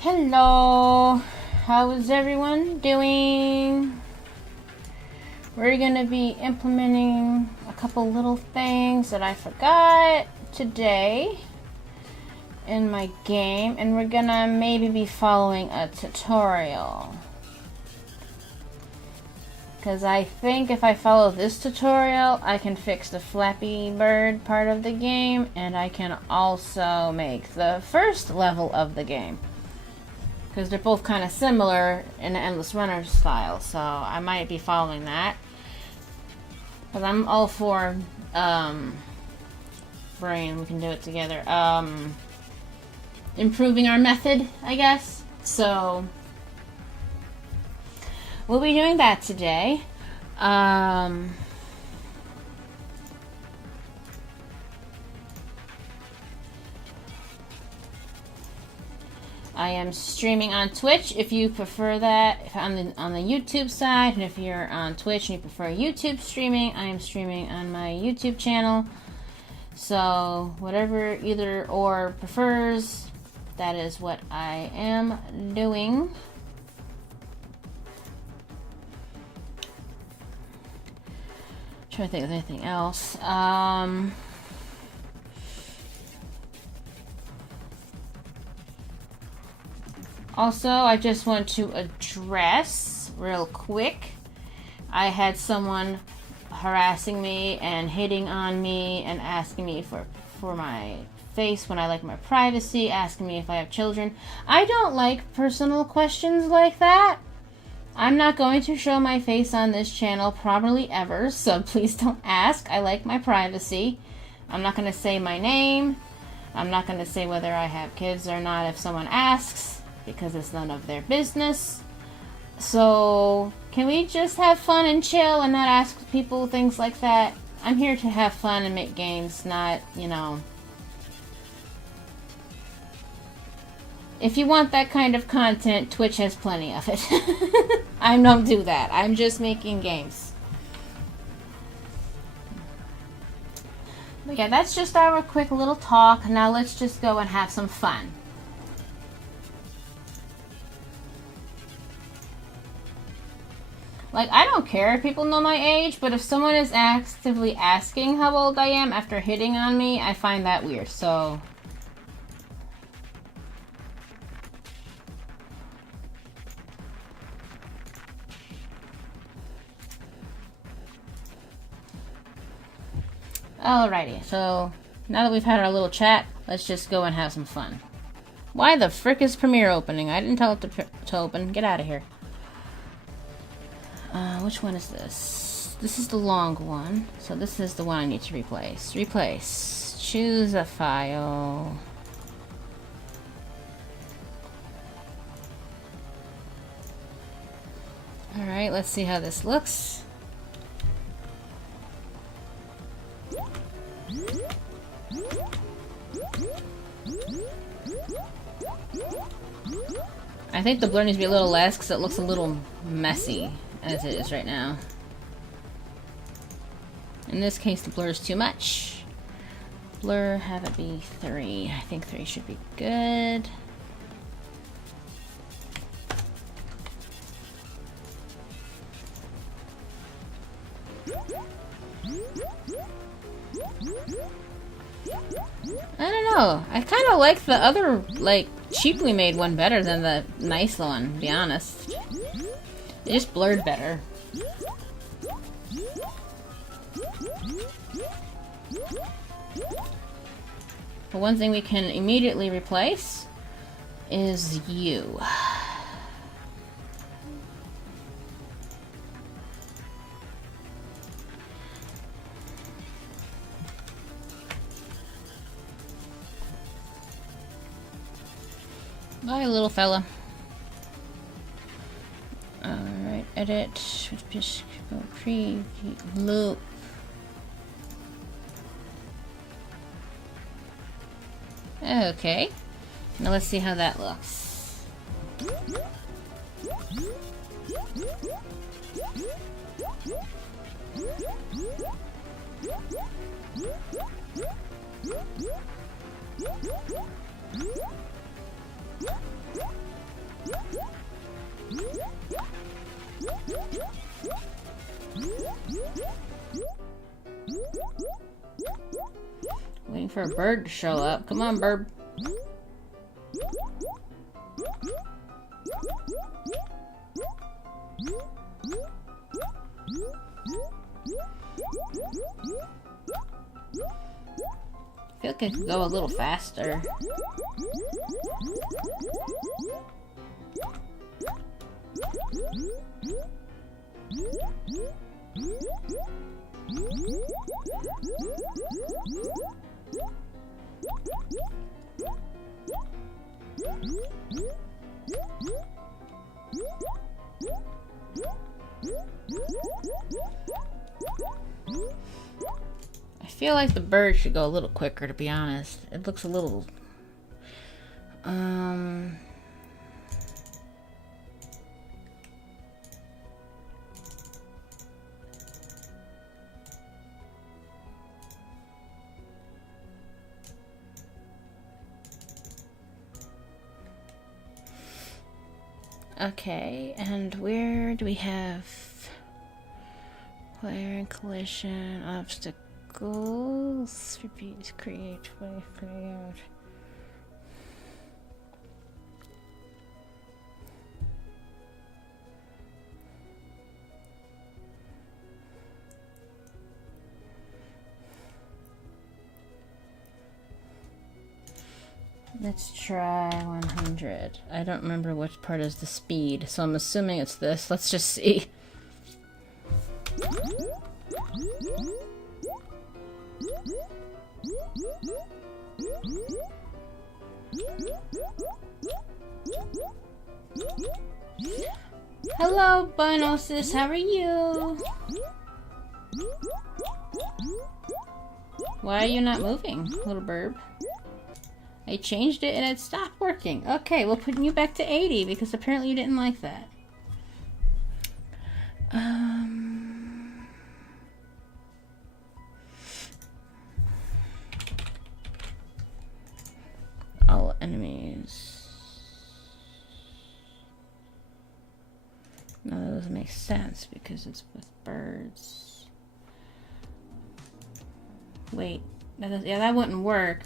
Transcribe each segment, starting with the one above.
Hello, how is everyone doing? We're gonna be implementing a couple little things that I forgot today in my game, and we're gonna maybe be following a tutorial. Because I think if I follow this tutorial, I can fix the Flappy Bird part of the game, and I can also make the first level of the game. Because they're both kind of similar in the Endless Runner style, so I might be following that. Because I'm all for brain, we can do it together. Improving our method, I guess. So we'll be doing that today. I am streaming on Twitch if you prefer that, if on the YouTube side, and if you're on Twitch and you prefer YouTube streaming, I am streaming on my YouTube channel. So whatever either or prefers, that is what I am doing. Trying to think of anything else. Also, I just want to address real quick, I had someone harassing me and hitting on me and asking me for my face when I like my privacy, asking me if I have children. I don't like personal questions like that. I'm not going to show my face on this channel probably ever, so please don't ask. I like my privacy. I'm not going to say my name. I'm not going to say whether I have kids or not if someone asks, because it's none of their business. So can we just have fun and chill and not ask people things like that? I'm here to have fun and make games, not, you know. If you want that kind of content, Twitch has plenty of it. I don't do that. I'm just making games. But yeah, that's just our quick little talk. Now let's just go and have some fun. Like, I don't care if people know my age, but if someone is actively asking how old I am after hitting on me, I find that weird, so. Alrighty, so now that we've had our little chat, let's just go and have some fun. Why the frick is Premiere opening? I didn't tell it to open. Get out of here. Which one is this? This is the long one. So this is the one I need to replace. Replace. Choose a file. Alright, let's see how this looks. I think the blur needs to be a little less because it looks a little messy as it is right now. In this case, the blur is too much. Blur, have it be 3. I think 3 should be good. I don't know. I kind of like the other, like, cheaply made one better than the nice one, to be honest. It just blurred better. But one thing we can immediately replace is you. Bye, little fella. Alright, edit. Preview. Loop. Okay. Now let's see how that looks. for a bird to show up. Come on, bird. I feel like I could go a little faster. I feel like the bird should go a little quicker, to be honest. It looks a little... Okay, and where do we have player and collision, obstacles, repeat, create, play out. Let's try 100. I don't remember which part is the speed, so I'm assuming it's this. Let's just see. Hello, Binosis, how are you? Why are you not moving, little burb? I changed it and it stopped working. Okay, we'll put you back to 80 because apparently you didn't like that. All enemies. No, that doesn't make sense because it's with birds. Wait, yeah, that wouldn't work.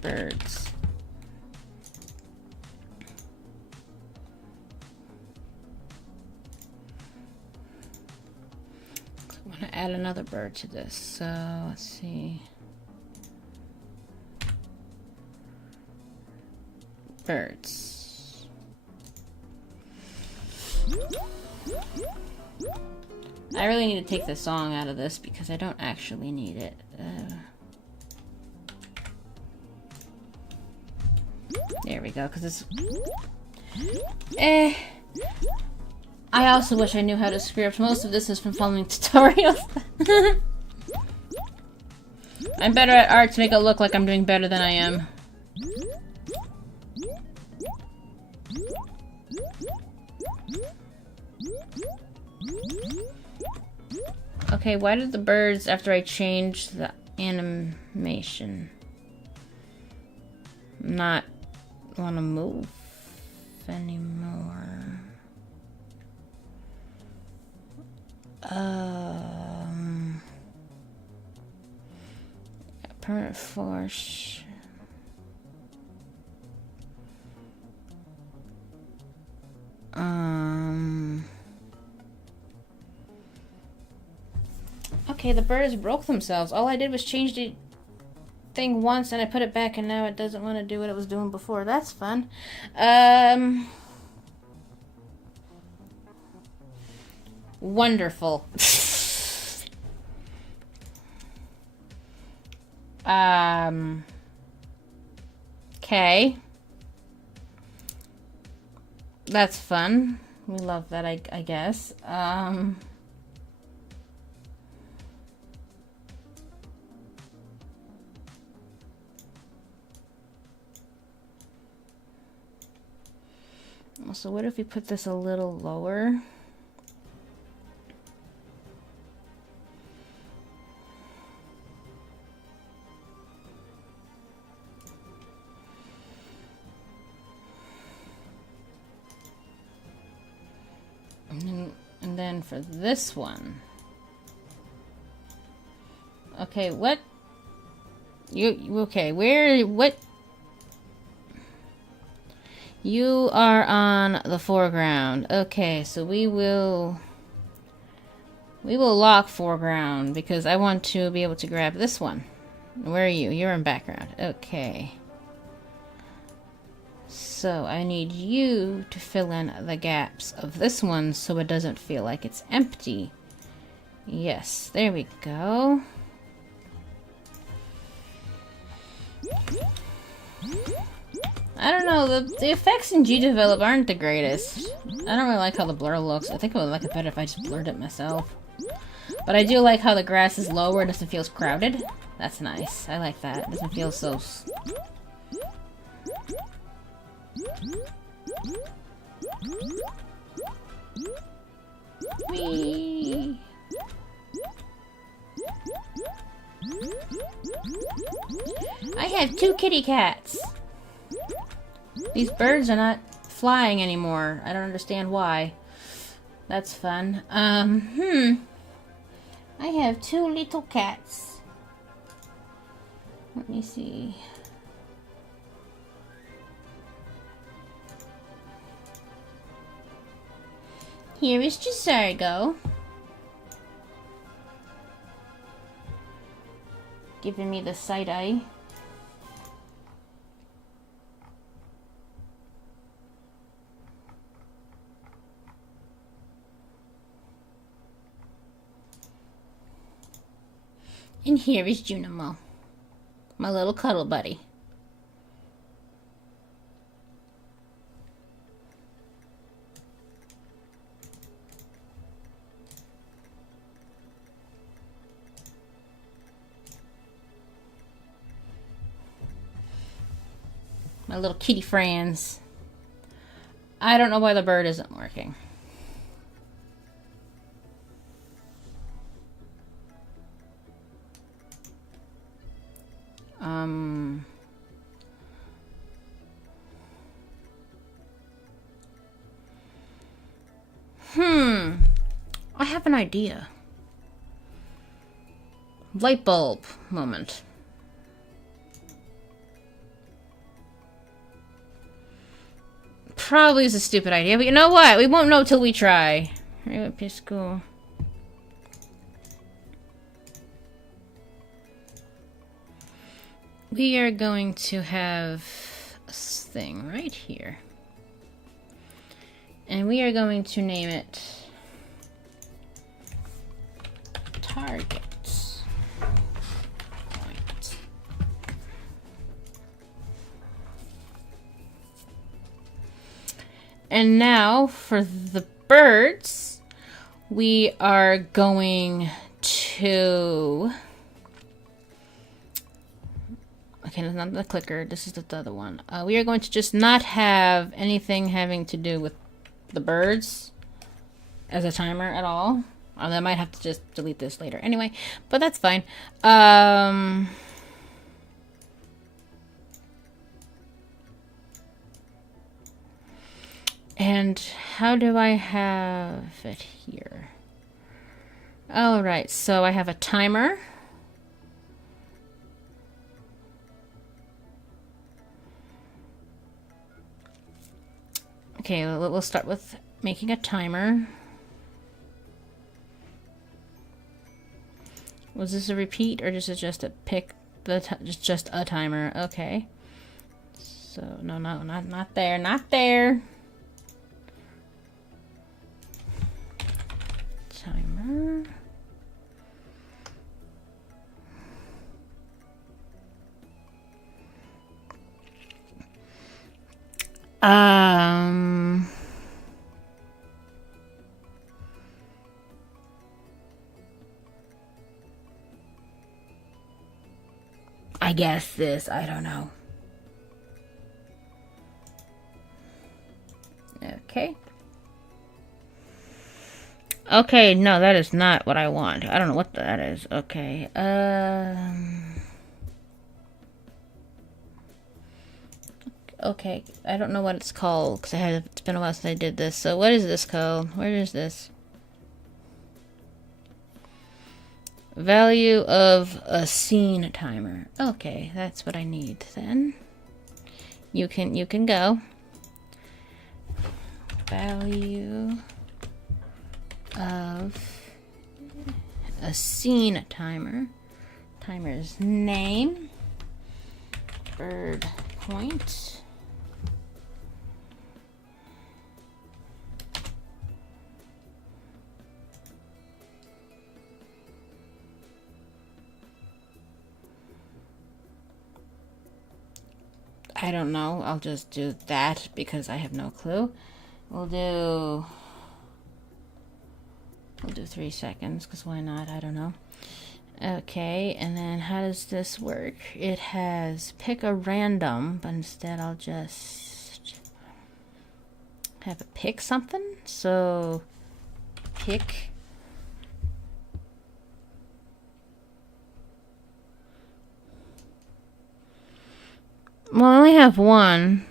Birds. I want to add another bird to this, so let's see. Birds. I really need to take the song out of this because I don't actually need it. There we go, because it's... I also wish I knew how to script. Most of this is from following tutorials. I'm better at art to make it look like I'm doing better than I am. Okay, why did the birds, after I changed the animation, not want to move anymore? Permanent force. Okay, the birds broke themselves. All I did was change the thing once and I put it back and now it doesn't want to do what it was doing before. That's fun. Wonderful. Okay. That's fun. We love that, I guess. So what if we put this a little lower? And then for this one. Okay, what Okay, what? You are on the foreground. Okay, so we will lock foreground because I want to be able to grab this one. Where are you? You're in background. Okay. So I need you to fill in the gaps of this one so it doesn't feel like it's empty. Yes, there we go. I don't know, the effects in GDevelop aren't the greatest. I don't really like how the blur looks. I think I would like it better if I just blurred it myself. But I do like how the grass is lower, it doesn't feel crowded. That's nice. I like that. It doesn't feel so... Whee! I have 2 kitty cats. These birds are not flying anymore. I don't understand why. That's fun. I have 2 little cats. Let me see. Here is Gisargo. Giving me the side eye. And here is Junimo, my little cuddle buddy. My little kitty friends. I don't know why the bird isn't working. I have an idea. Light bulb moment. Probably is a stupid idea, but you know what? We won't know till we try. It would be cool. We are going to have a thing right here. And we are going to name it Target Point. And now for the birds, we are going to... Okay, that's not the clicker. This is the other one. We are going to just not have anything having to do with the birds as a timer at all. I might have to just delete this later. Anyway, but that's fine. And how do I have it here? All right, so I have a timer. Okay, we'll start with making a timer. Was this a repeat or just a pick the just a timer? Okay. So no, not there, not there. Timer. I guess this, I don't know. Okay. Okay, no, that is not what I want. I don't know what that is. Okay. Okay, I don't know what it's called because it's been a while since I did this. So what is this called? Where is this? Value of a scene timer. Okay, that's what I need then. You can go. Value of a scene timer. Timer's name. Bird point. I don't know. I'll just do that because I have no clue. We'll do 3 seconds because why not? I don't know. Okay, and then how does this work? It has pick a random, but instead I'll just have it pick something. So pick well, I only have one,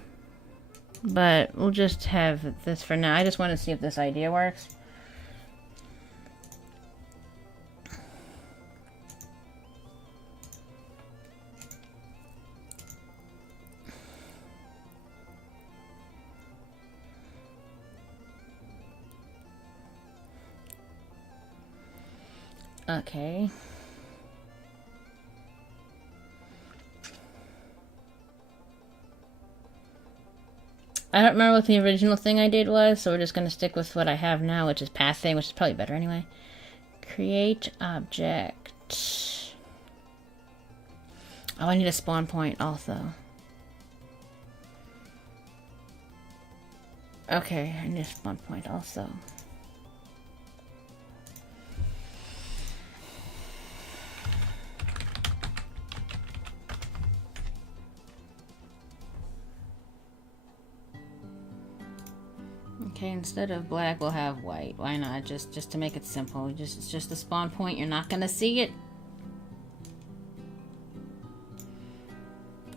but we'll just have this for now. I just want to see if this idea works. Okay. I don't remember what the original thing I did was, so we're just going to stick with what I have now, which is pathing, which is probably better anyway. Create object. Oh, I need a spawn point also. Okay, I need a spawn point also. Okay, instead of black, we'll have white. Why not? Just to make it simple. It's just a spawn point. You're not gonna see it.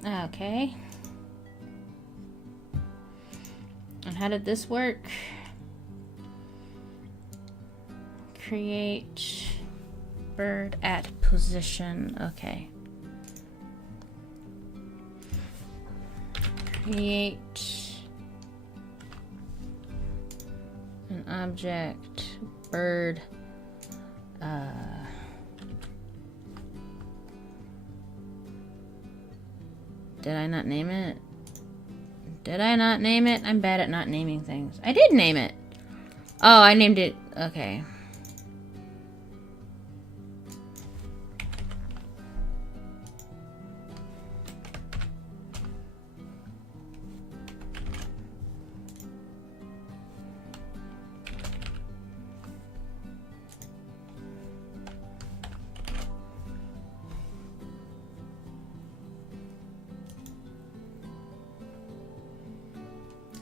Okay. And how did this work? Create bird at position. Okay. Create an object bird did I not name it? Did I not name it? I'm bad at not naming things. I did name it. Oh, I named it. Okay.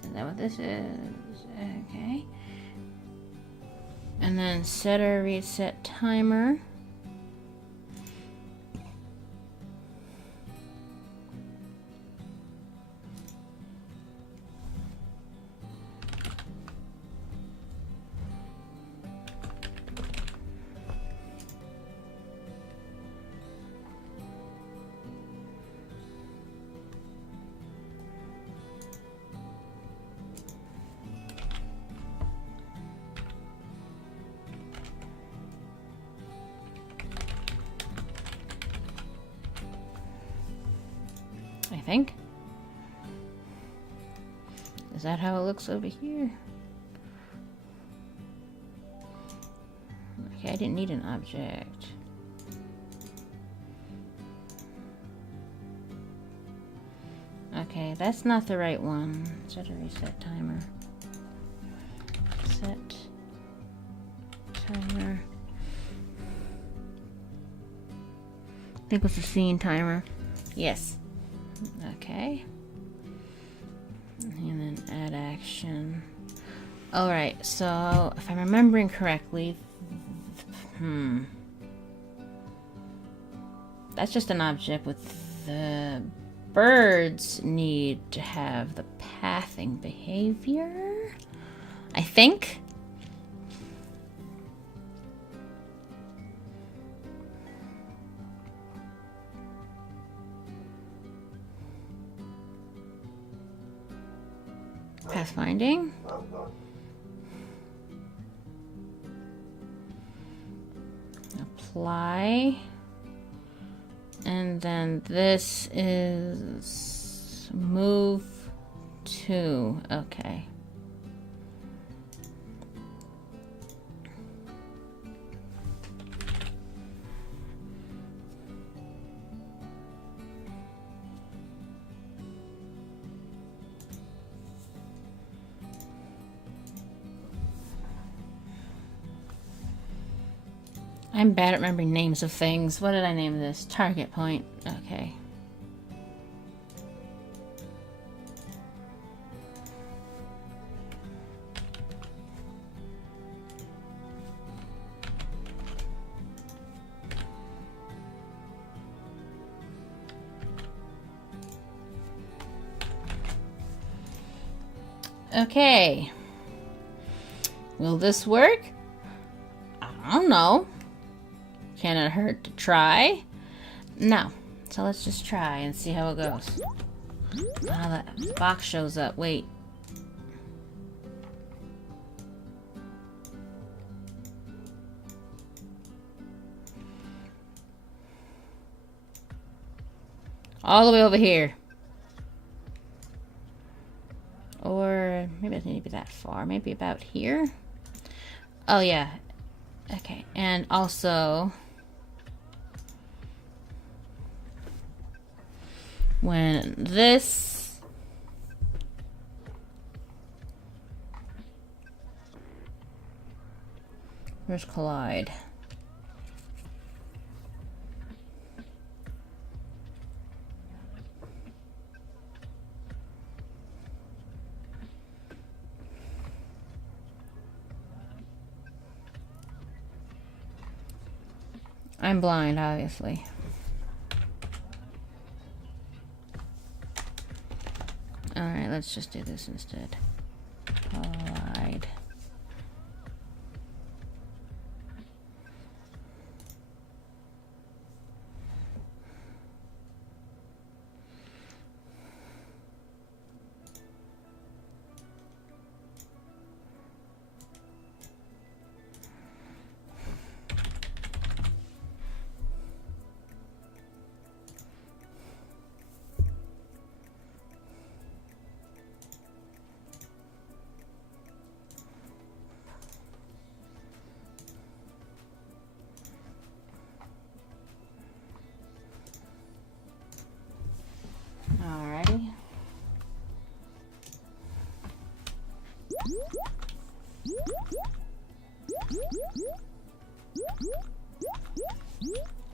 Is that what this is? Okay. And then setter reset timer. I think. Is that how it looks over here? Okay, I didn't need an object. Okay, that's not the right one. Set a reset timer. Set timer. I think it was the scene timer. Yes. Okay. And then add action. Alright, so if I'm remembering correctly, that's just an object with the birds need to have the pathing behavior, I think. Pathfinding. Apply. And then this is move to. Okay. I'm bad at remembering names of things. What did I name this? Target point. Okay. Okay. Will this work? I don't know. Can it hurt to try? No. So let's just try and see how it goes. Ah, that box shows up. Wait. All the way over here. Or maybe it doesn't need to be that far. Maybe about here. Oh, yeah. Okay. And also, when this where's collide? I'm blind, obviously. Alright, let's just do this instead. Collide. Alrighty.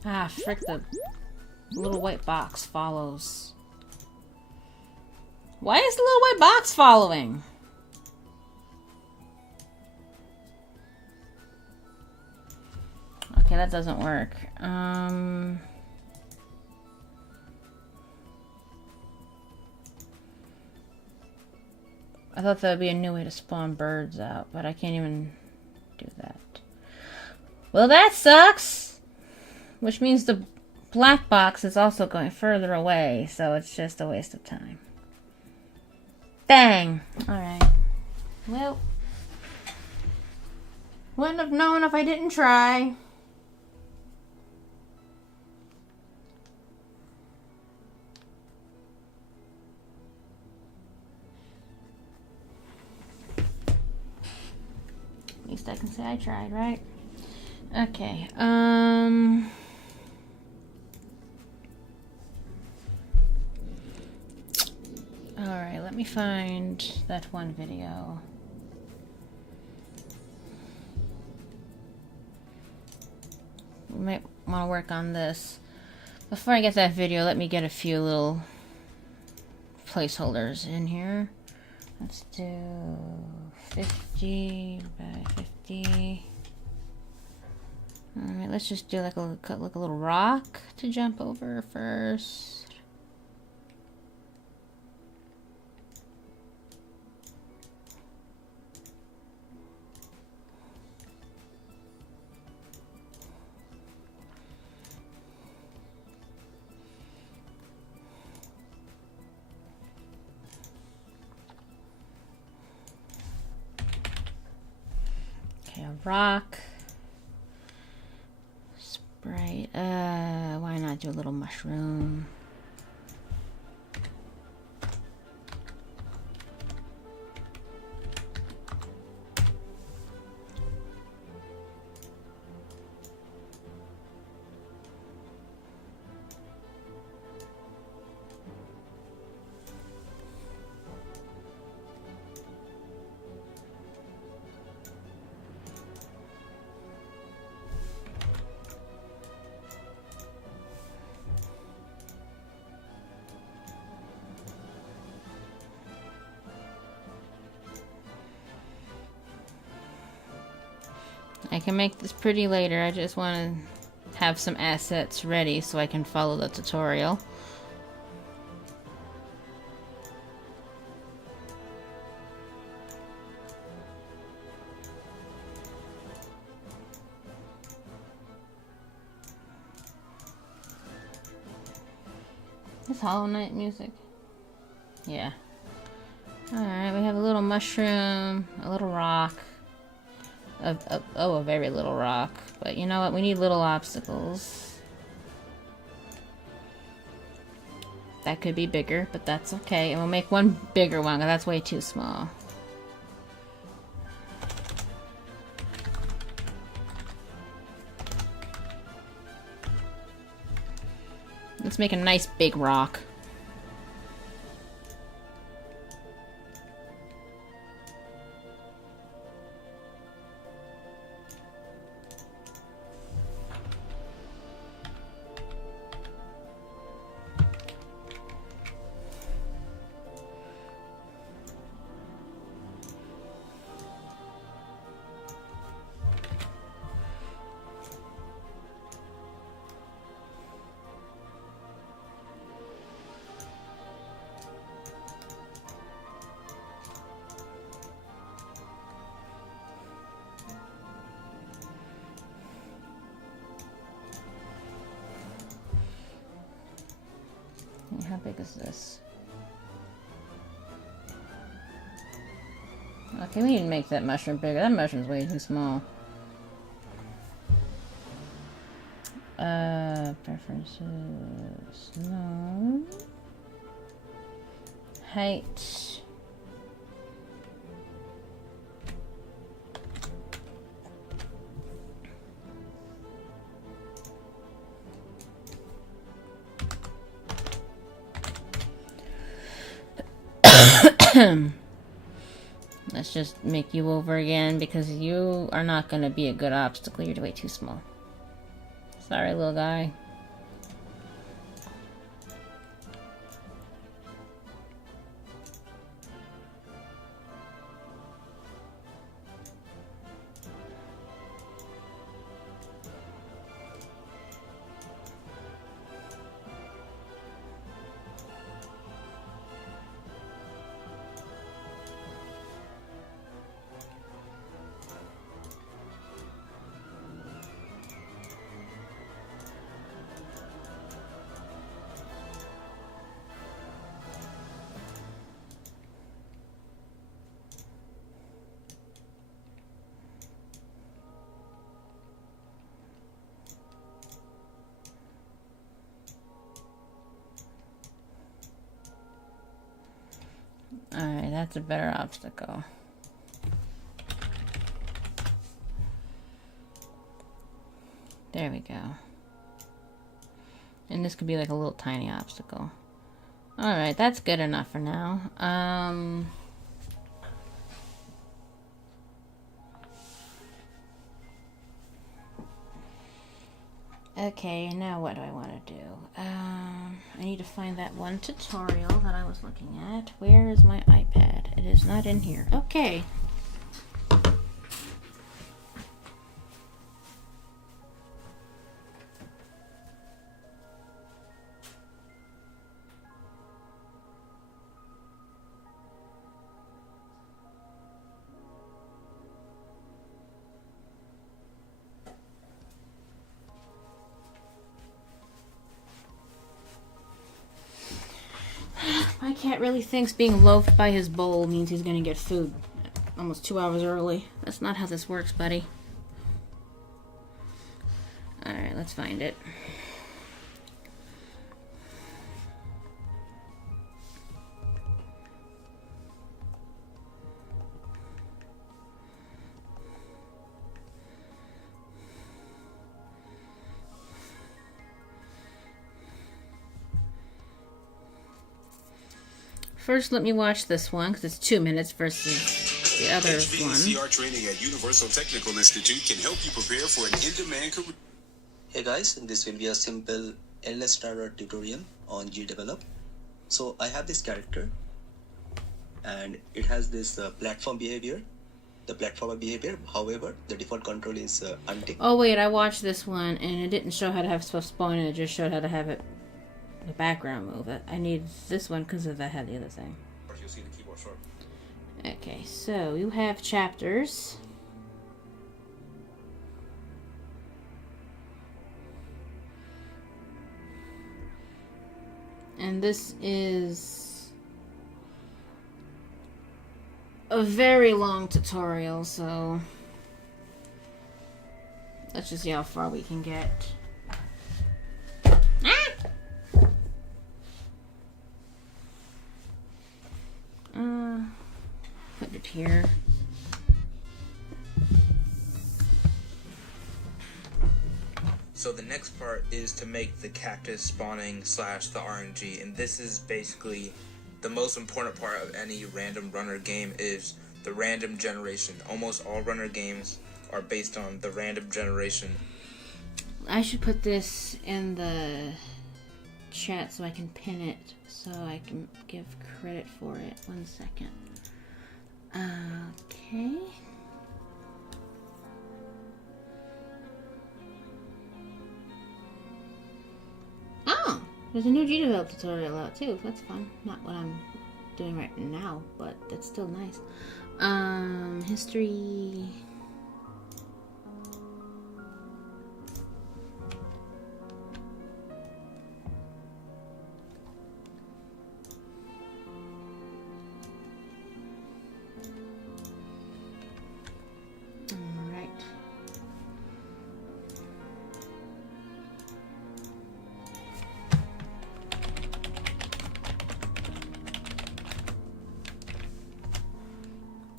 Ah, frick, the little white box follows. Why is the little white box following? Okay, that doesn't work. I thought that would be a new way to spawn birds out, but I can't even do that. Well, that sucks! Which means the black box is also going further away, so it's just a waste of time. Dang! Alright. Well, wouldn't have known if I didn't try. At least I can say I tried, right? Okay, alright, let me find that one video. We might want to work on this. Before I get that video, let me get a few little placeholders in here. Let's do 50 by 50. Alright, let's just do like a little rock to jump over first. rock. Sprite. Why not do a little mushroom? I can make this pretty later. I just want to have some assets ready so I can follow the tutorial. Is Hollow Knight music? Yeah. Alright, we have a little mushroom, a little rock. A very little rock. But you know what? We need little obstacles. That could be bigger, but that's okay. And we'll make one bigger one, because that's way too small. Let's make a nice big rock. How big is this? Okay, we need to make that mushroom bigger. That mushroom's way too small. Preferences. No. Height. Let's just make you over again because you are not going to be a good obstacle. You're way too small. Sorry, little guy. Alright, that's a better obstacle. There we go. And this could be like a little tiny obstacle. Alright, that's good enough for now. Okay, now what do I want to do? I need to find that one tutorial that I was looking at. Where is my iPad? It is not in here. Okay. My cat really thinks being loafed by his bowl means he's gonna get food almost 2 hours early. That's not how this works, buddy. Alright, let's find it. First, let me watch this one, because it's 2 minutes versus the other HVACR one. training at Universal Technical Institute can help you prepare for an in-demand career. Hey guys, this will be a simple LS standard tutorial on GDevelop. So I have this character and it has this platform behavior, the platformer behavior. However, the default control is untick. Oh wait, I watched this one and it didn't show how to have stuff spawn, it just showed how to have it, the background move. I need this one because of that had the other thing. You'll see the keyboard short. Okay, so you have chapters. And this is a very long tutorial, so let's just see how far we can get. Put it here. So the next part is to make the cactus spawning / the RNG, and this is basically the most important part of any random runner game is the random generation. Almost all runner games are based on the random generation. I should put this in the chat so I can pin it, so I can give credit for it. 1 second. Okay. Oh, there's a new GDevelop tutorial out too. That's fun. Not what I'm doing right now, but that's still nice. History.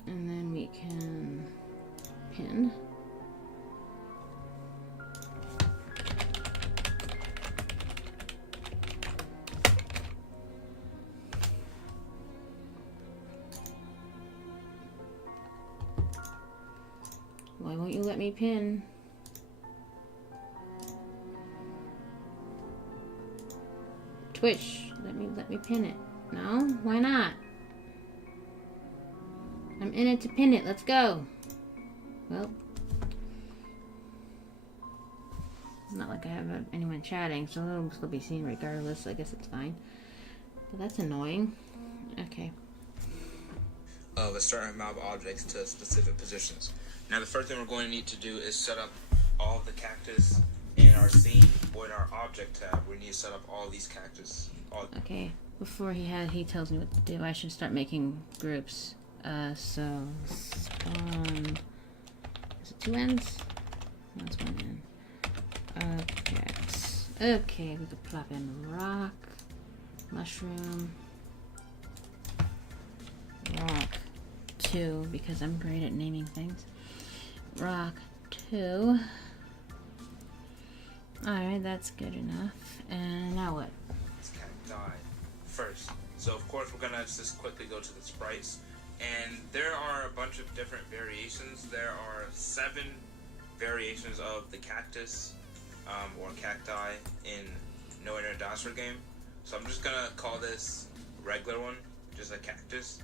And then we can pin. Why won't you let me pin? Twitch, let me pin it. No? Why not? I'm in it to pin it. Let's go. Well, it's not like I have anyone chatting, so it'll still be seen regardless. So I guess it's fine. But that's annoying. Okay. Of a certain amount of objects to specific positions. Now the first thing we're going to need to do is set up all of the cactus in our scene or in our object tab. We need to set up all these cactus. Okay. Before he tells me what to do, I should start making groups. So spawn. Is it 2 ends? No, it's 1 end. Objects. Okay, we could plop in rock, mushroom, rock 2 because I'm great at naming things. Rock 2. Alright, that's good enough. And now what? This cacti first. So of course we're gonna just quickly go to the sprites. And there are a bunch of different variations. There are 7 variations of the cactus or cacti in No Internet Dinosaur game. So I'm just gonna call this regular one, just a cactus.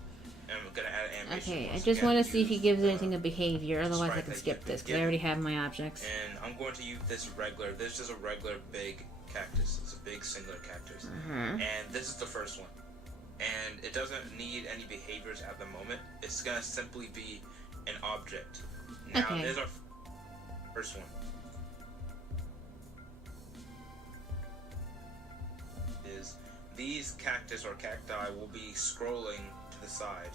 And I'm gonna add an animation. Okay, I just want to see if he gives anything a behavior, otherwise I can skip this because I already have my objects. And I'm going to use this regular. This is just a regular big cactus. It's a big singular cactus. And this is the first one. And it doesn't need any behaviors at the moment. It's gonna simply be an object. Now there's our first one. Is these cactus or cacti will be scrolling to the side.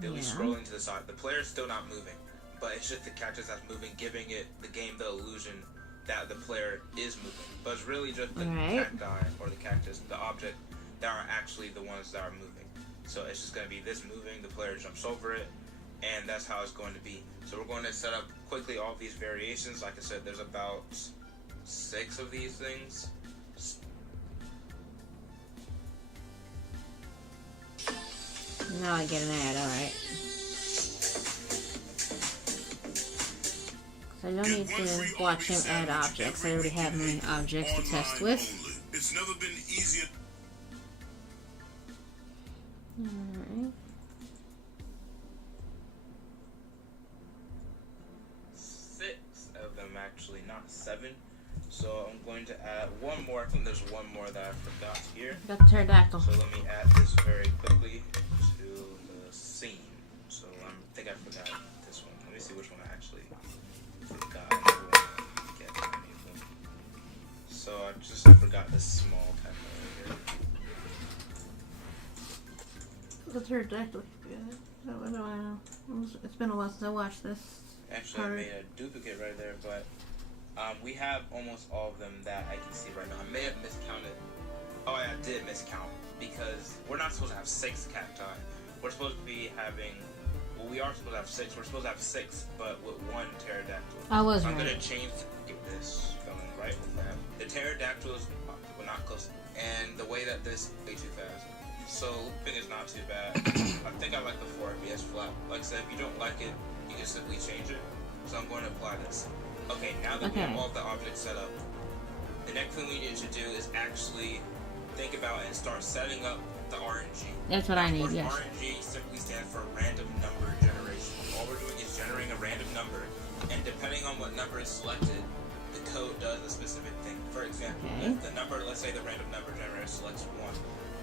They'll be scrolling to the side. The player's still not moving, but it's just the cactus that's moving, giving it the game the illusion that the player is moving, but it's really just the Alright. cacti or the cactus, the object, that are actually the ones that are moving. So it's just going to be this moving, the player jumps over it, and that's how it's going to be. So we're going to set up quickly all these variations. Like I said, there's about 6 of these things. Now I get an ad, alright. So I don't need to watch him add objects. I already have my objects to test with. It's never been easier. Alright. 6 of them actually, not 7. So I'm going to add one more. I think there's one more that I forgot here. Got the pterodactyl. So let me add this very quickly to the scene. So I think I forgot this one. Let me see which one I actually forgot. I don't wanna get any of them. So I just forgot this small kind of right here. The pterodactyl. I don't know. It's been a while since I watched this. Actually, I made a duplicate right there, but we have almost all of them that I can see right now. I may have miscounted. Oh, yeah, I did miscount because we're not supposed to have 6 cacti. We're supposed to be having. Well, we are supposed to have 6. We're supposed to have 6, but with 1 pterodactyl. I was I'm right. gonna change get this going right with that. The pterodactyls were not close, and the way that this way too fast. So looping is not too bad. I think I like the 4 FPS flap. Like I said, if you don't like it, you can simply change it. So I'm going to apply this. Okay, now that we have all the objects set up, the next thing we need to do is actually think about and start setting up the RNG. That's what I need, yes. RNG simply stands for random number generation. All we're doing is generating a random number, and depending on what number is selected, the code does a specific thing. For example, if the number, let's say the random number generator selects 1,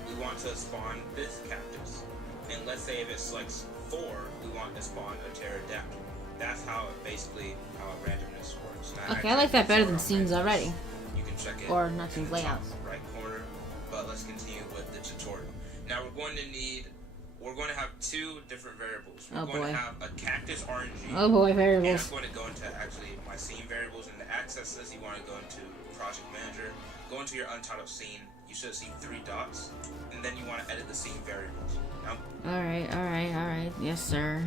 we want to spawn this cactus. And let's say if it selects 4, we want to spawn a pterodactyl. That's how it basically, how randomness works. Now, Okay, I like that better than scenes randomness. already. You can check it Or not in scenes, the top layouts. right corner. But let's continue with the tutorial. Now we're going to have 2 different variables. We're going to have a cactus RNG. Oh boy, And variables. I'm going to go into actually my scene variables. And to access this, you want to go into Project Manager. Go into your untitled scene. You should see 3 dots. And then you want to edit the scene variables. Now, Alright. Yes, sir.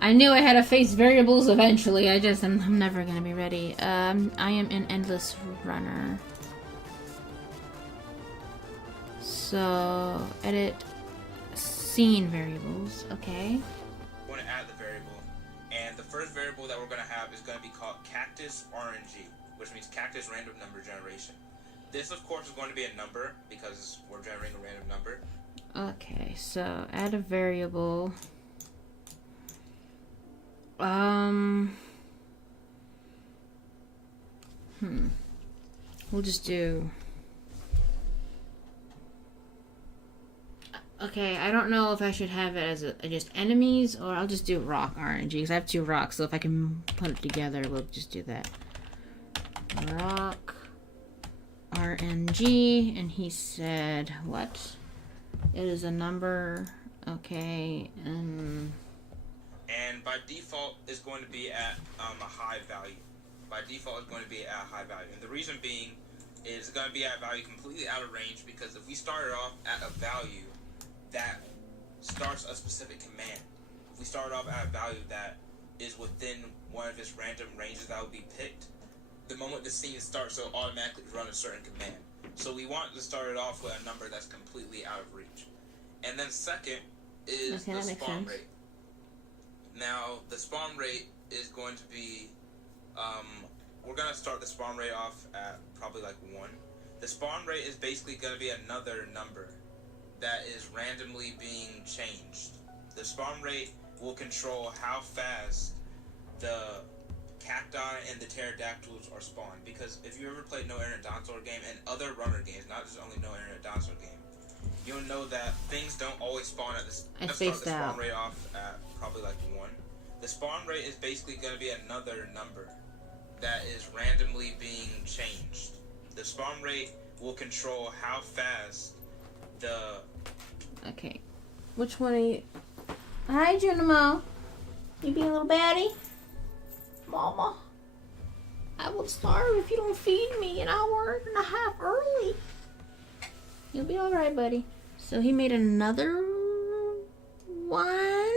I knew I had to face variables eventually. I'm never gonna be ready. I am an endless runner. So, edit scene variables. Okay. we're going to add the variable. And the first variable that we're going to have is going to be called cactus RNG, which means cactus random number generation. This, of course, is going to be a number because we're generating a random number. Okay, so add a variable. We'll just do. Okay, I don't know if I should have it as just enemies or I'll just do rock RNG because I have 2 rocks, so if I can put it together, we'll just do that. Rock RNG, and he said what? It is a number. Okay, And by default, it's going to be at a high value. By default, it's going to be at a high value. And the reason being is it's going to be at a value completely out of range because if we started off at a value that starts a specific command, if we start off at a value that is within one of its random ranges that would be picked, the moment the scene starts, it'll automatically run a certain command. So we want to start it off with a number that's completely out of reach. And then second is the spawn rate. Now, the spawn rate is going to be, we're going to start the spawn rate off at probably like 1. The spawn rate is basically going to be another number that is randomly being changed. The spawn rate will control how fast the cacti and the pterodactyls are spawned. Because if you ever played No Internet Dinosaur game and other runner games, not just only No Internet Dinosaur game, you'll know that things don't always spawn at this. Let's start the spawn rate off at probably like 1. The spawn rate is basically going to be another number that is randomly being changed. The spawn rate will control how fast the... Okay. Which one are you? Hi, Junimo. You being a little baddie? Mama. I will starve if you don't feed me an hour and a half early. You'll be alright, buddy. So he made another one.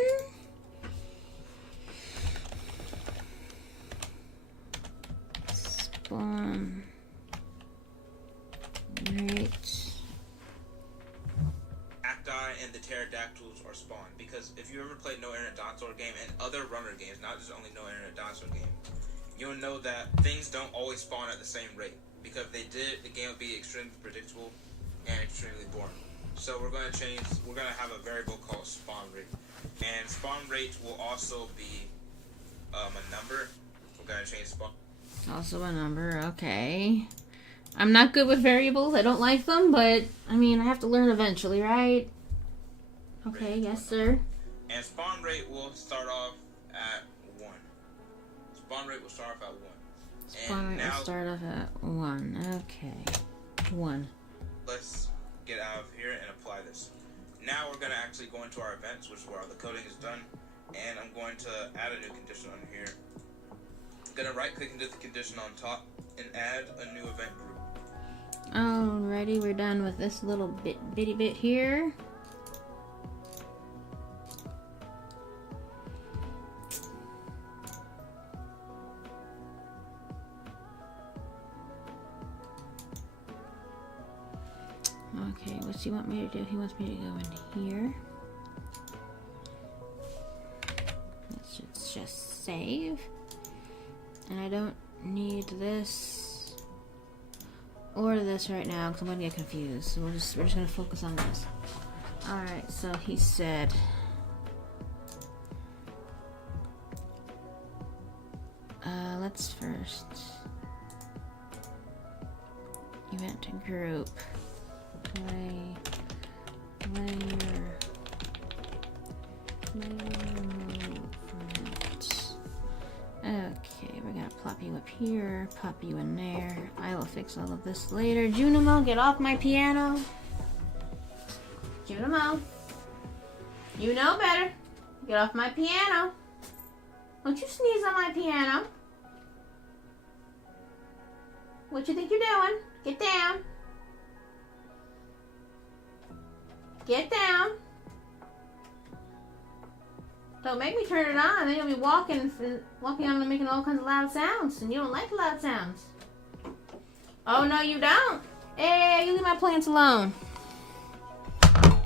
Spawn rate. Cacti and the pterodactyls are spawned, because if you ever played No Internet Dinosaur game and other runner games, not just only No Internet Dinosaur game, you'll know that things don't always spawn at the same rate. Because if they did, the game would be extremely predictable and extremely boring. So we're going to have a variable called spawn rate. And spawn rate will also be a number. We're going to change spawn. Also a number, okay. I'm not good with variables. I don't like them, but I mean, I have to learn eventually, right? Okay, yes, sir. And spawn rate will start off at 1. Spawn rate will start off at 1. Spawn rate will start off at 1. Okay. 1. Let's get out of here and apply this. Now we're going to actually go into our events, which is where all the coding is done. And I'm going to add a new condition on here. I'm going to right click into the condition on top and add a new event group. Alrighty, we're done with this little bitty bit here. Okay, what's he want me to do? He wants me to go in here. Let's just save. And I don't need this or this right now because I'm gonna get confused. So we're just gonna focus on this. Alright, so he said let's first event to group layer movement. Okay, we're gonna plop you up here, pop you in there. I will fix all of this later. Junimo, get off my piano. Junimo, you know better. Get off my piano. Don't you sneeze on my piano. What you think you're doing? Get down. Get down. Don't make me turn it on. Then you'll be walking on and making all kinds of loud sounds. And you don't like loud sounds. Oh, no, you don't. Hey, you leave my plants alone. Come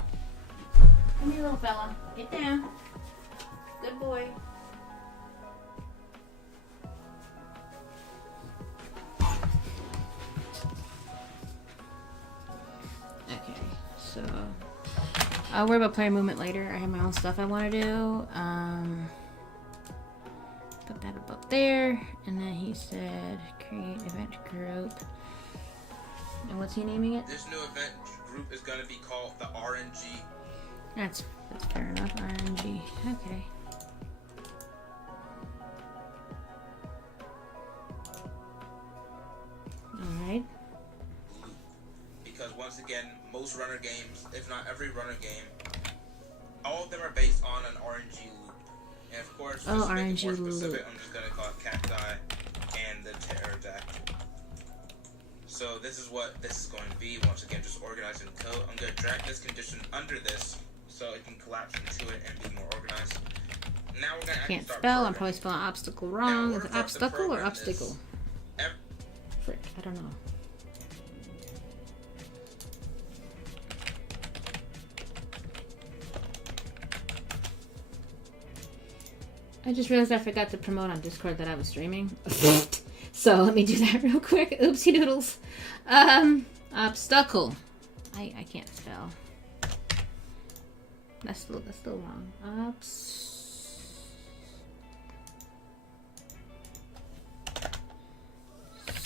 here, little fella. Get down. Good boy. Okay, so I'll worry about player movement later. I have my own stuff I want to do. Put that up there. And then he said create event group. And what's he naming it? This new event group is going to be called the RNG. That's fair enough. RNG. Okay. Alright. Because once again, most runner games, if not every runner game, all of them are based on an RNG loop. And of course, just to make it more specific, I'm just going to call it cacti and the pterodactyl. So this is what this is going to be. Once again, just organizing the code. I'm going to drag this condition under this so it can collapse into it and be more organized. Now we're going to Can't spell. I'm probably spelling obstacle wrong. Is it obstacle or obstacle? Frick, I don't know. I just realized I forgot to promote on Discord that I was streaming. So let me do that real quick. Oopsie doodles. Obstacle. I can't spell. That's still wrong.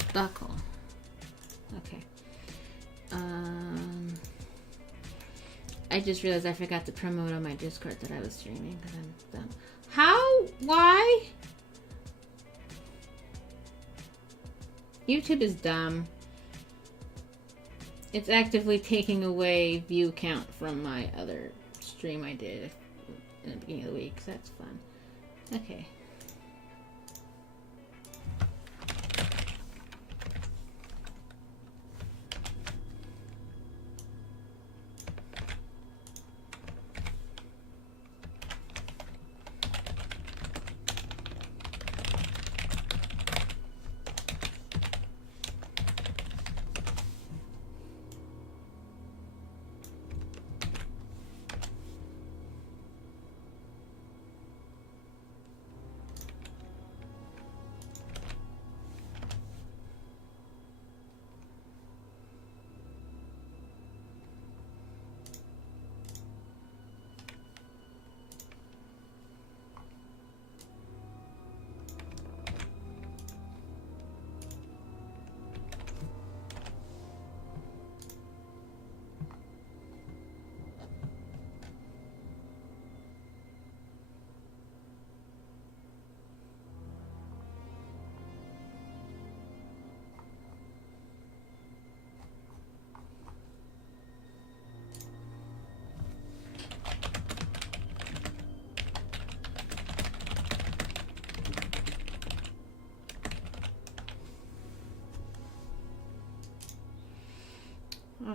Obstacle. Okay. I just realized I forgot to promote on my Discord that I was streaming because I'm dumb. How? Why? YouTube is dumb. It's actively taking away view count from my other stream I did in the beginning of the week, so that's fun. Okay.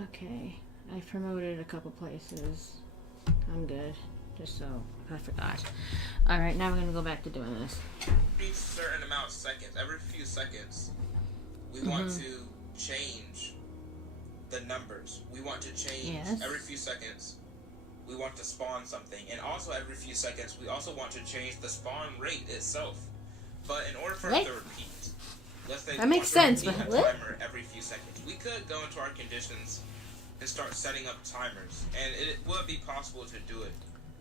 Okay, I promoted a couple places. I'm good. Just so I forgot. Alright, now we're gonna go back to doing this. Every certain amount of seconds, every few seconds, we want to change the numbers. We want to change every few seconds. We want to spawn something, and also every few seconds, we also want to change the spawn rate itself. But in order for it to repeat, let's say that makes sense, but a timer every few seconds, we could go into our conditions and start setting up timers, and it would be possible to do it.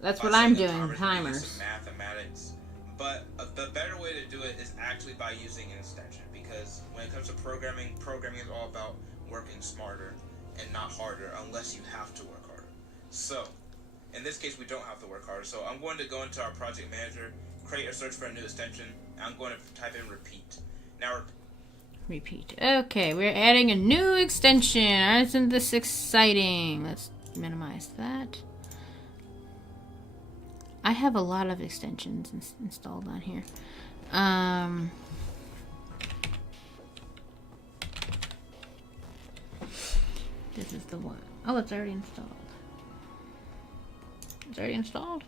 That's what I'm doing, timers. Some mathematics, but the better way to do it is actually by using an extension, because when it comes to programming is all about working smarter and not harder, unless you have to work harder. So, in this case, we don't have to work harder. So I'm going to go into our project manager, create a search for a new extension, and I'm going to type in repeat. Now, repeat. Okay, we're adding a new extension. Isn't this exciting? Let's minimize that. I have a lot of extensions installed on here. This is the one. Oh, it's already installed. It's already installed?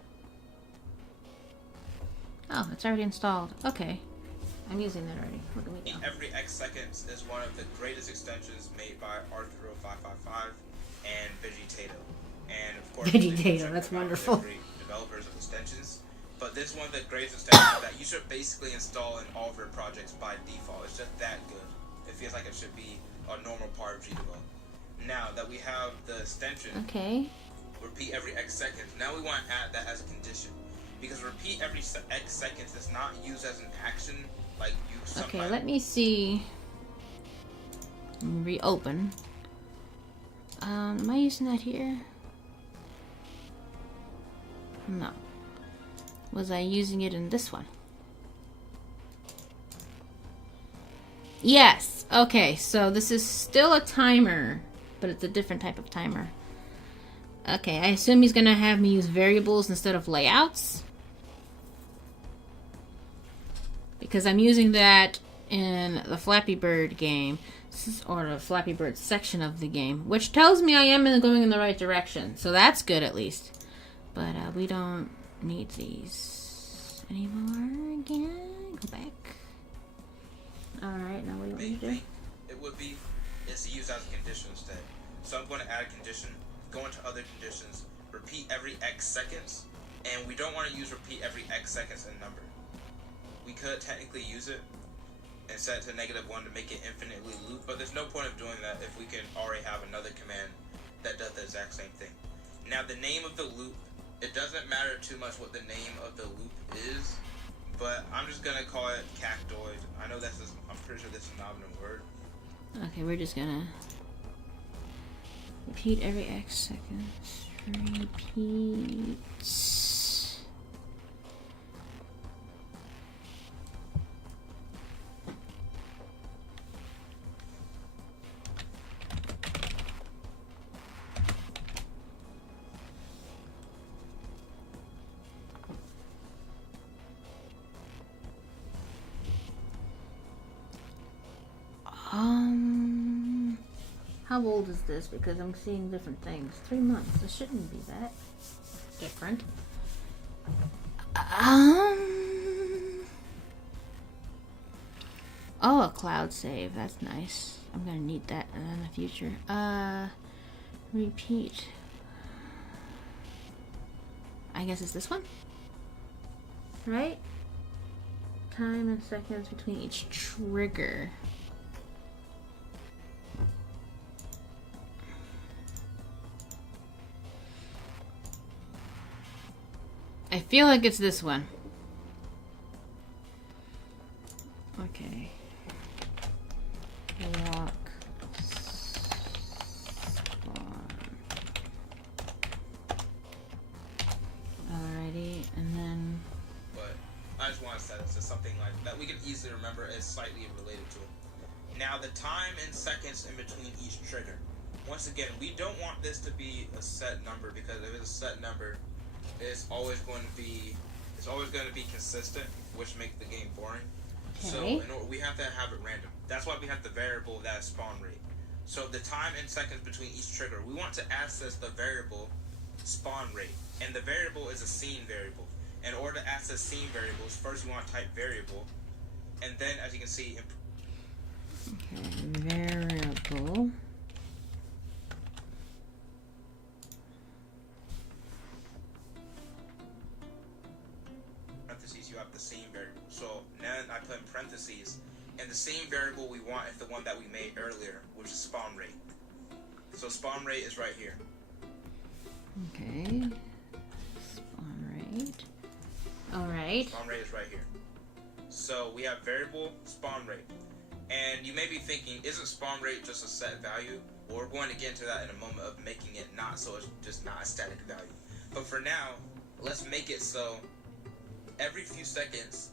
Oh, it's already installed. Okay. I'm using that already. Look at me now. Every X seconds is one of the greatest extensions made by Arthuro555 and Vegetato. And of course, Vegetato, that's wonderful. Developers of extensions. But this is one of the greatest extensions that you should basically install in all of your projects by default. It's just that good. It feels like it should be a normal part of GDevelop. Now that we have the extension, repeat every X seconds. Now we want to add that as a condition, because repeat every X seconds is not used as an action like you sometimes. Okay, let me see. Reopen. Am I using that here? No. Was I using it in this one? Yes. Okay, so this is still a timer, but it's a different type of timer. Okay, I assume he's gonna have me use variables instead of layouts, because I'm using that in the Flappy Bird game, or the Flappy Bird section of the game, which tells me I am going in the right direction, so that's good at least. But we don't need these anymore. Again, go back. Alright, now what do you want me to do? It would be is to use as a condition instead. So I'm going to add a condition, go into other conditions, repeat every X seconds, and we don't want to use repeat every X seconds in number. We could technically use it and set it to -1 to make it infinitely loop, but there's no point of doing that if we can already have another command that does the exact same thing. Now the name of the loop, it doesn't matter too much what the name of the loop is, but I'm just gonna call it cactoid. I know I'm pretty sure this is not a word. Okay, we're just gonna repeat every X seconds. Repeat. How old is this? Because I'm seeing different things. 3 months. It shouldn't be that different. Oh, a cloud save. That's nice. I'm gonna need that in the future. Repeat. I guess it's this one? Right? Time and seconds between each trigger. I feel like it's this one. Okay. Walk. Spawn. Alrighty, and then. But I just want to set it to something like that we can easily remember as slightly related to it. Now the time and seconds in between each trigger. Once again, we don't want this to be a set number, because if it's a set number, it's always going to be consistent, which makes the game boring. Okay. So we have to have it random. That's why we have the variable that is spawn rate. So the time in seconds between each trigger, we want to access the variable spawn rate. And the variable is a scene variable. In order to access scene variables, first we want to type variable. And then, as you can see, variable. parentheses, you have the scene variable. So then I put in parentheses, and the scene variable we want is the one that we made earlier, which is spawn rate. So spawn rate is right here. Okay. Spawn rate. All right. Spawn rate is right here. So we have variable spawn rate. And you may be thinking, isn't spawn rate just a set value? Well, we're going to get into that in a moment of making it not, so it's just not a static value. But for now, let's make it so every few seconds,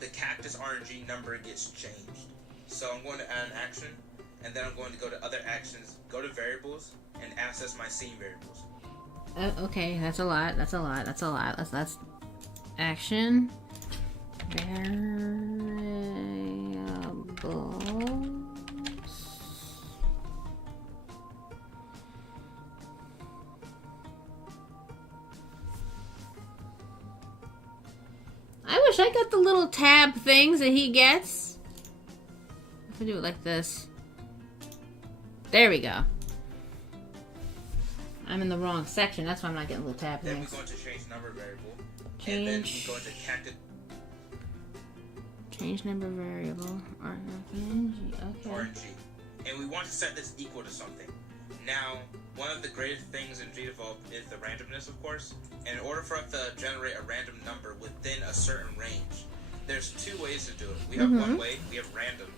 the cactus RNG number gets changed. So I'm going to add an action, and then I'm going to go to other actions, go to variables, and access my scene variables. Okay, that's a lot. That's action. Variables. I wish I got the little tab things that he gets. If I do it like this. There we go. I'm in the wrong section. That's why I'm not getting little tab Then things. we're going to change number variable. Change. And then we go into cactus. Change number variable. RNG. Okay. RNG. And we want to set this equal to something. Now, one of the greatest things in GDevelop is the randomness, of course. And in order for us to generate a random number within a certain range, there's two ways to do it. We have one way, we have random.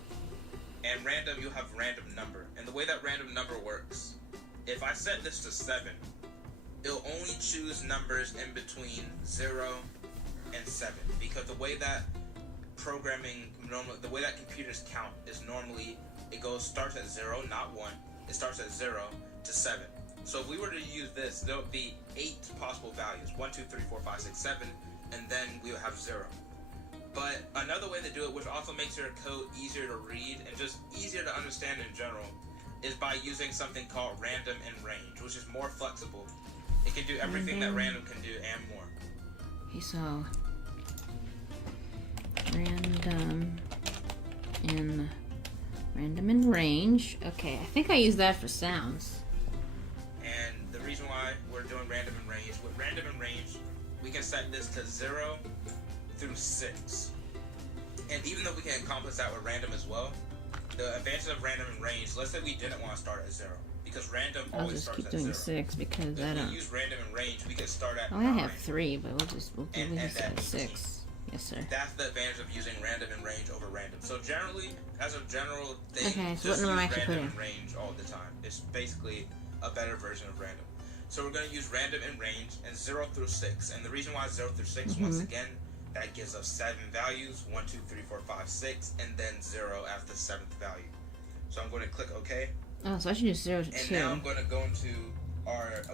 And random, you have random number. And the way that random number works, if I set this to 7, it'll only choose numbers in between 0 and 7. Because the way that programming, the way that computers count is normally, it starts at 0, not 1. It starts at 0 to 7. So if we were to use this, there would be 8 possible values. 1, 2, 3, 4, 5, 6, 7, and then we would have 0. But another way to do it, which also makes your code easier to read and just easier to understand in general, is by using something called random in range, which is more flexible. It can do everything that random can do and more. Okay, so random in range. Okay, I think I use that for sounds. And the reason why we're doing random in range, with random in range, we can set this to 0 through 6. And even though we can accomplish that with random as well, the advantage of random in range, let's say we didn't want to start at 0, because random I'll always just starts keep at doing 0. 6 because I If don't. we use random in range, we can start at Oh, I 9. have 3, but we'll just at 6. Yes, sir. That's the advantage of using random in range over random. So generally, as a general thing, Okay, so just what number use I should put random in? in range all the time. It's basically a better version of random. So we're going to use random in range and 0 through 6. And the reason why 0 through 6, once again, that gives us 7 values, 1, 2, 3, 4, 5, 6, and then 0 after the 7th value. So I'm going to click OK. Oh, so I should use 0 to 2. And now I'm going to go into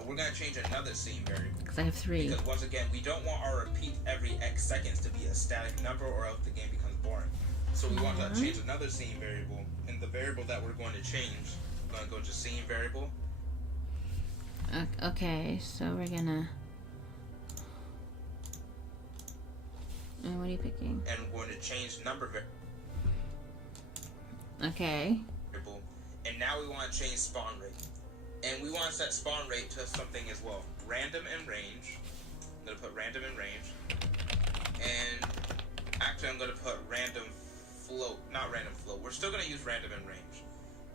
we're going to change another scene variable. Because I have 3. Because once again, we don't want our repeat every X seconds to be a static number or else the game becomes boring. So we want to change another scene variable. And the variable that we're going to change, we're going to go to scene variable. Okay, so we're gonna. And what are you picking? And we're going to change number Okay. variable. And now we want to change spawn rate. And we want to set spawn rate to something as well. Random in range. I'm going to put random in range. And actually I'm going to put random float. Not random float. We're still going to use random in range.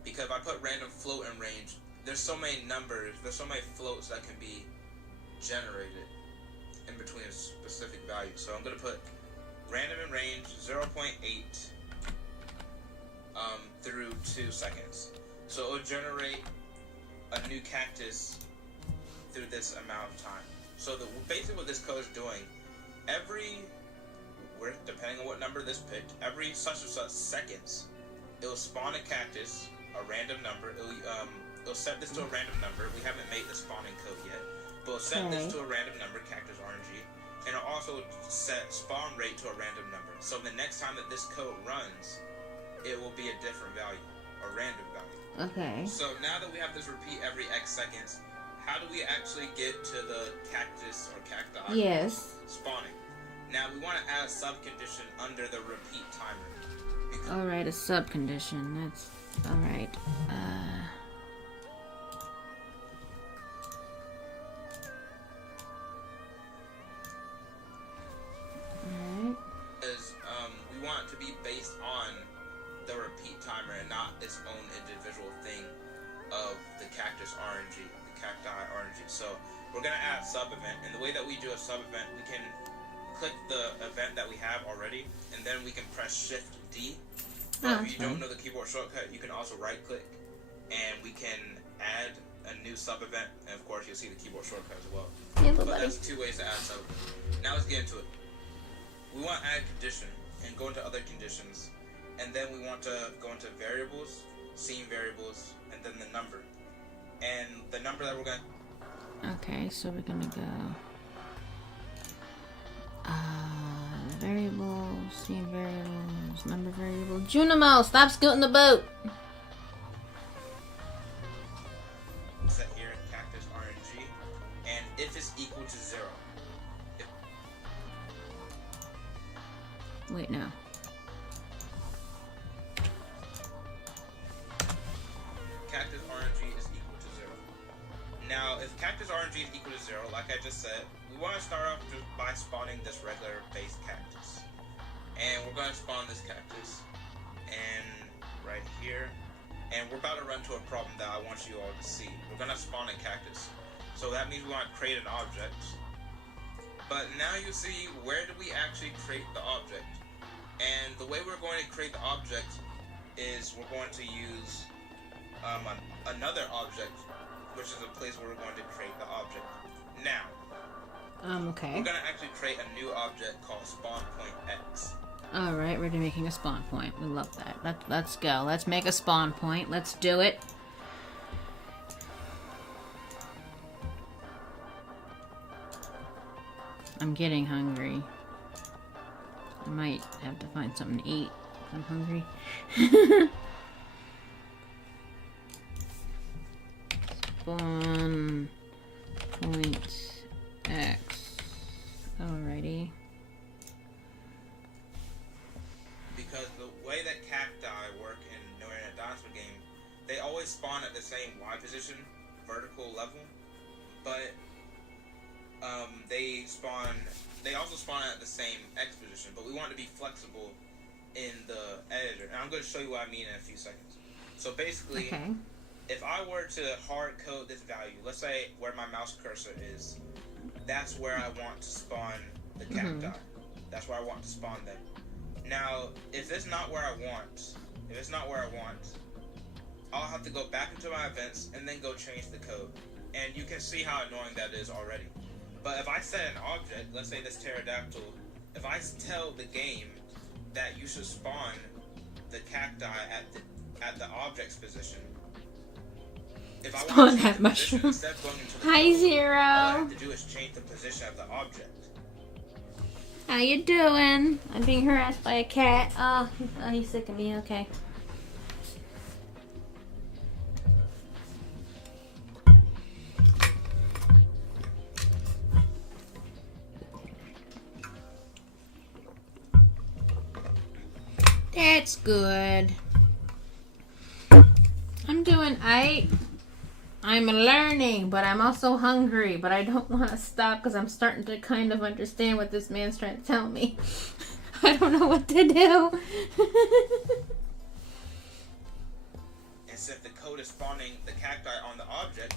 Because if I put random float in range, there's so many numbers, there's so many floats that can be generated in between a specific value. So I'm going to put random in range 0.8 through 2 seconds. So it will generate a new cactus through this amount of time. So basically what this code is doing, depending on what number this picked, every such and such seconds, it will spawn a cactus, a random number. It'll set this to a random number. We haven't made the spawning code yet, but it'll set this to a random number, cactus RNG, and it'll also set spawn rate to a random number. So the next time that this code runs, it will be a different value. or random value. Okay. So now that we have this repeat every X seconds, how do we actually get to the cactus or cacti Yes. spawning? Now we want to add a sub-condition under the repeat timer. Alright, a sub-condition. That's... Alright. Alright. Because we want it to be based on the repeat timer and not its own individual thing of the cactus RNG, the cacti RNG. So we're going to add a sub-event, and the way that we do a sub-event, we can click the event that we have already, and then we can press Shift D. If you don't know the keyboard shortcut, you can also right-click, and we can add a new sub-event, and of course you'll see the keyboard shortcut as well. Yeah, but that's 2 ways to add sub-event. Now let's get into it. We want to add a condition, and go into other conditions, and then we want to go into variables, scene variables, and then the number. And the number that we're going to... Okay, so we're gonna go... variables, scene variables, number variable. Junimo, stop scooting the boat! set here in cactus RNG, and if it's equal to 0. Wait, no. Cactus RNG is equal to 0. Now, if cactus RNG is equal to 0, like I just said, we want to start off just by spawning this regular base cactus. And we're going to spawn this cactus, and right here. And we're about to run to a problem that I want you all to see. We're going to spawn a cactus. So that means we want to create an object. But now you see, where do we actually create the object? And the way we're going to create the object is we're going to use another object, which is a place where we're going to create the object. Now, Okay. we're going to actually create a new object called spawn point X. Alright, we're making a spawn point. We love that. Let's go. Let's make a spawn point. Let's do it. I'm getting hungry. I might have to find something to eat. I'm hungry. Spawn point X. Alrighty. Because the way that cacti work in an advancement game, they always spawn at the same Y position, vertical level, but they also spawn at the same X position, but we want to be flexible in the editor. And I'm going to show you what I mean in a few seconds. So basically, Okay. if I were to hard code this value, let's say where my mouse cursor is, that's where I want to spawn the cacti. That's where I want to spawn them. Now, if it's not where I want, I'll have to go back into my events and then go change the code. And you can see how annoying that is already. But if I set an object, let's say this pterodactyl, if I tell the game that you should spawn the cacti at the object's position, if I Spawn want to change that the mushroom. position, instead of going into the Hi, code, Zero. all I have to do is change the position of the object. How you doing? I'm being harassed by a cat. Oh, he's sick of me. Okay. That's good. I'm doing I'm learning, but I'm also hungry, but I don't want to stop because I'm starting to kind of understand what this man's trying to tell me. I don't know what to do. And since the code is spawning the cacti on the object,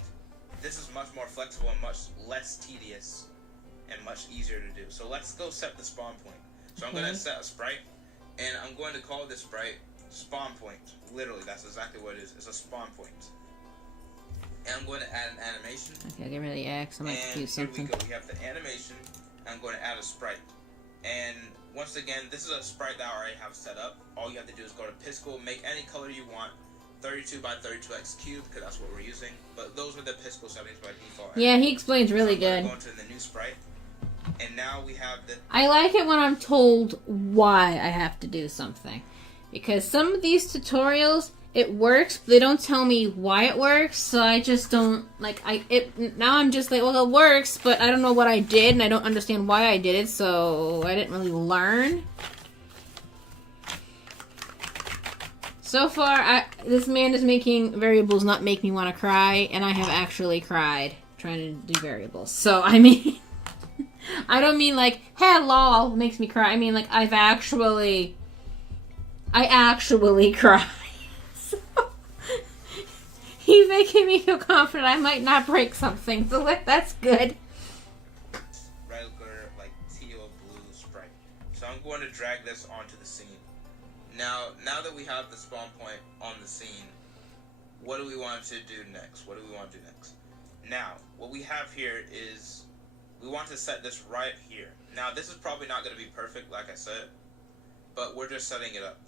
this is much more flexible and much less tedious and much easier to do. So let's go set the spawn point. So I'm going to set a sprite, and I'm going to call this sprite spawn point. Literally, that's exactly what it is. It's a spawn point. And I'm going to add an animation. Okay, I'll get rid of the X. I might And do here something. we go. We have the animation. I'm going to add a sprite. And once again, this is a sprite that I already have set up. All you have to do is go to Piscal, make any color you want. 32 by 32x cube, because that's what we're using. But those are the Piscal settings by default. Yeah, he explains really So I'm good. going to the new sprite. And now we have the... I like it when I'm told why I have to do something. Because some of these tutorials, it works, but they don't tell me why it works, so I just don't, like, now I'm just like, well, it works, but I don't know what I did, and I don't understand why I did it, so I didn't really learn. So far, this man is making variables not make me want to cry, and I have actually cried trying to do variables. So, I mean, I don't mean like, hey, lol, makes me cry. I mean, like, I actually cried. So, he's making me feel confident I might not break something, so that's good. Regular, like, teal blue stripe. So I'm going to drag this onto the scene. Now that we have the spawn point on the scene, what do we want to do next? Now, what we have here is we want to set this right here. Now, this is probably not going to be perfect, like I said, but we're just setting it up.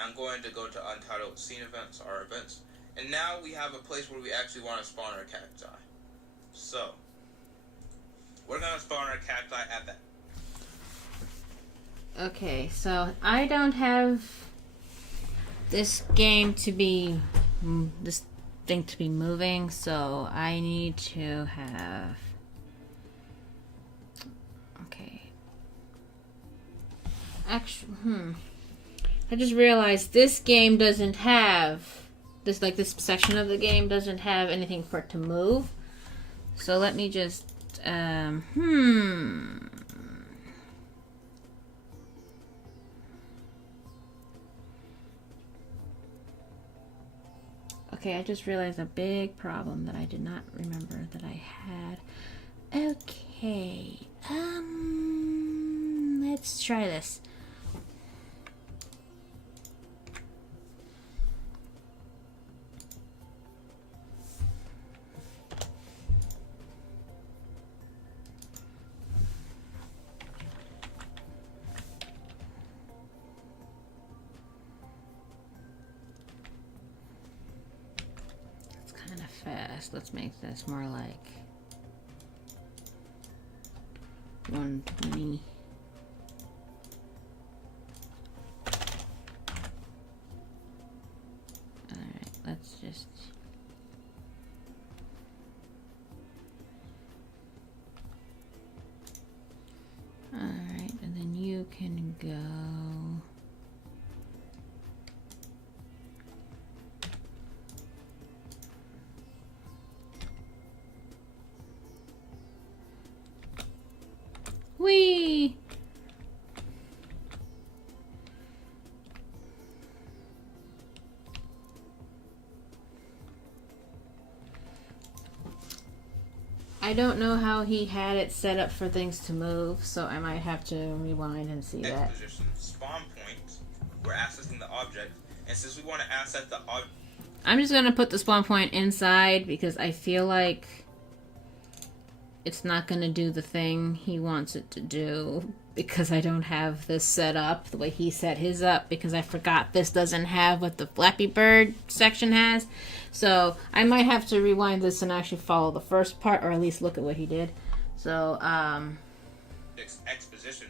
I'm going to go to Untitled Scene Events, our events, and now we have a place where we actually want to spawn our cacti. So, we're going to spawn our cacti at that. Okay, so I don't have this game to be, this thing to be moving, so I need to have, okay, actually, I just realized this game doesn't have, this section of the game doesn't have anything for it to move, so let me just, Okay, I just realized a big problem that I did not remember that I had. Okay, let's try this. Fast. Let's make this more like 120. Alright, let's just alright, and then you can go whee! I don't know how he had it set up for things to move, so I might have to rewind and see that. Position, spawn point, we're accessing the object, and since we want to access the object, I'm just gonna put the spawn point inside because I feel like it's not gonna do the thing he wants it to do because I don't have this set up the way he set his up because I forgot this doesn't have what the Flappy Bird section has. So I might have to rewind this and actually follow the first part or at least look at what he did. So, exposition.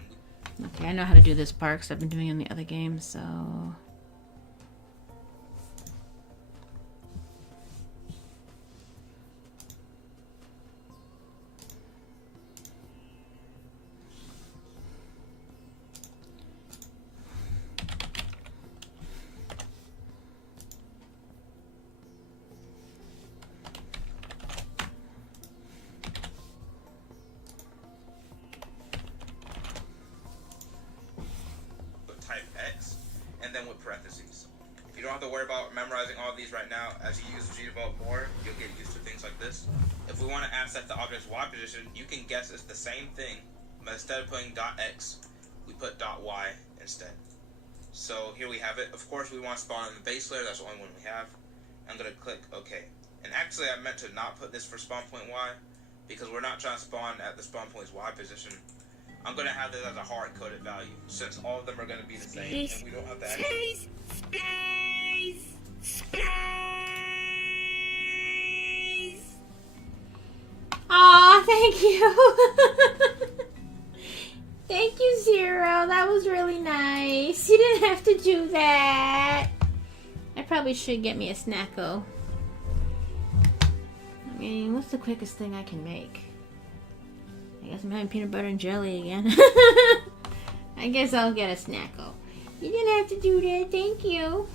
Okay, I know how to do this part because I've been doing it in the other games, so... And then with parentheses. You don't have to worry about memorizing all of these right now. As you use GDevelop more, you'll get used to things like this. If we want to access the object's Y position, you can guess it's the same thing, but instead of putting .x, we put .y instead. So here we have it. Of course, we want to spawn in the base layer. That's the only one we have. I'm going to click OK. And actually, I meant to not put this for spawn point Y, because we're not trying to spawn at the spawn point's Y position. I'm going to have this as a hard-coded value, since all of them are going to be the same, and we don't have to actually... Space! Aw, thank you! Thank you, Zero. That was really nice. You didn't have to do that. I probably should get me a snacko. I mean, what's the quickest thing I can make? I guess I'm having peanut butter and jelly again. I guess I'll get a snacko. You didn't have to do that, thank you.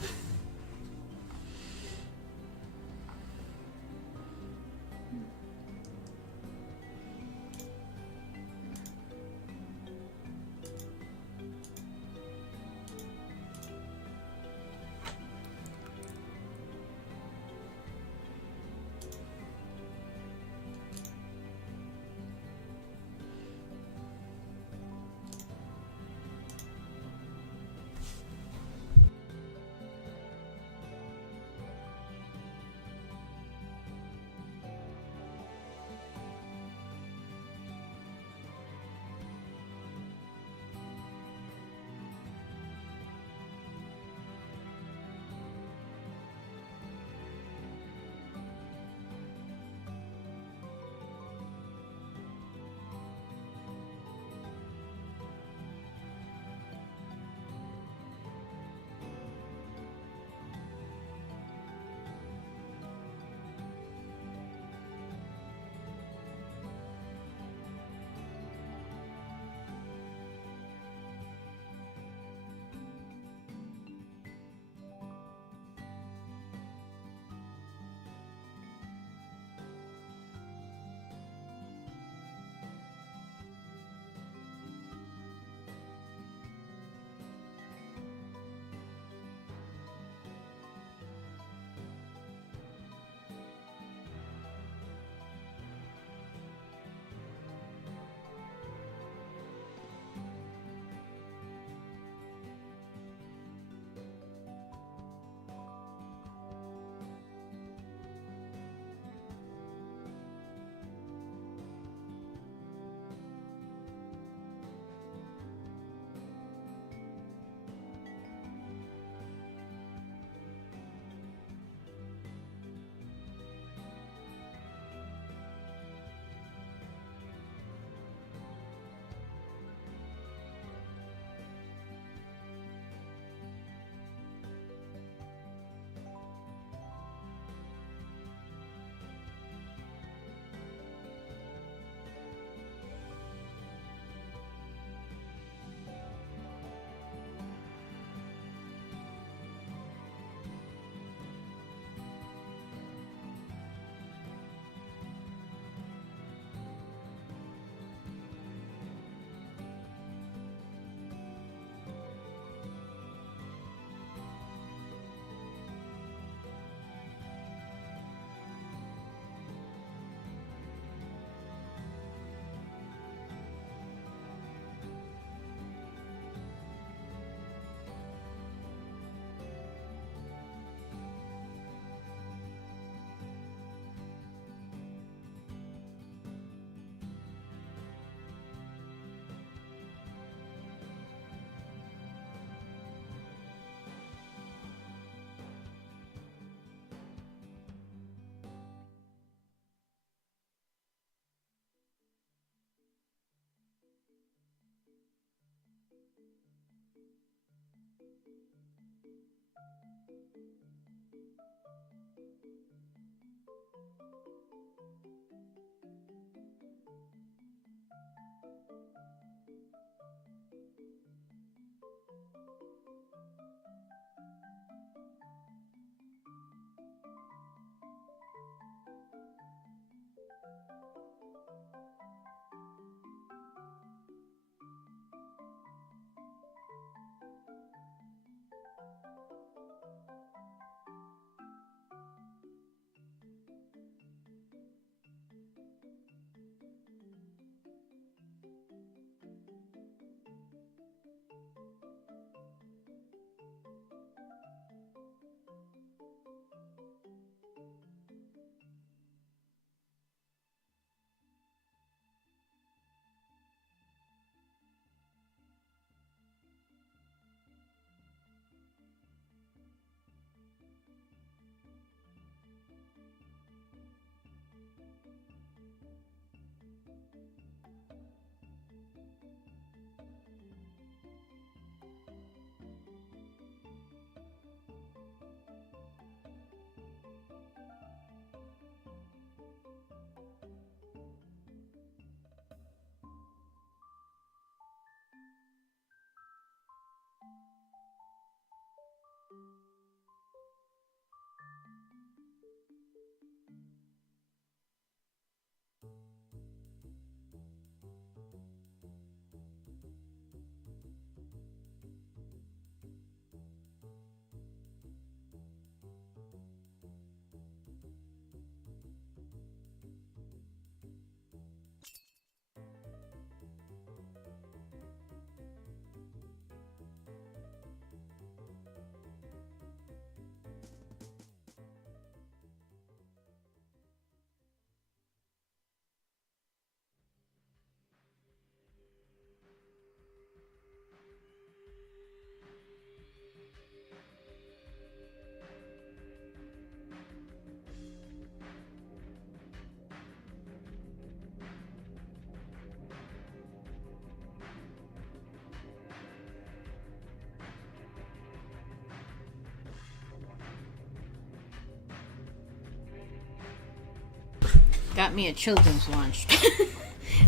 got me a children's lunch.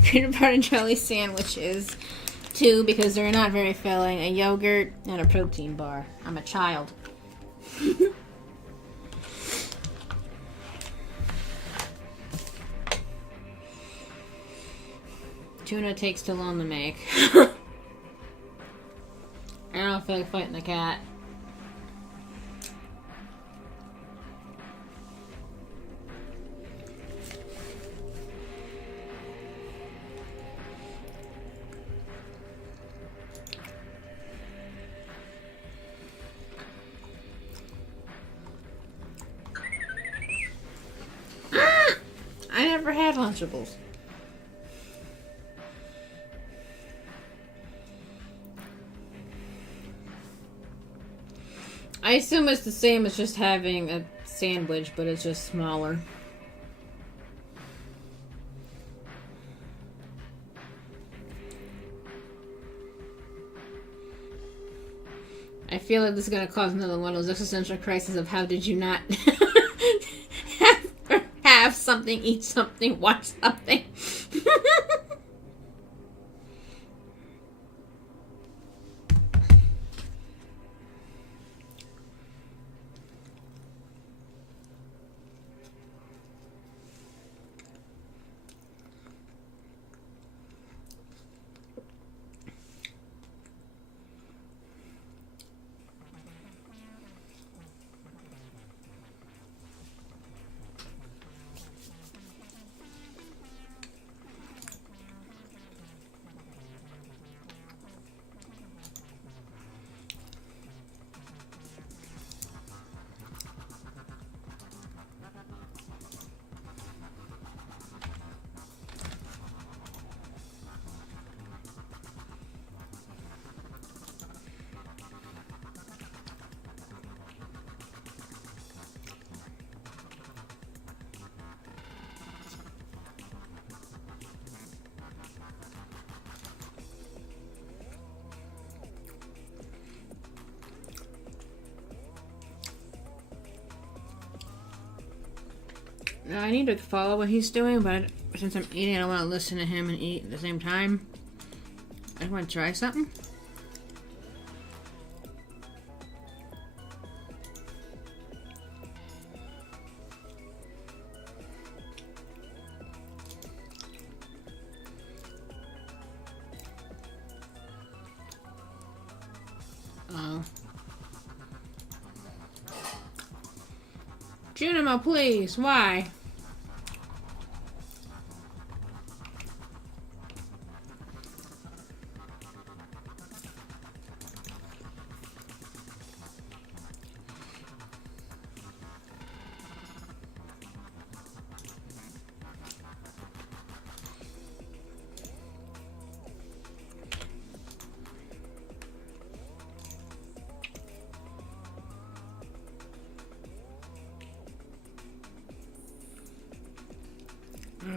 Peanut butter and jelly sandwiches. 2 because they're not very filling. A yogurt and a protein bar. I'm a child. Tuna takes too long to make. I don't feel like fighting the cat. I never had Lunchables. I assume it's the same as just having a sandwich, but it's just smaller. I feel like this is going to cause another one of those existential crises of how did you not have something, eat something, watch something. Now, I need to follow what he's doing, but since I'm eating, I don't want to listen to him and eat at the same time. I just want to try something. Junimo, please. Why?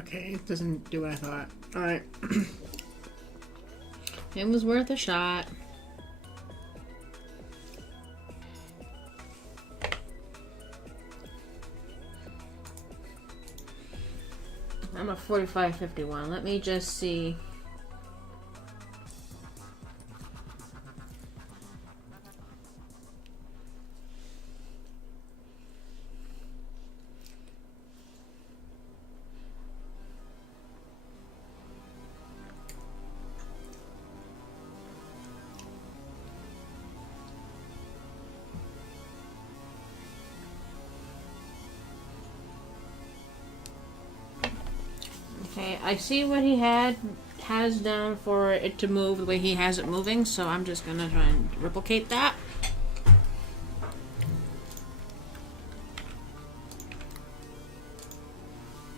Okay, it doesn't do what I thought. Alright. It was worth a shot. I'm a 45-51. Let me just see. Okay, I see what he has down for it to move the way he has it moving, so I'm just gonna try and replicate that.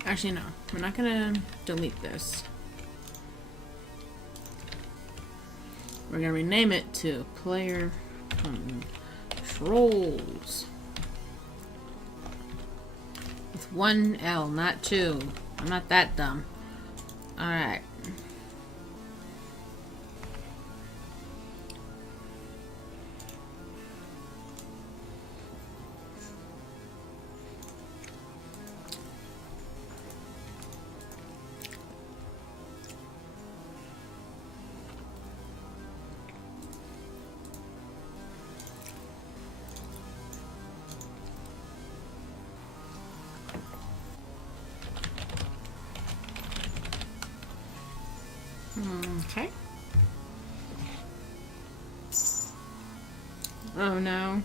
Actually, no, we're not gonna delete this. We're gonna rename it to Player Controls. With 1 L, not 2. I'm not that dumb. Alright. Okay. Oh no.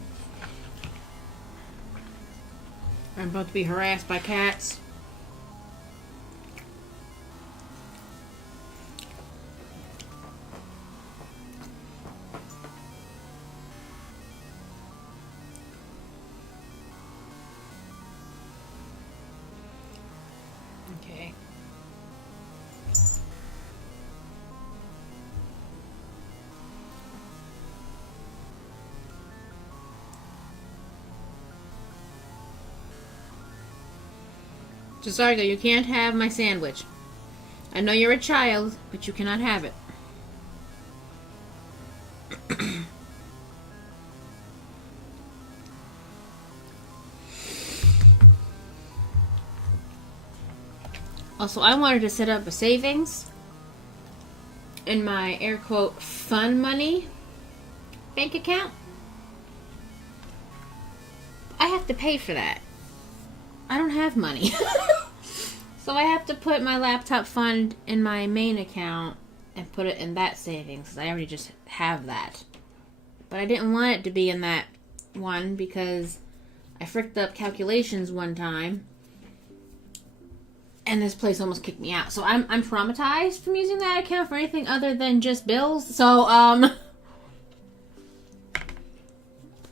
I'm about to be harassed by cats. Okay. Jazargo, you can't have my sandwich. I know you're a child, but you cannot have it. Also, I wanted to set up a savings in my air quote fun money bank account. I have to pay for that. I don't have money. So I have to put my laptop fund in my main account and put it in that savings, because I already just have that. But I didn't want it to be in that one because I fricked up calculations one time and this place almost kicked me out. So I'm traumatized from using that account for anything other than just bills. So I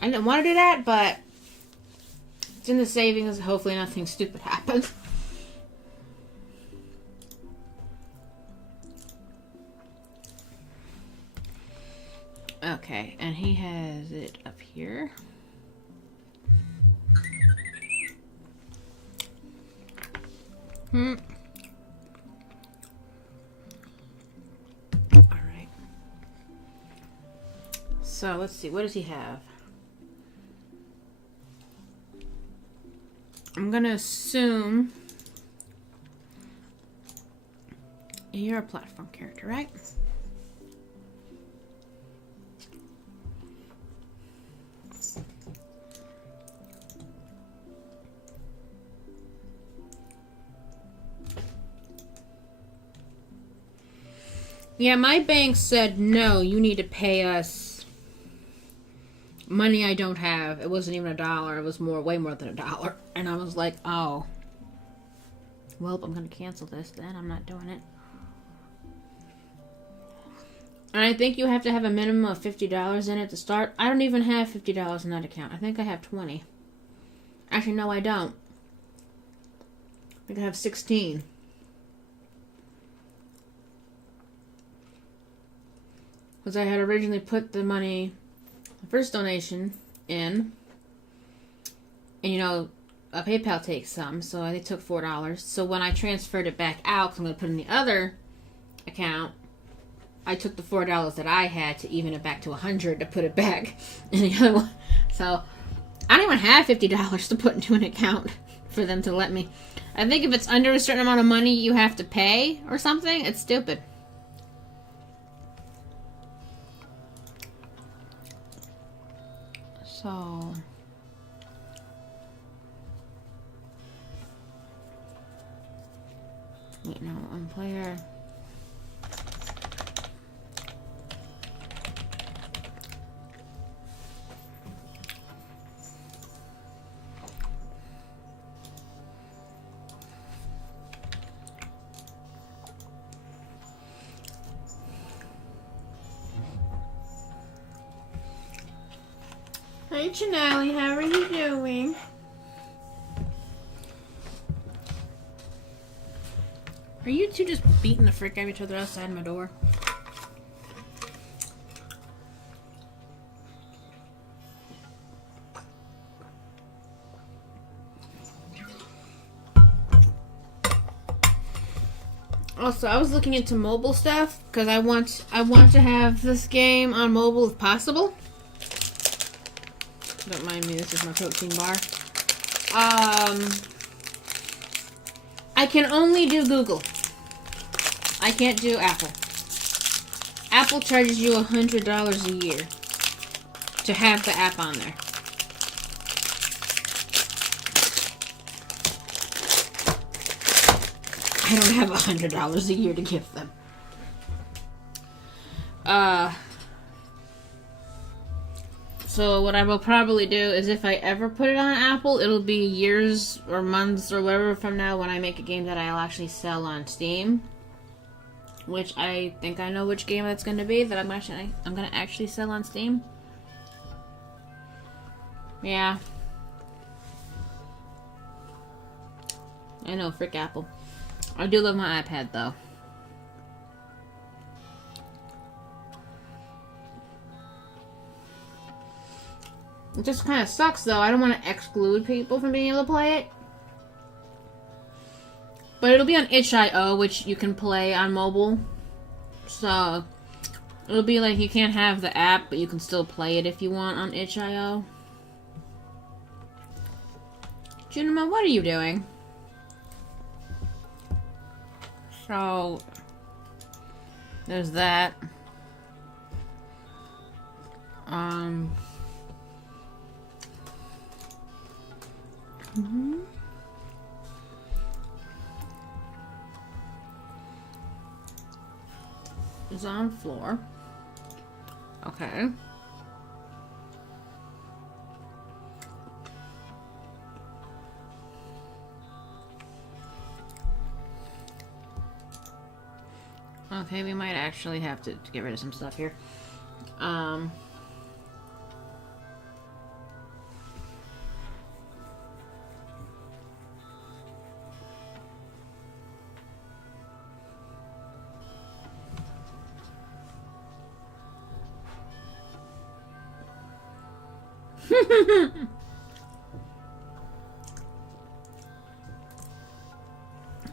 didn't want to do that, but it's in the savings. Hopefully nothing stupid happens. Okay, and he has it up here. Alright. So, let's see. What does he have? I'm gonna assume you're a platform character, right? Yeah, my bank said, no, you need to pay us money I don't have. It wasn't even $1. It was way more than $1. And I was like, oh. Well, I'm going to cancel this then. I'm not doing it. And I think you have to have a minimum of $50 in it to start. I don't even have $50 in that account. I think I have 20. Actually, no, I don't. I think I have 16. Because I had originally put the money, the first donation, in. And, you know, PayPal takes some, so they took $4. So when I transferred it back out, because I'm going to put it in the other account, I took the $4 that I had to even it back to $100 to put it back in the other one. So I don't even have $50 to put into an account for them to let me. I think if it's under a certain amount of money you have to pay or something, it's stupid. So wait, no, on player. Hey Janelle, how are you doing? Are you two just beating the frick out of each other outside my door? Also, I was looking into mobile stuff because I want to have this game on mobile if possible. Don't mind me, this is my protein bar. I can only do Google. I can't do Apple. Apple charges you $100 a year to have the app on there. I don't have $100 a year to give them. So what I will probably do is if I ever put it on Apple, it'll be years or months or whatever from now when I make a game that I'll actually sell on Steam. Which I think I know which game that's going to be that I'm going to actually sell on Steam. Yeah. I know, frick Apple. I do love my iPad though. It just kind of sucks though. I don't want to exclude people from being able to play it. But it'll be on itch.io, which you can play on mobile. So, it'll be like you can't have the app, but you can still play it if you want on itch.io. Junima, what are you doing? So, there's that. Is on floor. Okay. Okay, we might actually have to get rid of some stuff here.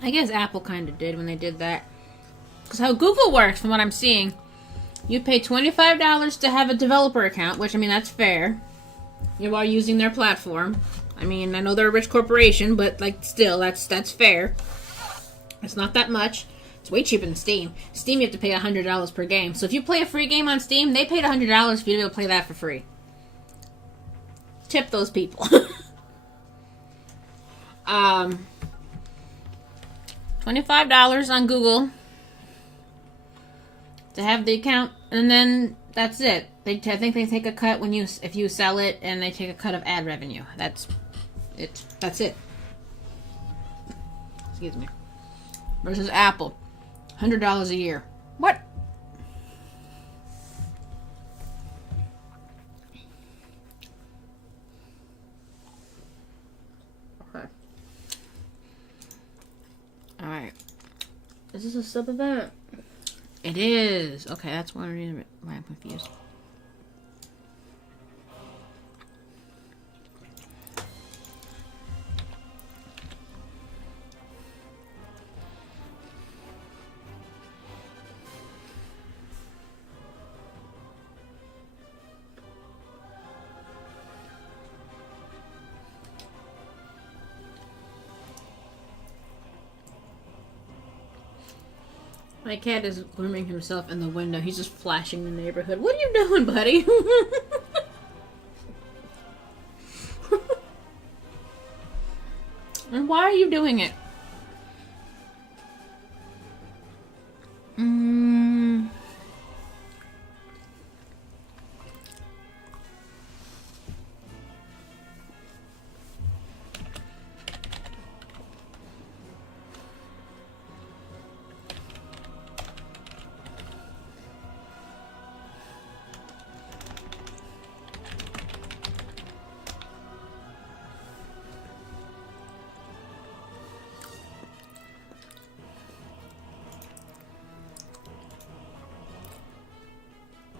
I guess Apple kind of did when they did that. Because how Google works, from what I'm seeing, you pay $25 to have a developer account, which, I mean, that's fair. You are using their platform. I mean, I know they're a rich corporation, but, like, still, that's fair. It's not that much. It's way cheaper than Steam. Steam, you have to pay $100 per game. So if you play a free game on Steam, they paid $100 for you to be able to play that for free. Tip those people. $25 on Google to have the account, and then that's it. I think they take a cut if you sell it, and they take a cut of ad revenue. That's it. That's it. Excuse me. Versus Apple, $100 a year. What? Okay. All right. Is this a sub event? It is. Okay, that's one reason why I'm confused. My cat is grooming himself in the window. He's just flashing the neighborhood. What are you doing, buddy? And why are you doing it?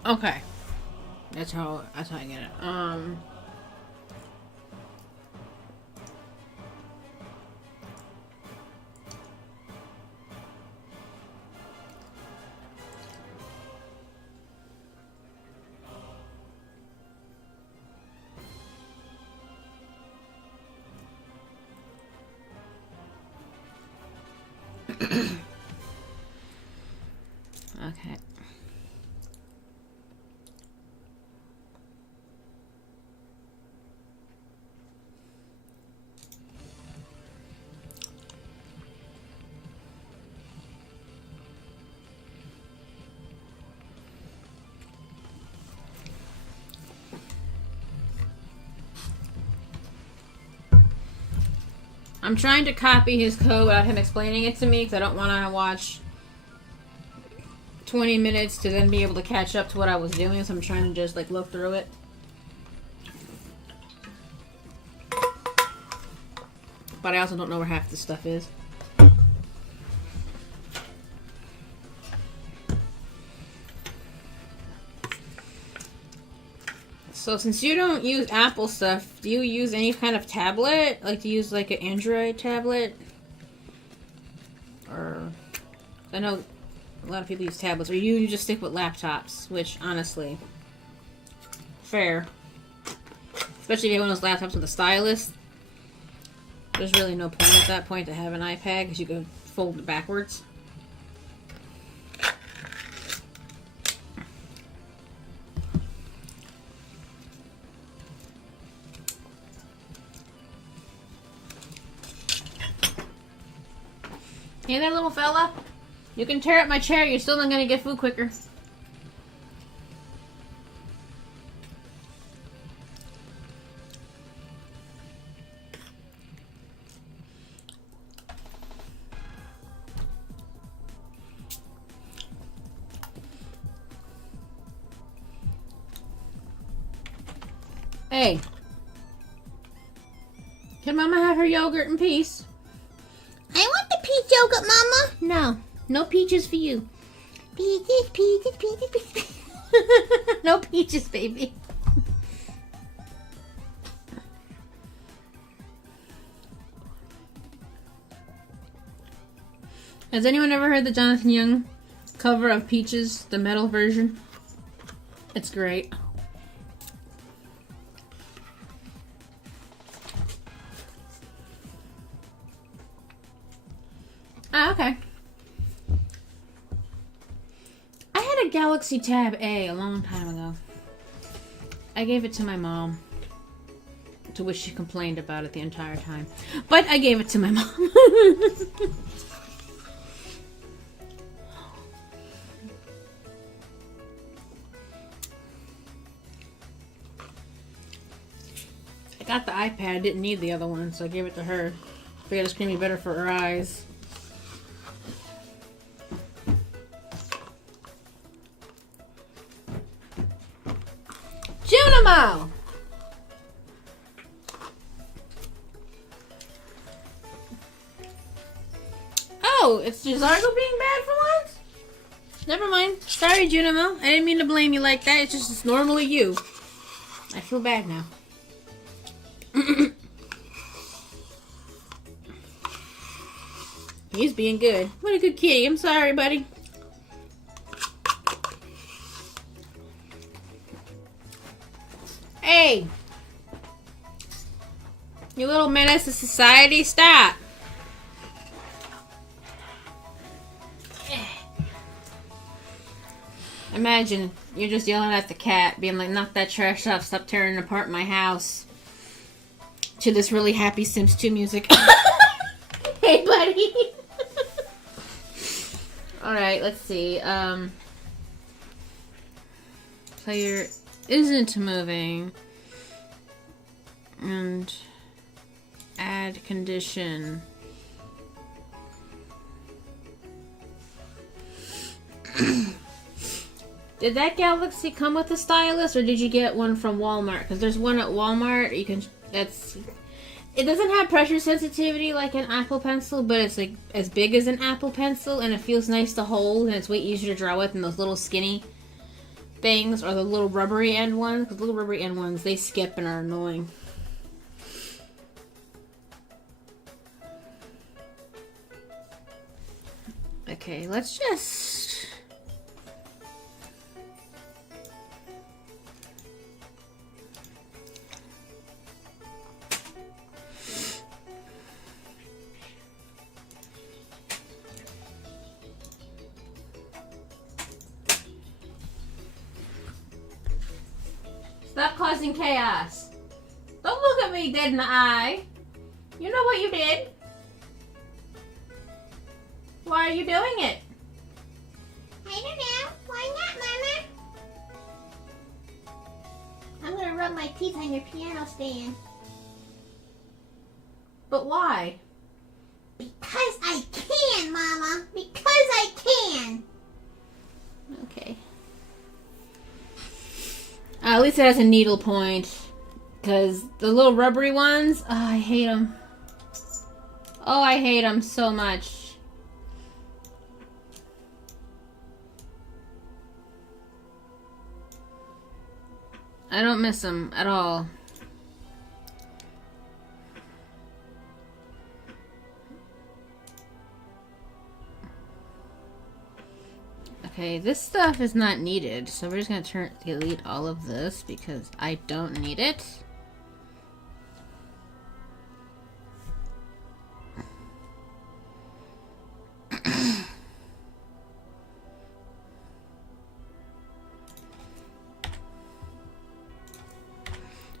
Okay. That's how I get it. Okay. I'm trying to copy his code without him explaining it to me because I don't want to watch 20 minutes to then be able to catch up to what I was doing, so I'm trying to just like look through it. But I also don't know where half the stuff is. So since you don't use Apple stuff, do you use any kind of tablet? Like, do you use like an Android tablet? Or, I know a lot of people use tablets. Or you just stick with laptops, which honestly, fair. Especially if you have one of those laptops with a stylus. There's really no point at that point to have an iPad because you can fold it backwards. Hey there, little fella. You can tear up my chair. You're still not going to get food quicker. Hey. Can Mama have her yogurt in peace? I want the peach yogurt, Mama. No. No peaches for you. Peaches, peaches, peaches, peaches. No peaches, baby. Has anyone ever heard the Jonathan Young cover of Peaches, the metal version? It's great. Ah, okay. I had a Galaxy Tab A a long time ago. I gave it to my mom, to which she complained about it the entire time. But I gave it to my mom. I got the iPad, didn't need the other one, so I gave it to her. Figured it's gonna be better for her eyes. Junimo! Oh, it's Jazargo being bad for once? Never mind. Sorry, Junimo. I didn't mean to blame you like that. It's just it's normally you. I feel bad now. He's being good. What a good kitty. I'm sorry, buddy. Hey! You little menace to society, stop! Imagine, you're just yelling at the cat, being like, knock that trash off, stop tearing apart my house. To this really happy Sims 2 music. Hey, buddy! Alright, let's see. Player isn't moving. And add condition. Did that Galaxy come with a stylus, or did you get one from Walmart? Because there's one at Walmart. You can. It doesn't have pressure sensitivity like an Apple Pencil, but it's like as big as an Apple Pencil, and it feels nice to hold, and it's way easier to draw with than those little skinny things, or the little rubbery end ones. Because little rubbery end ones, they skip and are annoying. Okay, let's just... Stop causing chaos. Don't look at me dead in the eye. You know what you did. Why are you doing it? I don't know. Why not, Mama? I'm gonna rub my teeth on your piano stand. But why? Because I can, Mama. Because I can. Okay. At least it has a needle point. Because the little rubbery ones, oh, I hate them. Oh, I hate them so much. I don't miss them at all. Okay, this stuff is not needed, so we're just gonna delete all of this because I don't need it.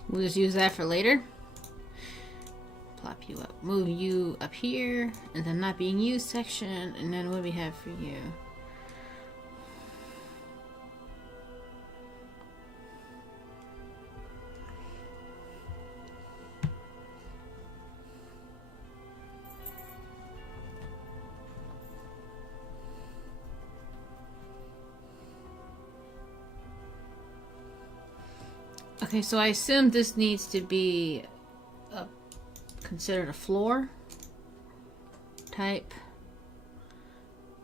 We'll just use that for later. Plop you up. Move you up here, and then not being used section, and then what do we have for you? Okay, so I assume this needs to be considered a floor type.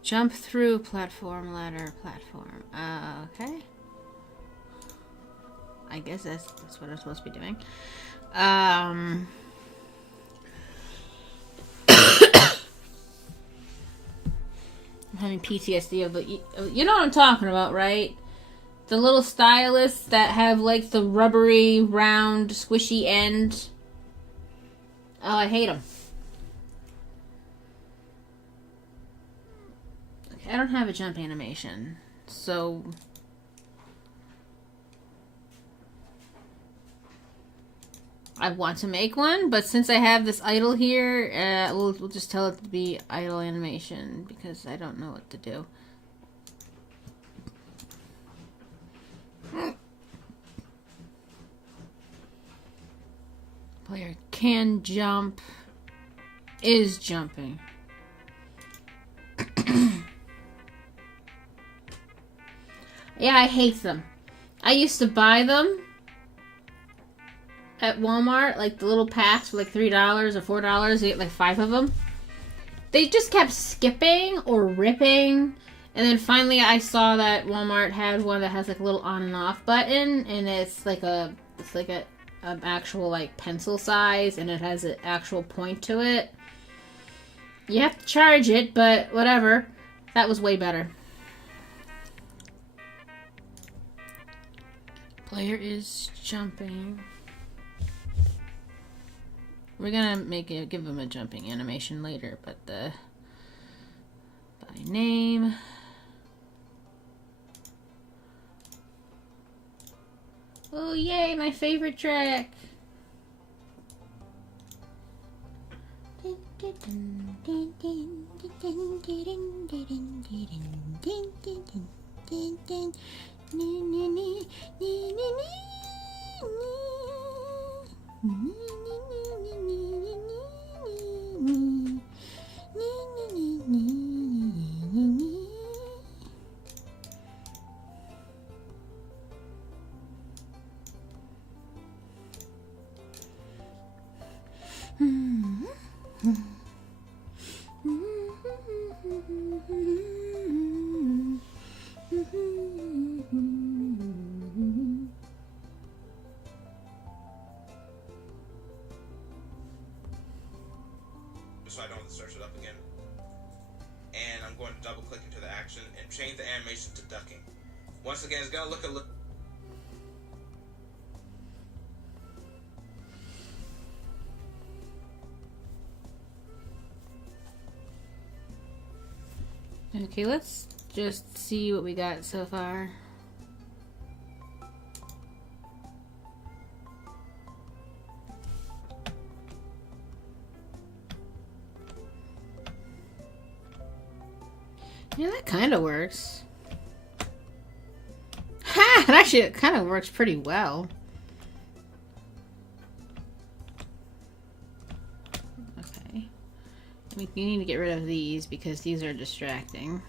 Jump through platform, ladder, platform. Okay. I guess that's what I'm supposed to be doing. I'm having PTSD of the... You know what I'm talking about, right? The little stylists that have like the rubbery, round, squishy end. Oh, I hate them. Okay, I don't have a jump animation, so... I want to make one, but since I have this idle here, we'll just tell it to be idle animation because I don't know what to do. Player can jump, is jumping. Yeah, I hate them. I used to buy them at Walmart, like the little packs for like $3 or $4. You get like 5 of them. They just kept skipping or ripping. And then finally I saw that Walmart had one that has like a little on and off button, and it's like an actual like pencil size, and it has an actual point to it. You have to charge it, but whatever. That was way better. Player is jumping. We're gonna give him a jumping animation later, but by name. Oh yay, my favorite track. So I don't have to search it up again. And I'm going to double click into the action and change the animation to ducking. Once again, it's gonna look a little. Okay, let's just see what we got so far. Yeah, that kind of works. Ha! Actually, it kind of works pretty well. Okay. We need to get rid of these because these are distracting.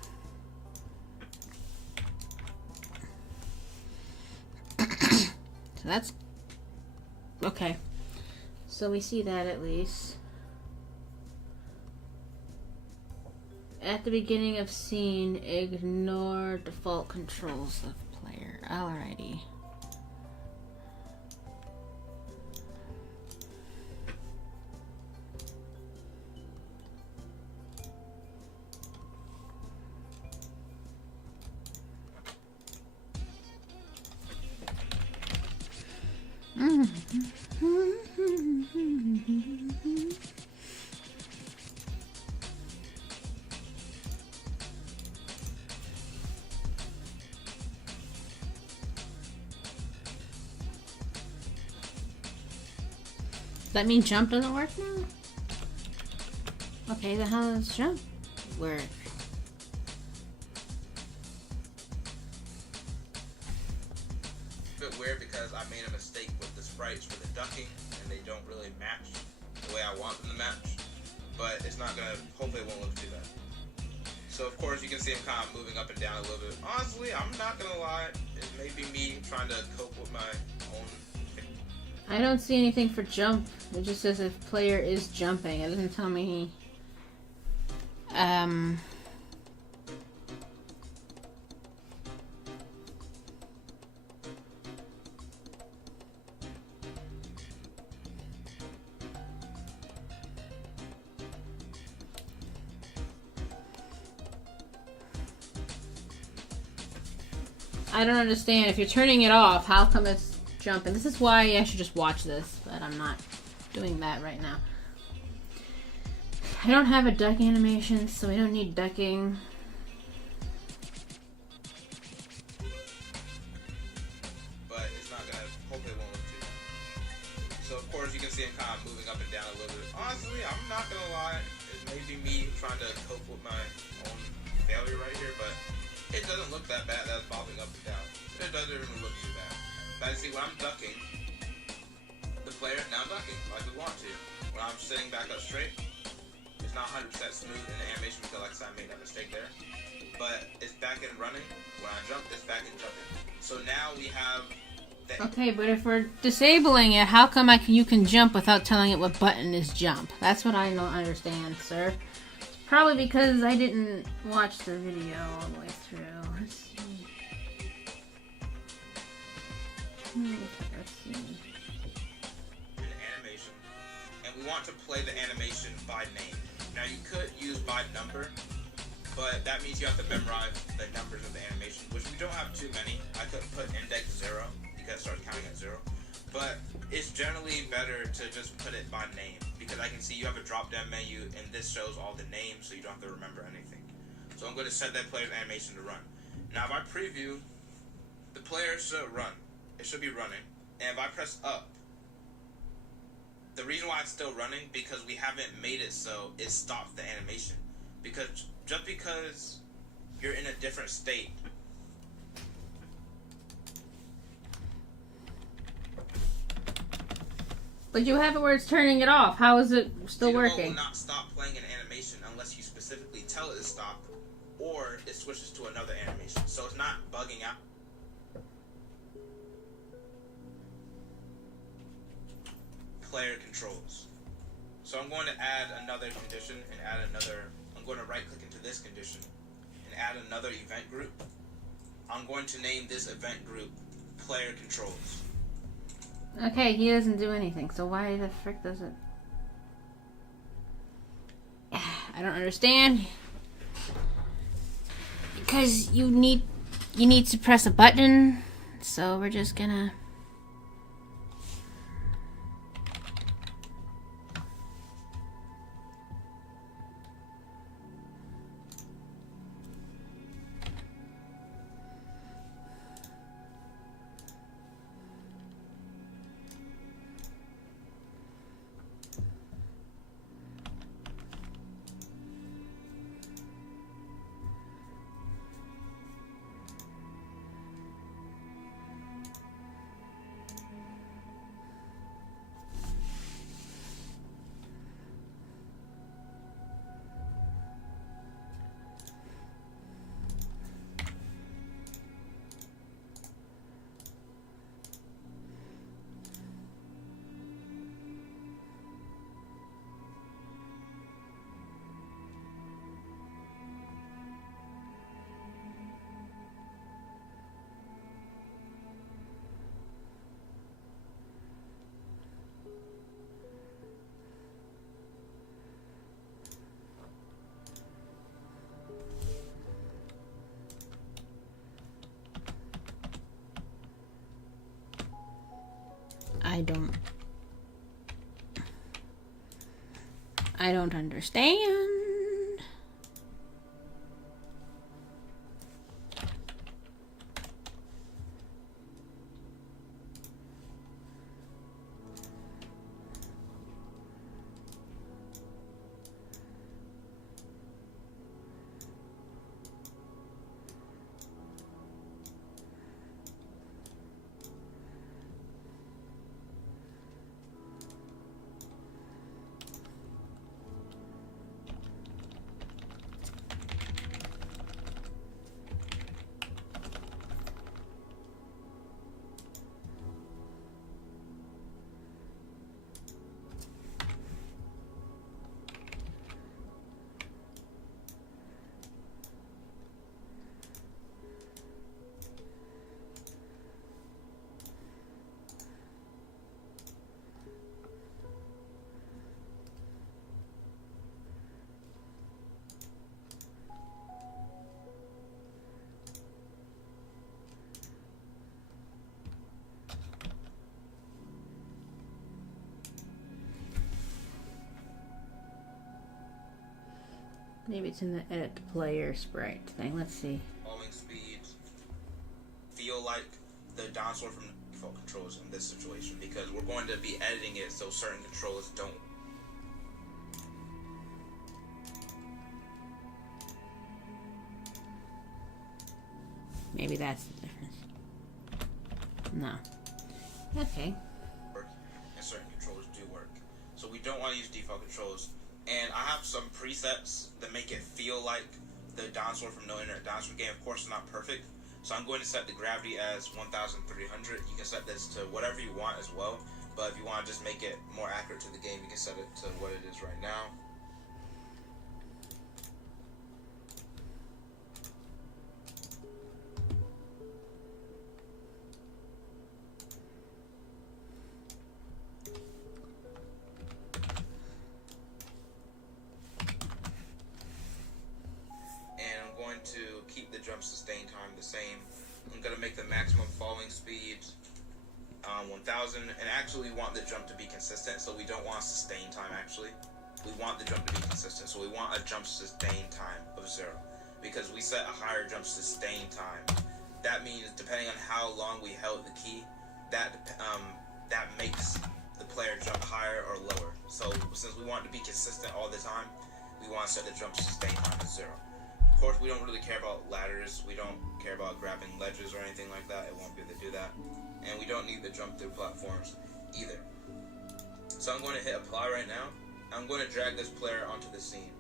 So that's okay. So we see that at least. At the beginning of scene, ignore default controls of player. Alrighty. Does that mean jump doesn't work now? Okay, then how does jump work? It's a bit weird because I made a mistake with the sprites for the ducking, and they don't really match the way I want them to match. But it's not gonna, hopefully it won't look too bad. So of course you can see him kind of moving up and down a little bit. Honestly, I'm not gonna lie, it may be me trying to cope with my own. I don't see anything for jump. It just says if player is jumping. It doesn't tell me. I don't understand. If you're turning it off, how come it's jumping? This is why I should just watch this, but I'm not doing that right now. I don't have a duck animation, so we don't need ducking. But it's not gonna, hopefully it won't look too bad. So of course you can see him kind of moving up and down a little bit. Honestly, I'm not gonna lie, it may be me trying to cope with my own failure right here, but it doesn't look that bad. That's bobbing up and down. It doesn't even look too bad. But I see when I'm ducking, the player is now ducking like we want to. When I'm sitting back up straight, it's not 100% smooth in the animation because like I said, I made that mistake there. But it's back and running. When I jump, it's back and jumping. So now we have the... Okay, but if we're disabling it, how come you can jump without telling it what button is jump? That's what I don't understand, sir. Probably because I didn't watch the video all the way through. Let's see. Let's see. An animation. And we want to play the animation by name. Now you could use by number, but that means you have to memorize the numbers of the animation, which we don't have too many. I could put index 0 because it starts counting at 0. But it's generally better to just put it by name because I can see you have a drop down menu and this shows all the names so you don't have to remember anything. So I'm going to set that player's animation to run. Now if I preview, the player should run. It should be running. And if I press up, the reason why it's still running because we haven't made it so it stops the animation. Because just because you're in a different state, But you have it where it's turning it off. How is it still working? will not stop playing an animation unless you specifically tell it to stop, or it switches to another animation. So it's not bugging out. Player controls. So I'm going to add another condition and add another. I'm going to right click into this condition and add another event group. I'm going to name this event group Player Controls. Okay, he doesn't do anything, so why the frick does it? I don't understand. Because you need to press a button, so we're just gonna... I don't understand. Maybe it's in the edit the player sprite thing. Let's see. Falling speed feel like the dinosaur from the default controls in this situation, because we're going to be editing it so certain controls don't. Maybe that's the difference. No. Okay. And certain controls do work. So we don't want to use default controls. And I have some presets that make it feel like the dinosaur from No Internet Dinosaur game. Of course, it's not perfect. So I'm going to set the gravity as 1,300. You can set this to whatever you want as well. But if you want to just make it more accurate to the game, you can set it to what it is right now. To keep the jump sustain time the same. I'm going to make the maximum falling speed 1,000, and actually want the jump to be consistent, so we don't want sustain time actually. We want the jump to be consistent, so we want a jump sustain time of 0. Because we set a higher jump sustain time. That means depending on how long we held the key, that makes the player jump higher or lower. So since we want it to be consistent all the time, we want to set the jump sustain time at 0. Of course, we don't really care about ladders. We don't care about grabbing ledges or anything like that. It won't be able to do that. And we don't need to jump through platforms either. So I'm going to hit apply right now. I'm going to drag this player onto the scene.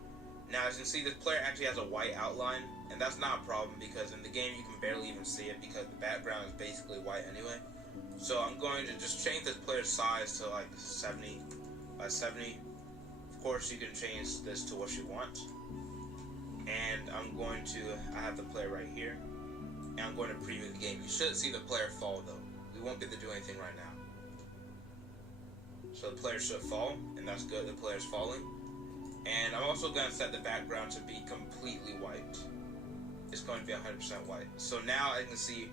Now, as you can see, this player actually has a white outline, and that's not a problem because in the game you can barely even see it because the background is basically white anyway. So I'm going to just change this player's size to like 70 by 70. Of course, you can change this to what you want. And I have the player right here, and I'm going to preview the game. You should see the player fall though. We won't be able to do anything right now. So the player should fall, and that's good, the player's falling. And I'm also going to set the background to be completely white. It's going to be 100% white. So now I can see,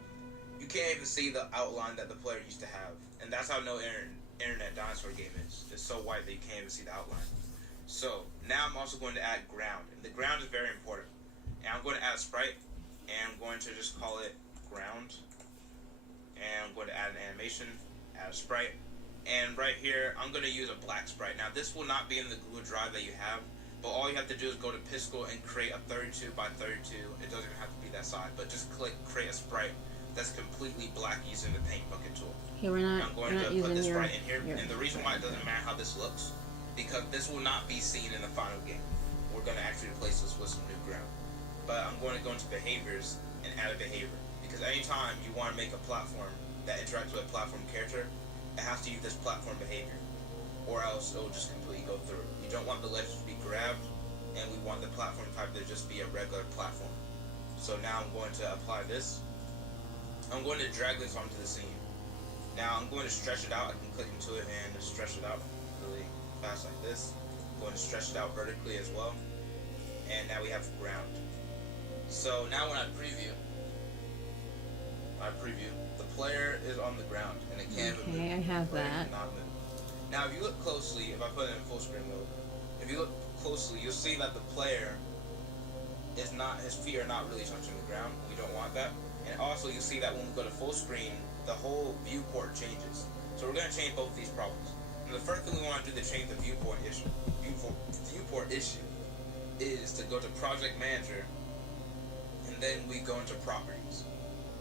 you can't even see the outline that the player used to have. And that's how No Internet Dinosaur game is. It's so white that you can't even see the outline. So now I'm also going to add ground, and the ground is very important. And I'm going to add a sprite, and I'm going to just call it ground. And I'm going to add an animation, add a sprite, and right here I'm going to use a black sprite. Now this will not be in the Google Drive that you have, but all you have to do is go to Piscal and create a 32 by 32. It doesn't even have to be that size, but just click create a sprite that's completely black using the paint bucket tool. Here we're not. I'm going to put this sprite in here, and the reason why it doesn't matter how this looks, because this will not be seen in the final game. We're going to actually replace this with some new ground. But I'm going to go into behaviors and add a behavior, because anytime you want to make a platform that interacts with a platform character, it has to use this platform behavior, or else it will just completely go through. You don't want the ledges to be grabbed, and we want the platform type to just be a regular platform. So now I'm going to apply this. I'm going to drag this onto the scene. Now I'm going to stretch it out. I can click into it and stretch it out really fast like this. I'm going to stretch it out vertically as well. And now we have ground. So now when I preview, I preview, the player is on the ground and it can't move. Okay, I have that. Not move. Now, if you look closely, if I put it in full screen mode, if you look closely, you'll see that the player is not, his feet are not really touching the ground. We don't want that. And also, you see that when we go to full screen, the whole viewport changes. So we're going to change both of these problems. And the first thing we want to do to change the viewport issue is to go to Project Manager, and then we go into Properties.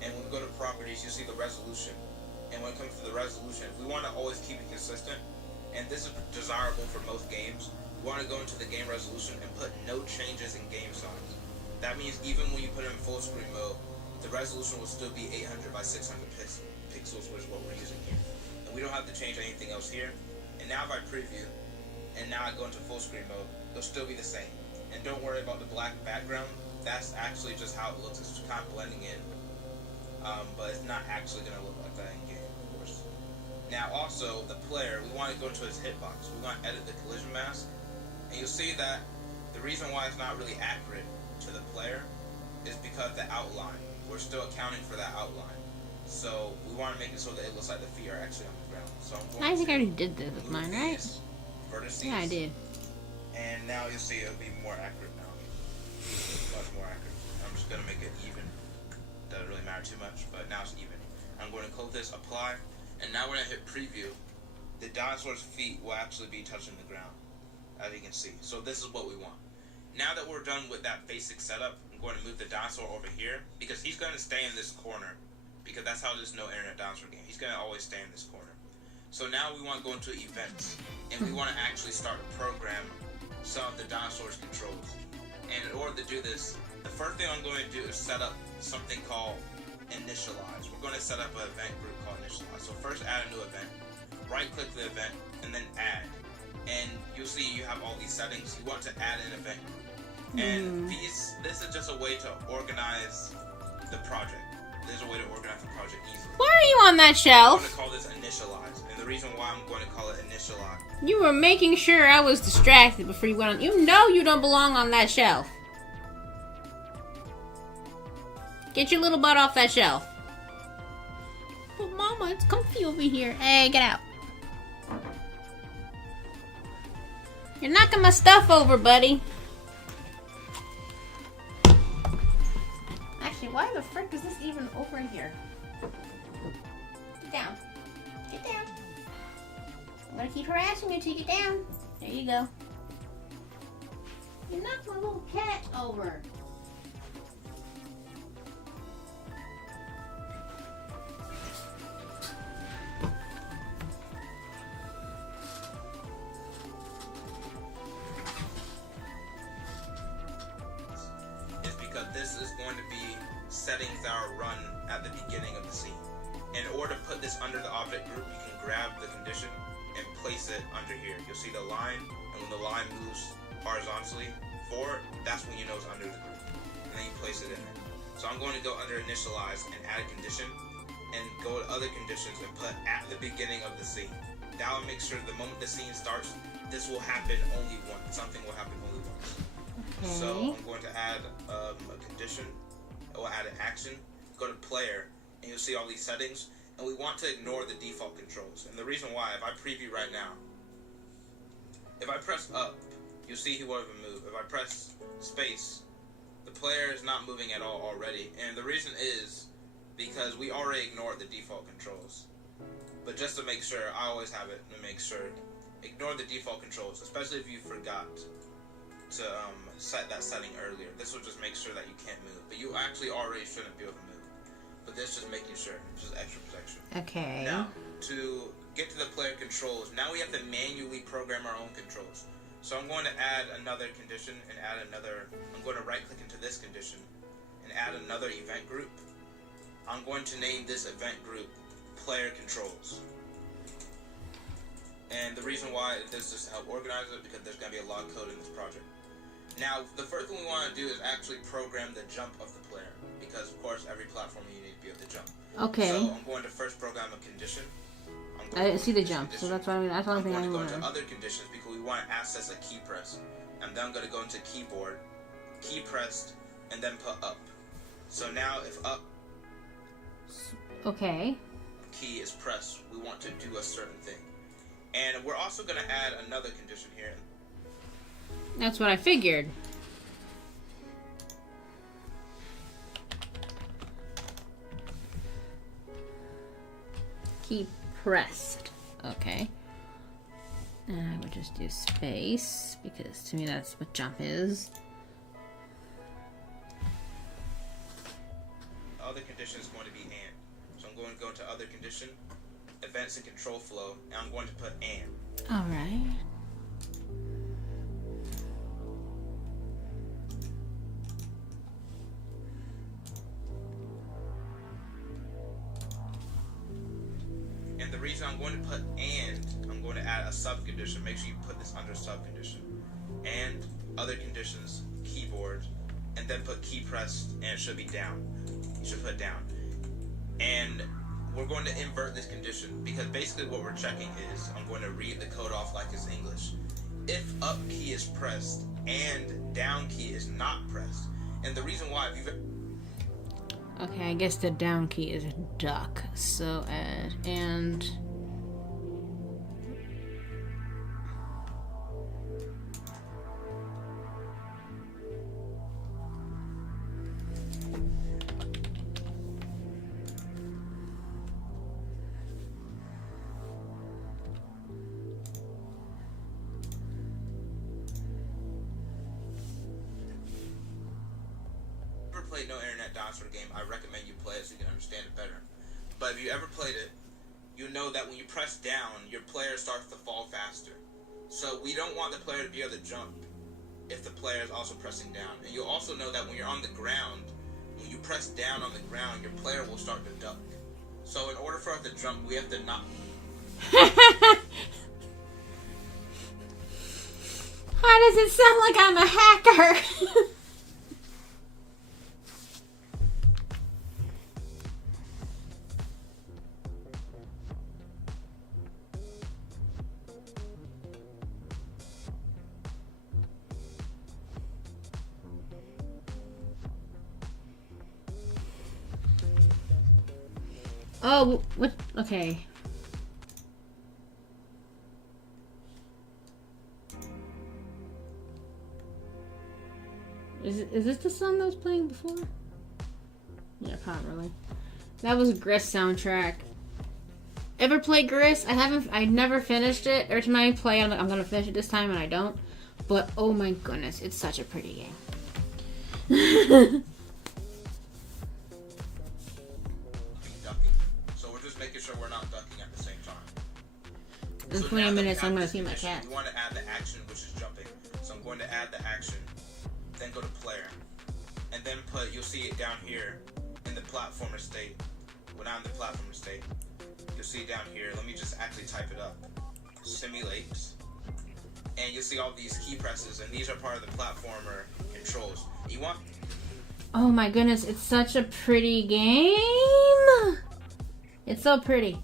And when we go to Properties, you see the resolution. And when it comes to the resolution, we want to always keep it consistent, and this is desirable for most games. We want to go into the game resolution and put no changes in game size. That means even when you put it in full screen mode, the resolution will still be 800 by 600 pixels, which is what we're using here. And we don't have to change anything else here. And now if I preview, and now I go into full screen mode, it'll still be the same. And don't worry about the black background. That's actually just how it looks. It's kind of blending in. But it's not actually going to look like that in game, of course. Now also, the player, we want to go into his hitbox. We want to edit the collision mask. And you'll see that the reason why it's not really accurate to the player is because the outline. We're still accounting for that outline. So we want to make it so that it looks like the feet are actually on the ground. So I'm going I think to I already did this with mine, right? vertices. Yeah, I did. And now you'll see it'll be more accurate now. Much more accurate. I'm just going to make it even. Doesn't really matter too much, but now it's even. I'm going to close this, apply, and now when I hit preview, the dinosaur's feet will actually be touching the ground, as you can see. So this is what we want. Now that we're done with that basic setup, I'm going to move the dinosaur over here, because he's going to stay in this corner, because that's how there's no internet dinosaur game. He's going to always stay in this corner. So now we want to go into events, and we want to actually start to program some of the dinosaur's controls. And in order to do this, the first thing I'm going to do is set up something called initialize. We're going to set up an event group called initialize. So first add a new event, right click the event, and then add. And you'll see you have all these settings. You want to add an event group. And this is just a way to organize the project. There's a way to organize the project easily. Why are you on that I'm shelf? going to call this initialize. And the reason why I'm going to call it initialize. You were making sure I was distracted before you went on. You know you don't belong on that shelf. Get your little butt off that shelf. Oh, Mama, it's comfy over here. Hey, get out. You're knocking my stuff over, buddy. Actually, why the frick is this even over here? Get down. Get down. I'm gonna keep harassing you till you get down. There you go. You knocked my little cat over. Is because this is going to be settings that are run at the beginning of the scene. In order to put this under the object group, you can grab the condition and place it under here. You'll see the line, and when the line moves horizontally forward, that's when you know it's under the group. And then you place it in there. So I'm going to go under initialize and add a condition, and go to other conditions and put at the beginning of the scene. That will make sure the moment the scene starts, this will happen only once. Something will happen only once. Okay. So I'm going to add a condition. We'll add an action. Go to player, and you'll see all these settings. And we want to ignore the default controls. And the reason why, if I preview right now, if I press up, you'll see he won't even move. If I press space, the player is not moving at all already. And the reason is because we already ignored the default controls. But just to make sure, I always have it to make sure. Ignore the default controls, especially if you forgot to set that setting earlier. This will just make sure that you can't move. But you actually already shouldn't be able to move. But this just making sure, just extra protection. Okay. Now, to get to the player controls, now we have to manually program our own controls. So I'm going to add another condition and add another, I'm going to right click into this condition and add another event group. I'm going to name this event group player controls. And the reason why this is to help organize it, because there's going to be a lot of code in this project. Now, the first thing we want to do is actually program the jump of the player, because of course every platform you need to be able to jump. Okay. So I'm going to first program a condition. I didn't see the jump, so that's why that's the only thing I I'm going to learned. go into other conditions because we want to access a key press. And then I'm going to go into keyboard, key pressed, and then put up. So now if up, Okay. Key is pressed, we want to do a certain thing. And we're also going to add another condition here. That's what I figured. Key pressed. Okay. And I would just do space, because to me that's what jump is. Other condition is going to be and. So I'm going to go into other condition, events and control flow, and I'm going to put and. Alright. And the reason I'm going to put and, I'm going to add a sub condition. Make sure you put this under sub condition. And other conditions, keyboard, and then put key pressed, and it should be down. You should put down. And we're going to invert this condition, because basically what we're checking is, I'm going to read the code off like it's English. If up key is pressed and down key is not pressed, and the reason why, if you've Okay, I guess the down key is duck. So add and played No Internet Dinosaur game, I recommend you play it so you can understand it better. But if you ever played it, you know that when you press down, your player starts to fall faster. So we don't want the player to be able to jump if the player is also pressing down. And you'll also know that when you're on the ground, when you press down on the ground, your player will start to duck. So in order for us to jump, we have to not... Why does it sound like I'm a hacker? Oh, what? Okay. Is this the song that was playing before? Yeah, probably. That was Gris soundtrack. Ever play Gris? I never finished it. Every time I play, I'm like, I'm gonna finish it this time, and I don't. But oh my goodness, it's such a pretty game. Making sure we're not ducking at the same time. In So 20 now that minutes, we I'm have going to this see my condition, cat. We want to add the action, which is jumping. So I'm going to add the action, then go to player, and then you'll see it down here in the platformer state. Well, not in the platformer state. You'll see it down here. Let me just actually type it up. Simulate. And you'll see all these key presses, and these are part of the platformer controls. You want... Oh my goodness, it's such a pretty game! It's so pretty.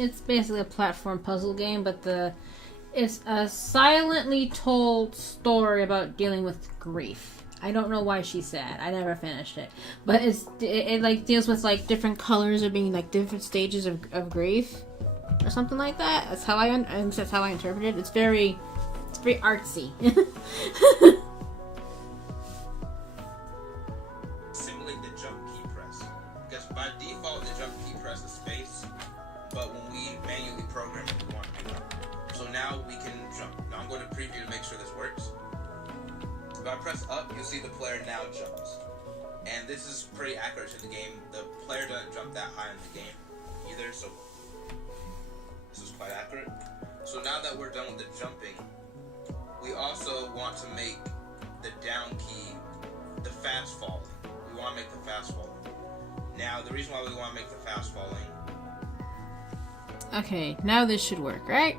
It's basically a platform puzzle game, but it's a silently told story about dealing with grief. I don't know why she's sad. I never finished it, but it like deals with like different colors of being like different stages of grief, or something like that. That's how that's how I interpret it. It's very artsy. Simulate the jump key press, because by default the jump key press is space, but when we manually program it, we want to do that. So now we can jump. Now I'm going to preview to make sure this works. If I press up, you'll see the player now jumps. And this is pretty accurate to the game. The player doesn't jump that high in the game either, so this is quite accurate. So now that we're done with the jumping, we also want to make the down key the fast falling. We want to make the fast falling. Now, the reason why we want to make the fast falling... Okay, now this should work, right?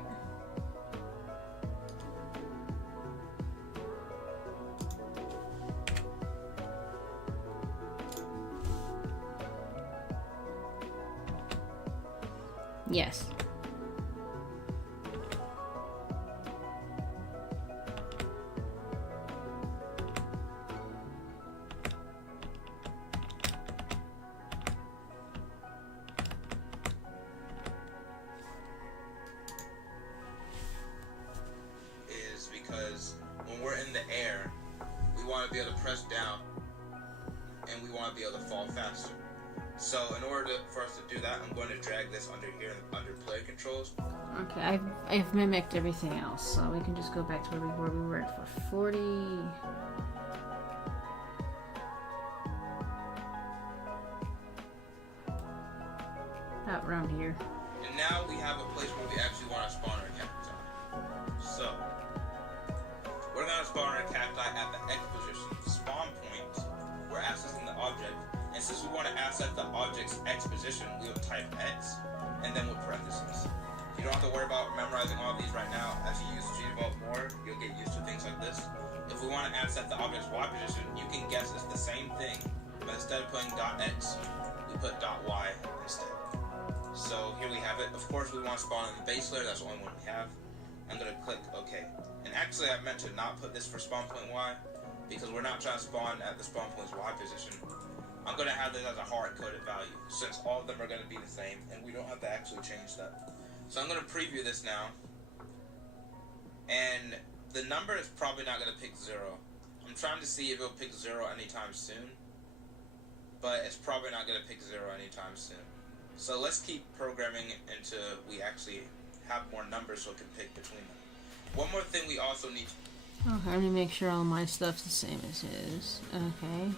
Yes. is because when we're in the air, we want to be able to press down and we want to be able to fall faster. So in order for us to do that, I'm going to drag this under here, under player controls. Okay, I've mimicked everything else, so we can just go back to where we were for 40. About around here. And now we have a place where we actually want to spawn our cacti. So we're going to spawn our cacti at the X position. Spawn point, we're accessing the object. And since we want to access the object's X position, we will type X and then with parentheses. You don't have to worry about memorizing all of these right now. As you use GDevelop more, you'll get used to things like this. If we want to access the object's Y position, you can guess it's the same thing, but instead of putting .x, we put .y instead. So here we have it. Of course, we want to spawn in the base layer. That's the only one we have. I'm going to click OK. And actually, I meant to not put this for spawn point Y, because we're not trying to spawn at the spawn point's Y position. I'm going to have this as a hard-coded value, since all of them are going to be the same, and we don't have to actually change that. So I'm going to preview this now, and the number is probably not going to pick 0. I'm trying to see if it'll pick 0 anytime soon, but it's probably not going to pick 0 anytime soon. So let's keep programming until we actually have more numbers so it can pick between them. One more thing we also need to... Okay, let me make sure all my stuff's the same as his. Okay.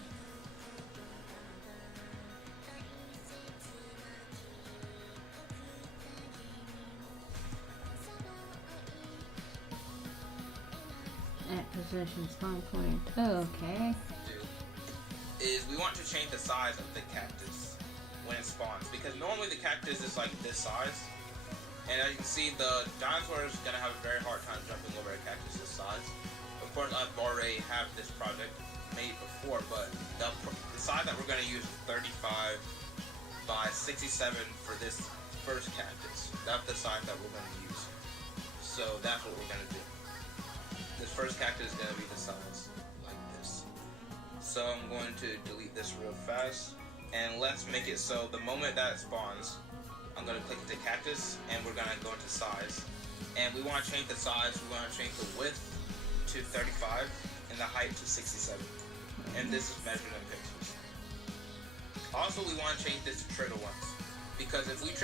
At position spawn point. Okay. is we want to change the size of the cactus when it spawns, because normally the cactus is like this size, and as you can see, the dinosaur is going to have a very hard time jumping over a cactus this size. Of course, I've already had this project made before, but the size that we're going to use is 35 by 67 for this first cactus. That's the size that we're going to use. So that's what we're going to do. This first cactus is going to be the size like this. So I'm going to delete this real fast, and let's make it so the moment that it spawns, I'm going to click into cactus, and we're going to go into size. And we want to change the size. We want to change the width to 35 and the height to 67. And this is measured in pixels. Also, we want to change this to trigger once, because if we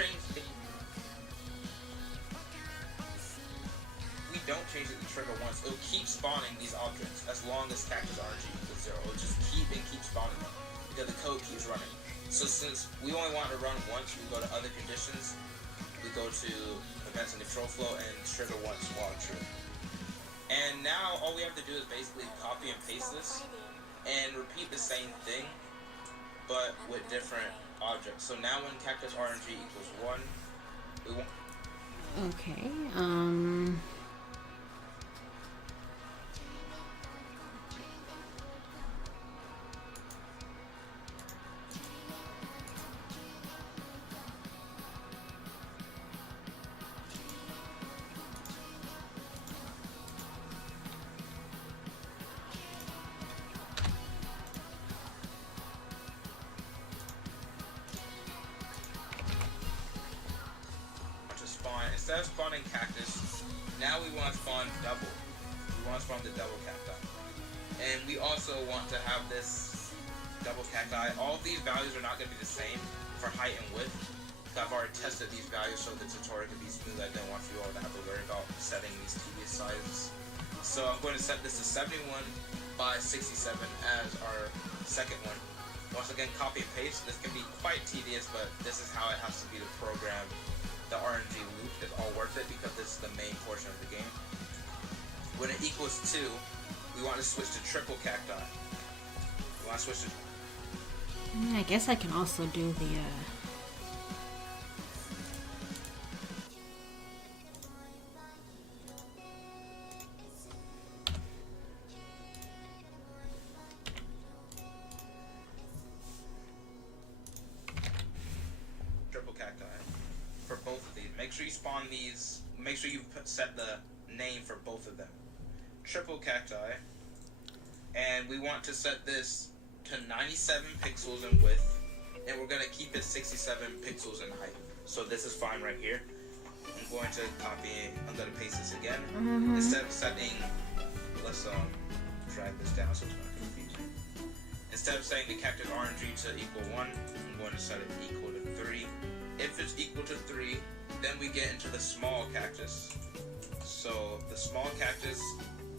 don't change it to trigger once, it'll keep spawning these objects as long as cactus RNG equals 0. It'll just keep spawning them because the code keeps running. So since we only want to run once, we go to other conditions, we go to events and control flow, and trigger once while true. And now all we have to do is basically copy and paste this and repeat the same thing, but with different objects. So now when cactus RNG equals 1, we want... Okay, instead of spawning cactus, now we want to spawn double. We want to spawn the double cacti. And we also want to have this double cacti. All of these values are not going to be the same for height and width. I've already tested these values so the tutorial can be smooth. I don't want you all to have to worry about setting these tedious sizes. So I'm going to set this to 71 by 67 as our second one. Once again, copy and paste. This can be quite tedious, but this is how it has to be to program the RNG loop. Is all worth it because this is the main portion of the game. When it equals 2, we want to switch to triple cacti. We want to switch to... I guess I can also do the, triple cacti for both of these. Make sure you spawn these. Make sure you set the name for both of them. Triple cacti, and we want to set this to 97 pixels in width, and we're going to keep it 67 pixels in height. So this is fine right here. I'm going to I'm going to paste this again. Instead of setting, let's drag this down so it's not confusing. Instead of setting the cactus RNG to equal 1, I'm going to set it equal to 3. If it's equal to 3, then we get into the small cactus. So the small cactus,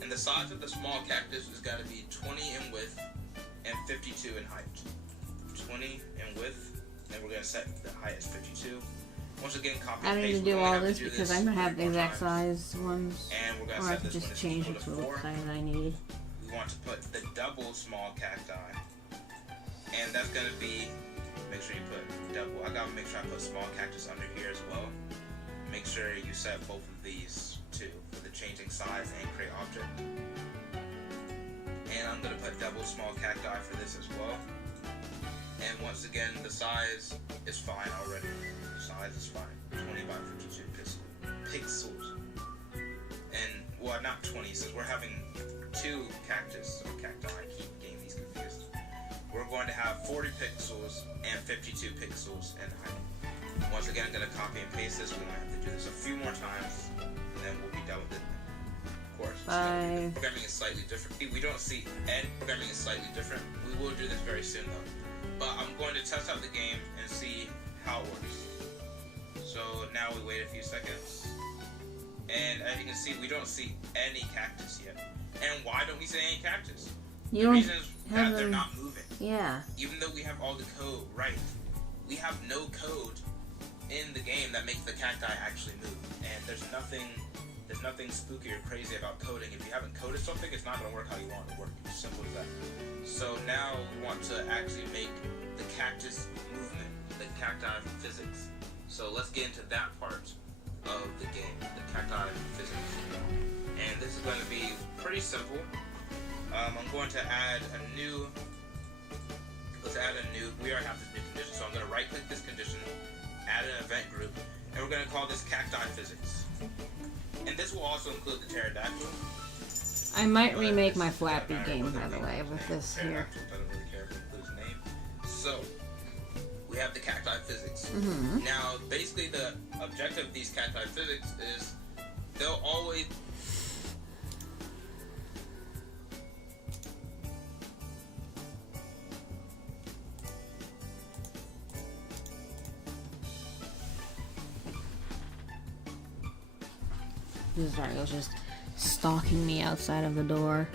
and the size of the small cactus is got to be 20 in width and 52 in height. 20 in width, and we're going to set the height as 52. Once again, copy and I paste. need to do all this because I don't have the exact size ones. And we're going to Or I set can this one just as change equal it to to the 4. size I need. We want to put the double small cacti, and that's going to be, make sure you put double. I got to make sure I put small cactus under here as well. Make sure you set both of these too for the changing size and create object. And I'm going to put double small cacti for this as well. And once again, the size is fine already. The size is fine. 20 by 52 pixels. And, well, not 20, since we're having 2 cactus or cacti. I keep getting these confused. We're going to have 40 pixels and 52 pixels in height. Once again, I'm going to copy and paste this. We're going to have to do this a few more times, and then we'll be done with it. Of course, programming is slightly different. We don't see any programming is slightly different. We will do this very soon, though. But I'm going to test out the game and see how it works. So now we wait a few seconds. And as you can see, we don't see any cactus yet. And why don't we see any cactus? The reason is that they're not moving. Yeah. Even though we have all the code right, we have no code in the game that makes the cacti actually move. And there's nothing spooky or crazy about coding. If you haven't coded something, it's not going to work how you want it to work. It's simple as that. So now we want to actually make the cactus movement, the cacti physics. So let's get into that part of the game, the cacti physics. And this is going to be pretty simple. I'm going to add a new, we already have this new condition. So I'm going to right click this condition, add an event group, and we're going to call this cacti physics. And this will also include the pterodactyl. I might remake my Flappy game, by the way, with this here. I don't really care if it includes a name. So, we have the cacti physics. Now, basically the objective of these cacti physics is they'll always... Sorry, it was just stalking me outside of the door.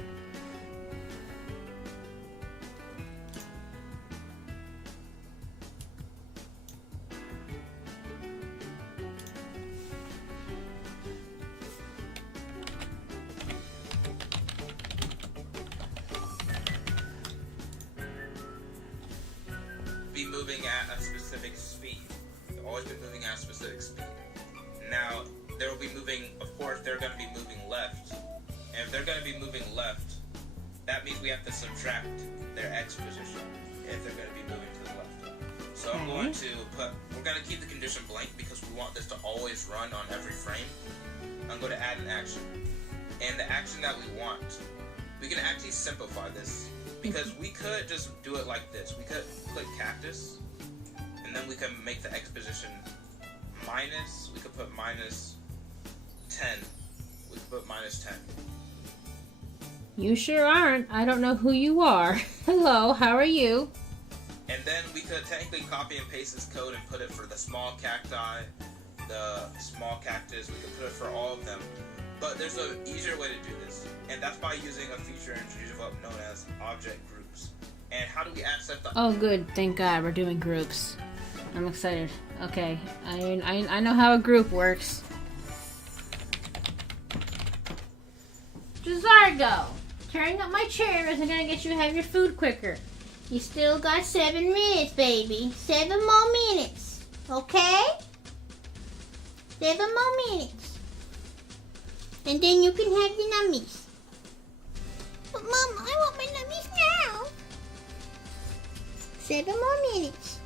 Be moving at a specific speed. They'll always be moving at a specific speed. Now, they will be moving, of course, they're going to be moving left. And if they're going to be moving left, that means we have to subtract their X position if they're going to be moving to the left. So I'm going to we're going to keep the condition blank because we want this to always run on every frame. I'm going to add an action. And the action that we want, we can actually simplify this because we could just do it like this. We could click cactus, and then we can make the X position minus, we could put minus 10. We can put minus 10. You sure aren't. I don't know who you are. Hello, how are you? And then we could technically copy and paste this code and put it for the small cacti, the small cactus. We could put it for all of them. But there's an easier way to do this, and that's by using a feature in GDevelop known as object groups. And how do we access the... Oh, good. Thank God we're doing groups. I'm excited. Okay, I know how a group works. Jazargo, turning up my chair isn't gonna get you to have your food quicker. You still got 7 minutes, baby. 7 more minutes. Okay? 7 more minutes. And then you can have your nummies. But Mom, I want my nummies now. 7 more minutes.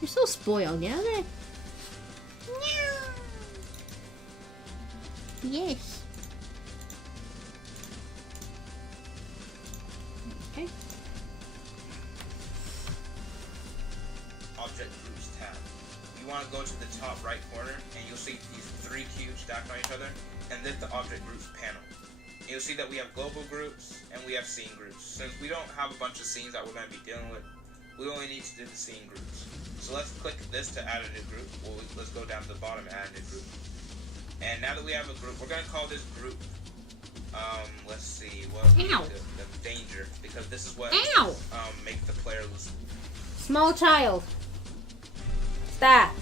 You're so spoiled, you know that? No. Yes. Okay. Object groups tab. You want to go to the top right corner, and you'll see these 3 cubes stacked on each other, and then the object groups panel. And you'll see that we have global groups and we have scene groups. Since we don't have a bunch of scenes that we're going to be dealing with, we only need to do the scene groups. So let's click this to add a new group. Well, let's go down to the bottom and add a new group. And now that we have a group, we're going to call this group, let's see, what the danger, because this is what makes the player lose. Small child. Stop.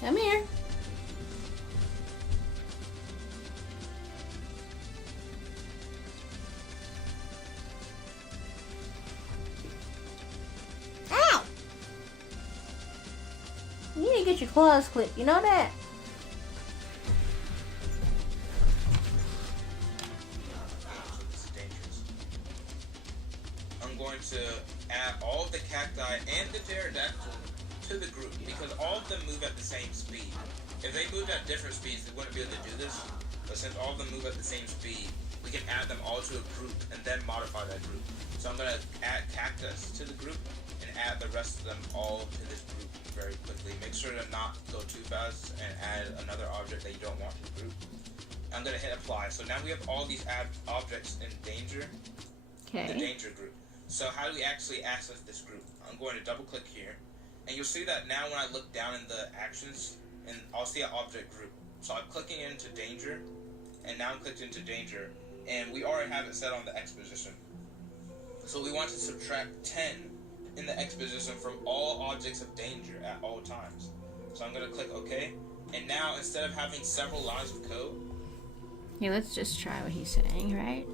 Come here. Ow! You need to get your claws clipped. You know that? This is dangerous. I'm going to add all of the cacti and the pterodactyl to the group because all of them move at the same speed. If they moved at different speeds, they wouldn't be able to do this. But since all of them move at the same speed, we can add them all to a group and then modify that group. So I'm going to add cactus to the group and add the rest of them all to this group very quickly. Make sure to not go too fast and add another object that you don't want to the group. I'm going to hit apply. So now we have all these objects in danger, the danger group. So how do we actually access this group? I'm going to double click here. And you'll see that now when I look down in the actions, and I'll see an object group. So I'm clicking into danger, and now I'm clicked into danger, and we already have it set on the X position. So we want to subtract 10 in the X position from all objects of danger at all times. So I'm going to click OK, and now instead of having several lines of code... Yeah, let's just try what he's saying, right?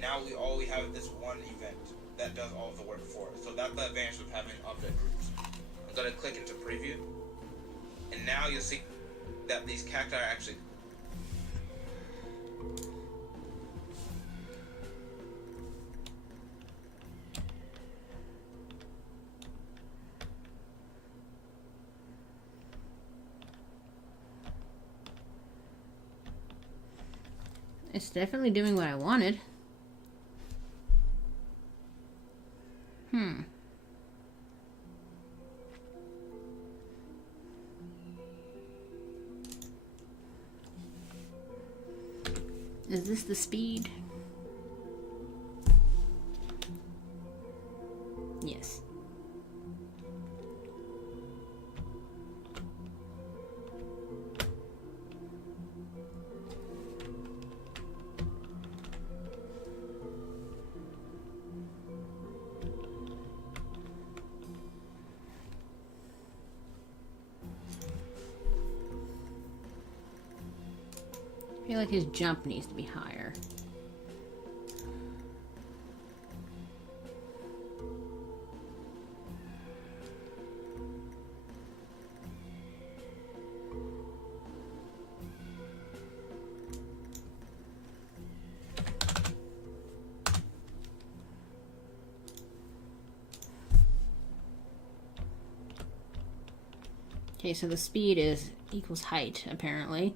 Now we have this one event that does all of the work for us. So that's the advantage of having object groups. I'm going to click into preview, and now you'll see that these cacti are actually... It's definitely doing what I wanted. Is this the speed? Yes. I feel like his jump needs to be higher. Okay, so the speed is equals height, apparently.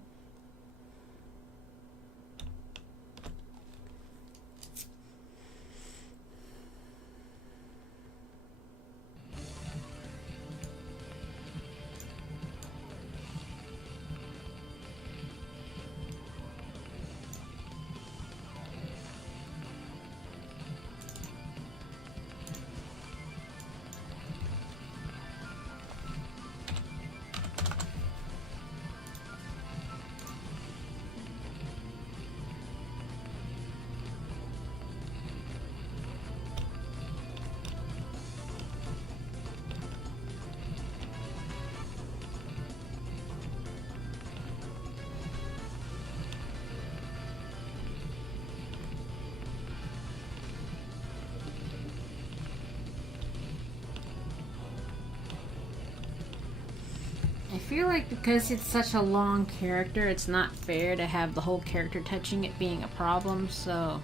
I feel like because it's such a long character, it's not fair to have the whole character touching it being a problem, so...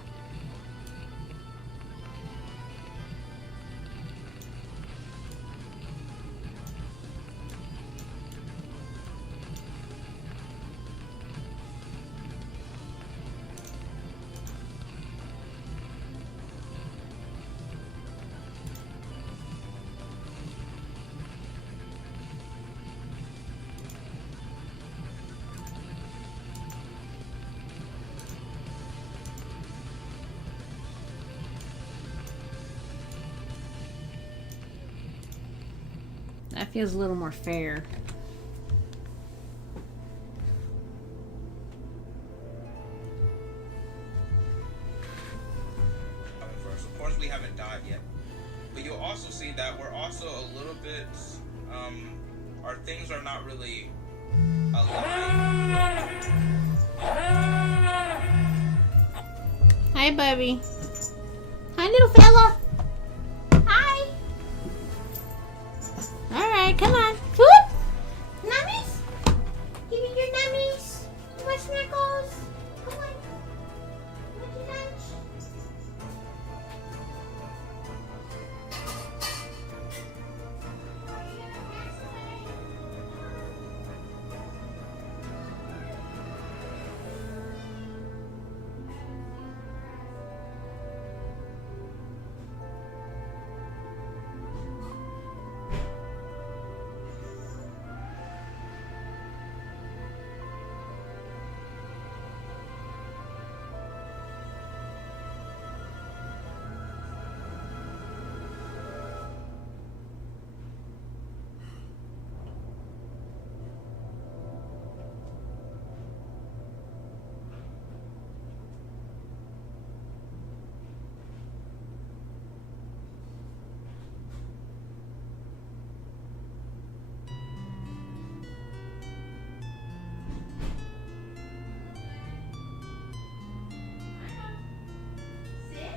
That feels a little more fair. First, of course, we haven't died yet, but you'll also see that we're also a little bit. Our things are not really aligned. Hi, Bubby. Hi, little fella. Hi. All right, come on. Food? Nummies? Give me your nummies. You want snickles? Come on. You want your lunch? Okay.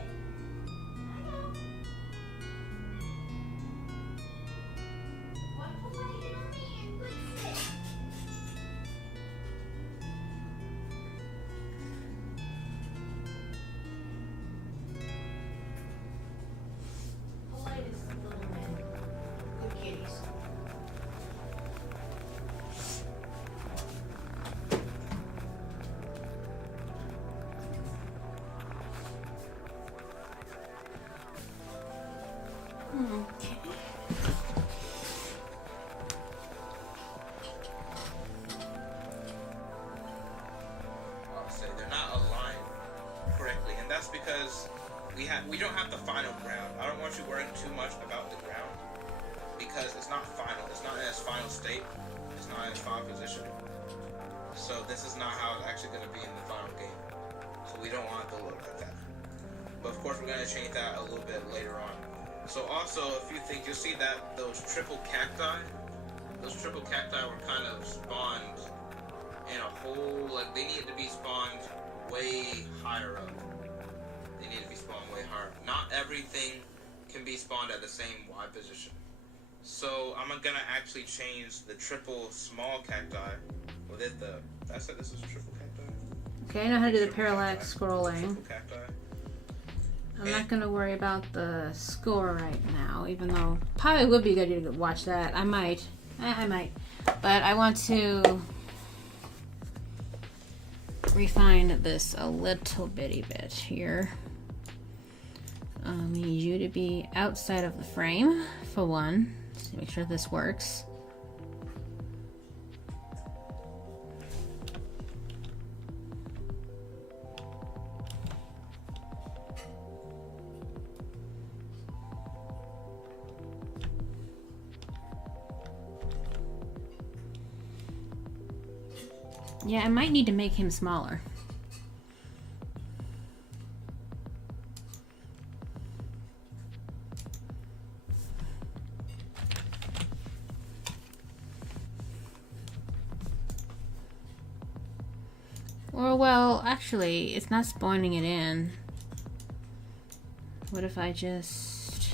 I'll say they're not aligned correctly, and that's because we don't have the final ground. I don't want you worrying too much about the ground because it's not final. It's not in its final state. It's not in its final position. So this is not how it's actually going to be in the final game. So we don't want it to look like that. But of course, we're going to change that a little bit later on. So also, if you think, you'll see that those triple cacti were kind of spawned in a hole, like they needed to be spawned way higher up. They need to be spawned way higher. Not everything can be spawned at the same Y position. So I'm gonna actually change the triple small cacti with it. I said this is triple cacti. Okay, I know how to do the parallax scrolling. Triple cacti. I'm not going to worry about the score right now, even though probably would be good to watch that. I might. I might. But I want to refine this a little bitty bit here. I need you to be outside of the frame for one. So make sure this works. Yeah, I might need to make him smaller. Or, well, actually, it's not spawning it in. What if I just...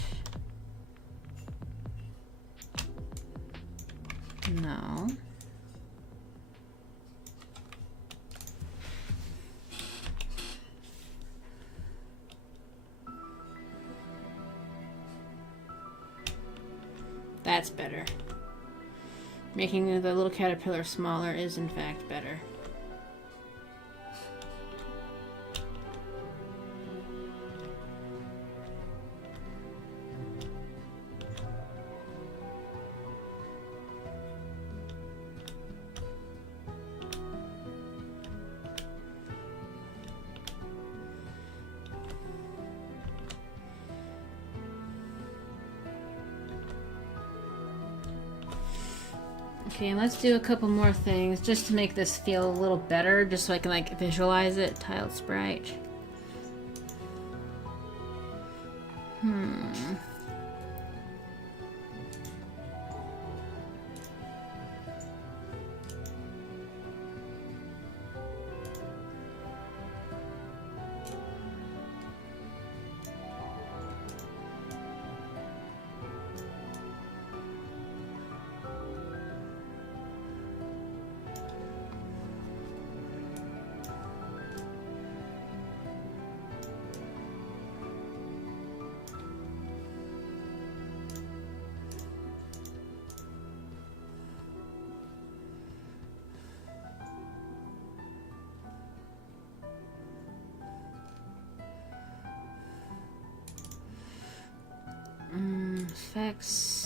No. That's better. Making the little caterpillar smaller is in fact better. Okay, let's do a couple more things just to make this feel a little better, just so I can like visualize it. Tiled sprite. Effects.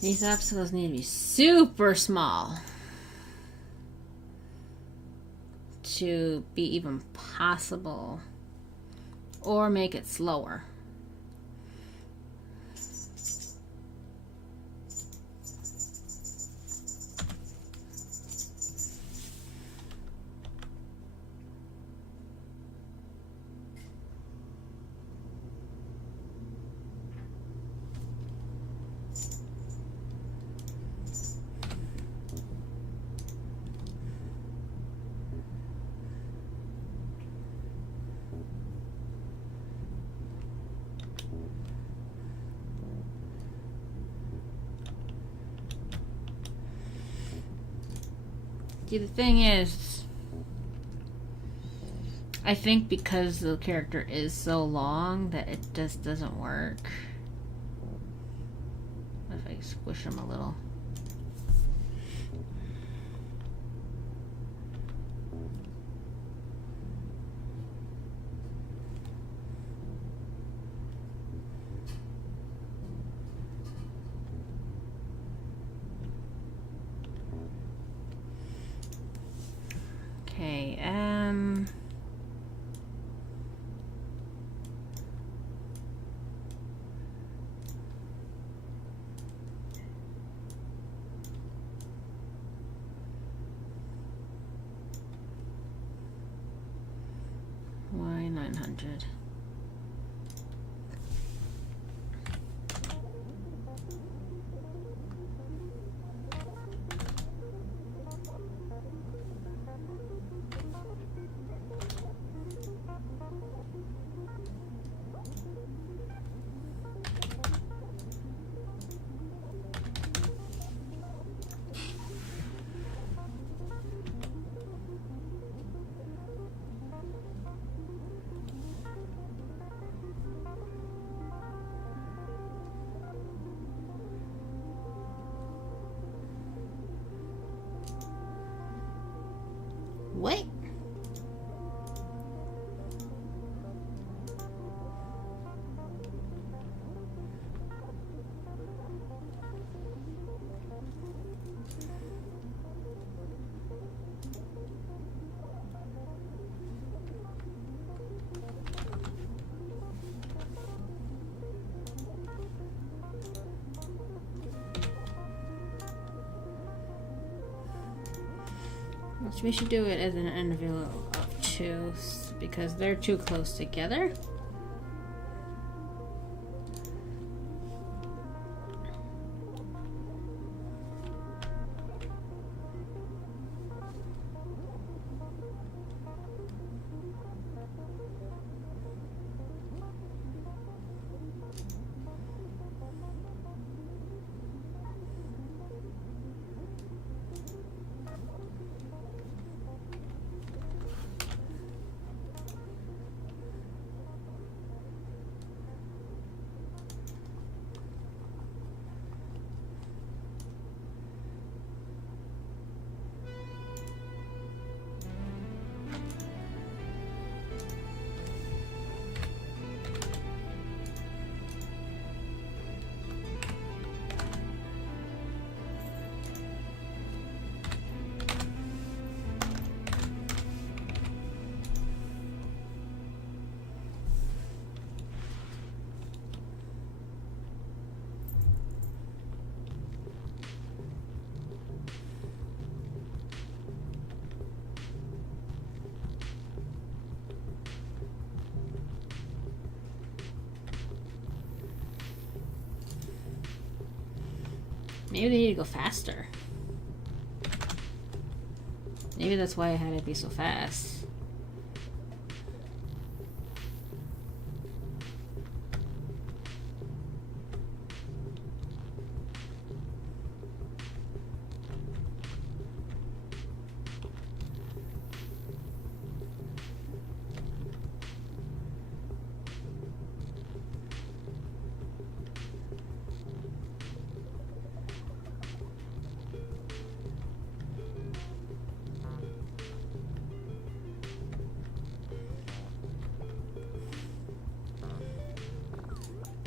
These obstacles need to be super small to be even possible, or make it slower. See, the thing is, I think because the character is so long that it just doesn't work. If I squish him a little. Okay, why 900? What? We should do it as an envelope of 2 because they're too close together. Maybe they need to go faster. Maybe that's why I had it be so fast.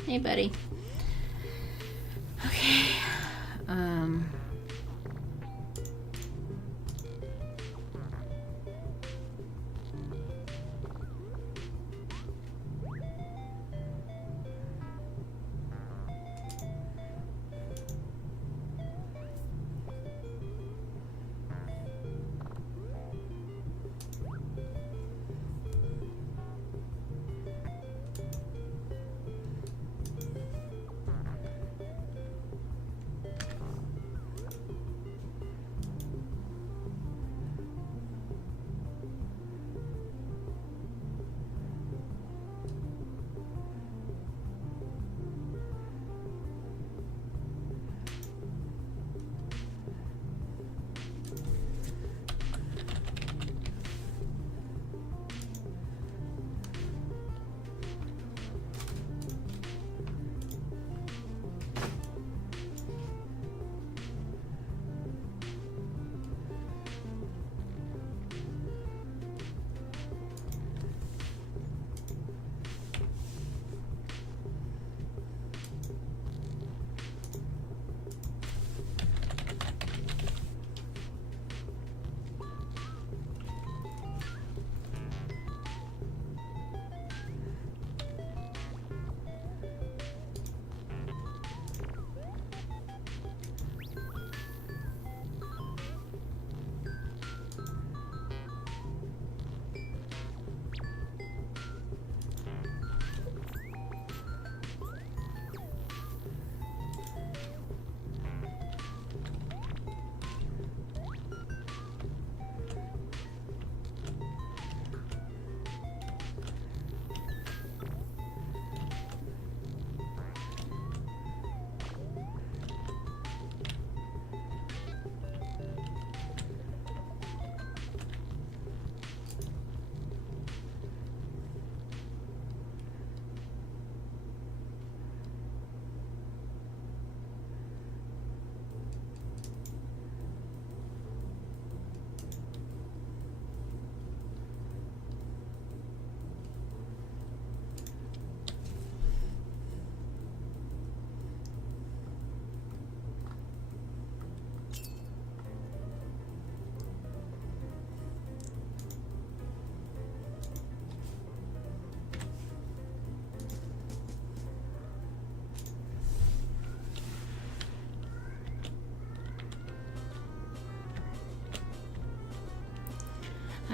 Hey, buddy. Okay.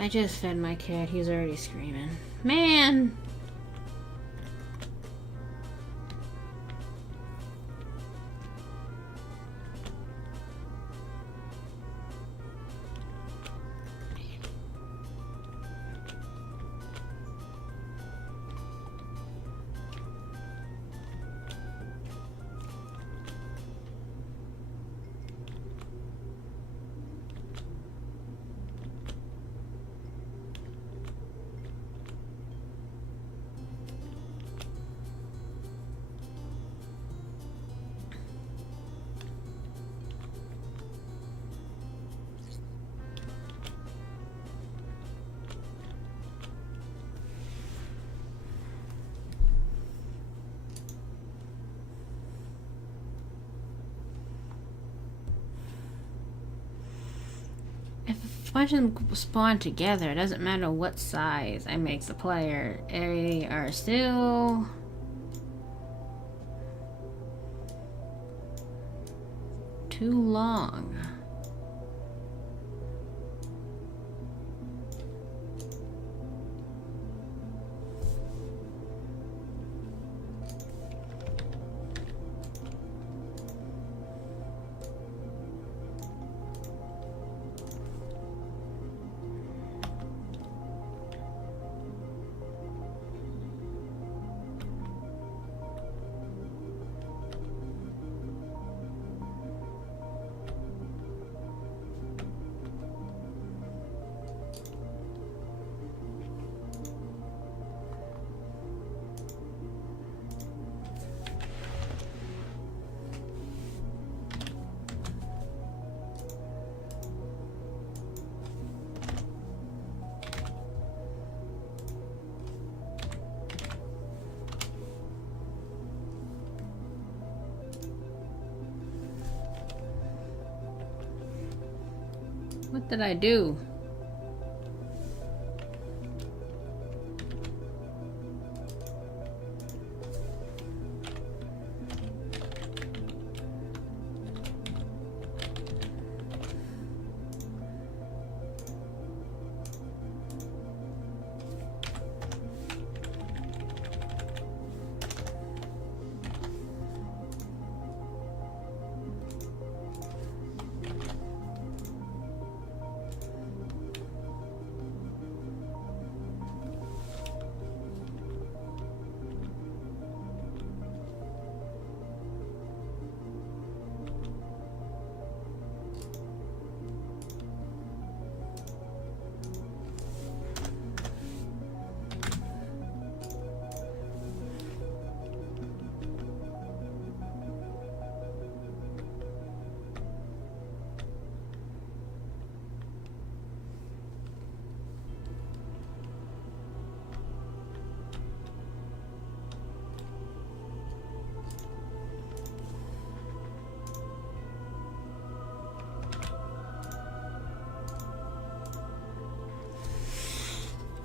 I just fed my cat. He's already screaming. Man! If a bunch of them spawn together, it doesn't matter what size I make the player. They are still too long. What did I do?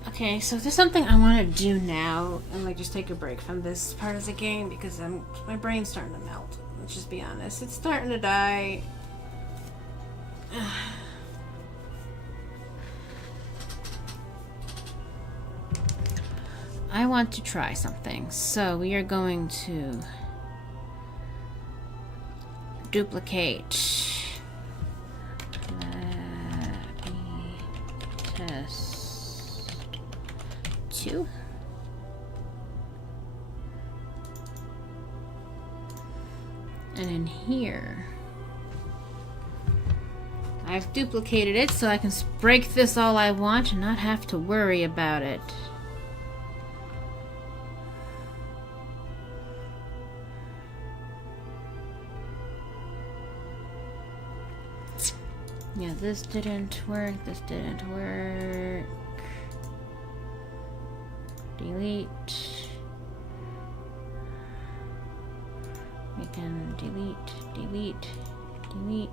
Okay, so there's something I want to do now and like just take a break from this part of the game because my brain's starting to melt. Let's just be honest. It's starting to die. I want to try something. So we are going to duplicate. Let me test. And in here I've duplicated it so I can break this all I want and not have to worry about it. Yeah, this didn't work, this didn't work. Delete. We can delete, delete, delete.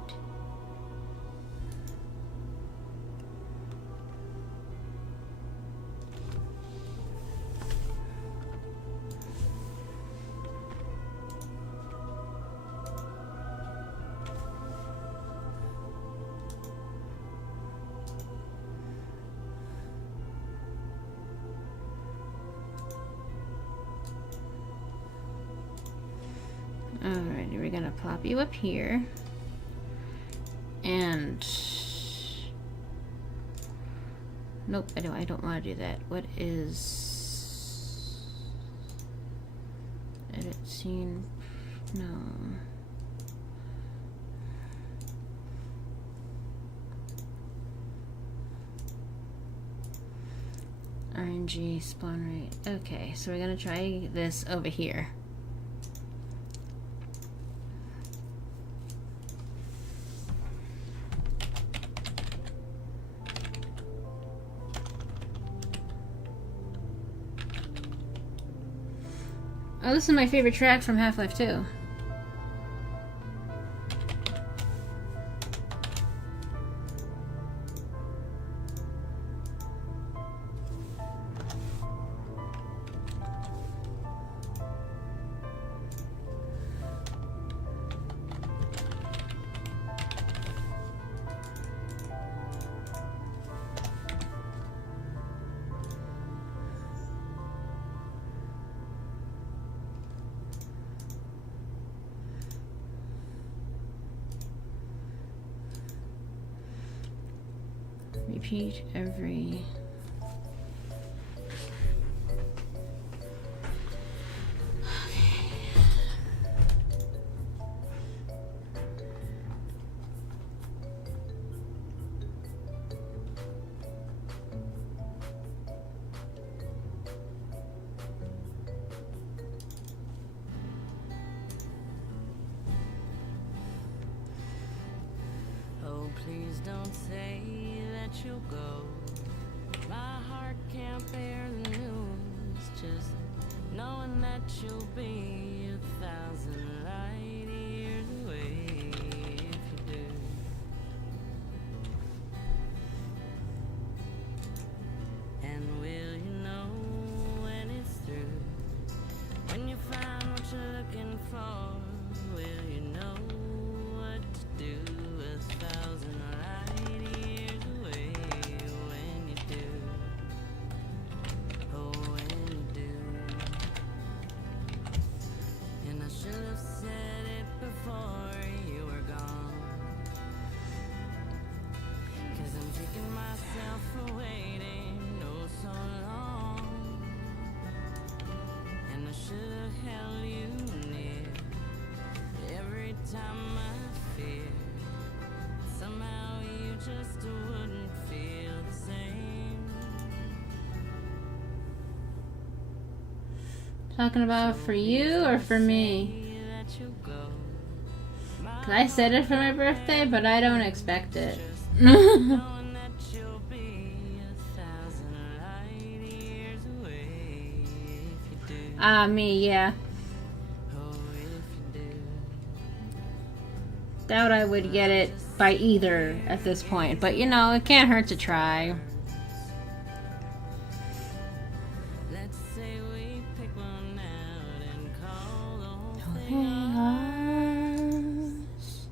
Alrighty, we're gonna plop you up here. And nope, I don't want to do that. What is edit scene? No. RNG spawn rate. Okay, so we're gonna try this over here. Oh, this is my favorite track from Half-Life 2. Repeat every... Oh, please don't say that you'll go. My heart can't bear the news. Just knowing that you'll be 1,000 light years away if you do. And will you know when it's through? When you find what you're looking for, will you know what to do? 1,000 light years away when you do. Oh, when you do. And I should have said it before you were gone. 'Cause I'm kicking myself for waiting oh so long. And I should have held you near every time I fear. Somehow you just wouldn't feel the same. Talking about for you or for me? That you go. 'Cause I said it for my birthday, but I don't expect it. Knowing that you'll be 1,000 light years away if you do. Ah, me, yeah. Oh, if you do. Doubt I would get it by either at this point, but you know, it can't hurt to try. Let's say we pick one out and call the whole thing Hey, ours.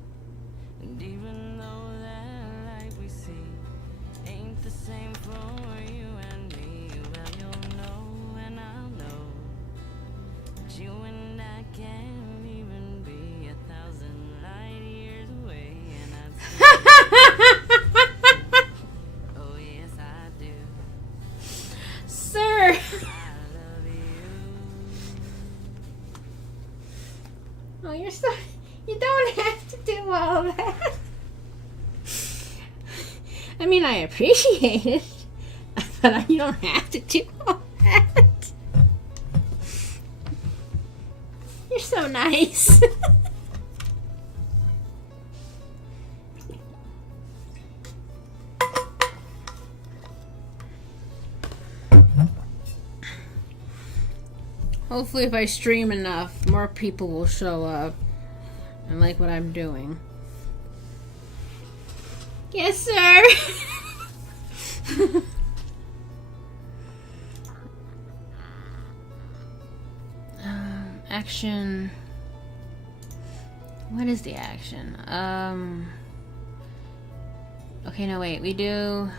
And even though that light we see ain't the same for you and me, well, you'll know and I'll know that you and I can't even be 1,000 light years away. And I'd say, oh yes I do, Sir! I love you. Oh, you're so... You don't have to do all that. I mean, I appreciate it, but you don't have to do all that. You're so nice. Hopefully, if I stream enough, more people will show up and like what I'm doing. Yes, sir. Action. What is the action? Okay, no, wait. We do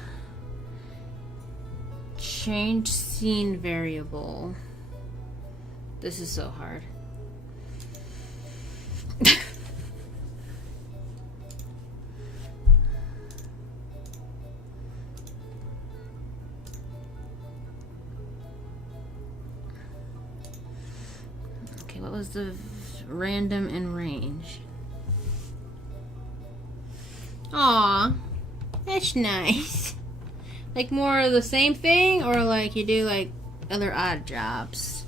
change scene variable. This is so hard. What was the random and range? Aw, that's nice. Like more of the same thing, or like you do like other odd jobs?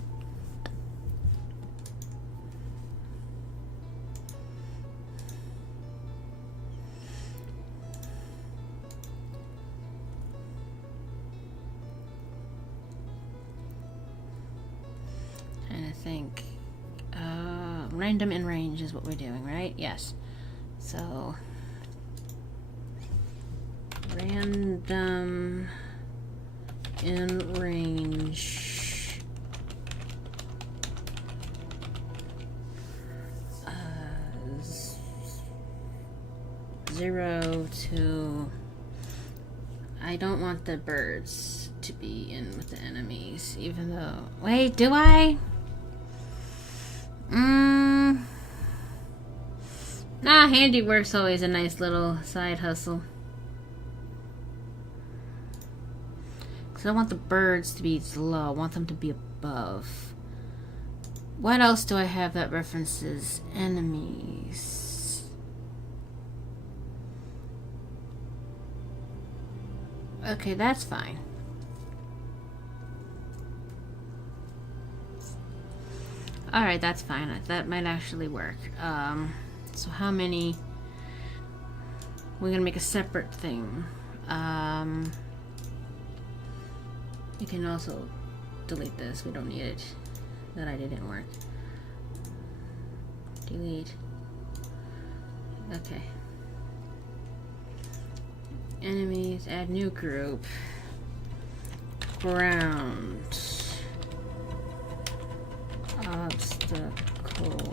Trying to think. Random and range is what we're doing, right? Yes. So random in range. 0 to. I don't want the birds to be in with the enemies, even though. Wait, do I? Nah, handiwork's always a nice little side hustle. Because I want the birds to be low. I want them to be above. What else do I have that references enemies? Okay, that's fine. Alright, that's fine. That might actually work. So how many? We're gonna make a separate thing. You can also delete this. We don't need it. That idea didn't work. Delete. Okay. Enemies. Add new group. Ground. Obstacles.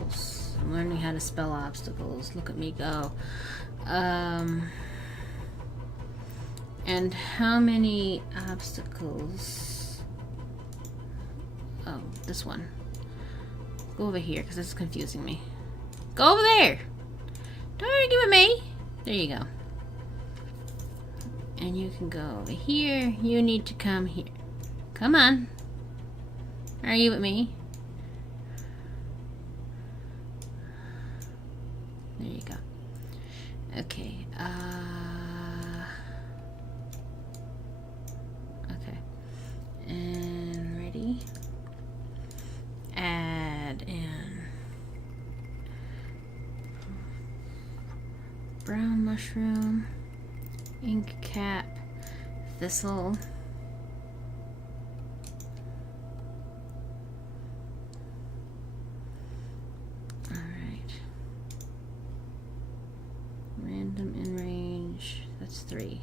I'm learning how to spell obstacles. Look at me go. And how many obstacles? Oh, this one. Go over here, because this is confusing me. Go over there! Don't argue with me! There you go. And you can go over here. You need to come here. Come on. Argue with me. There you go. Okay. Okay. And ready. Add in brown mushroom, ink cap, thistle. Random in range, that's 3.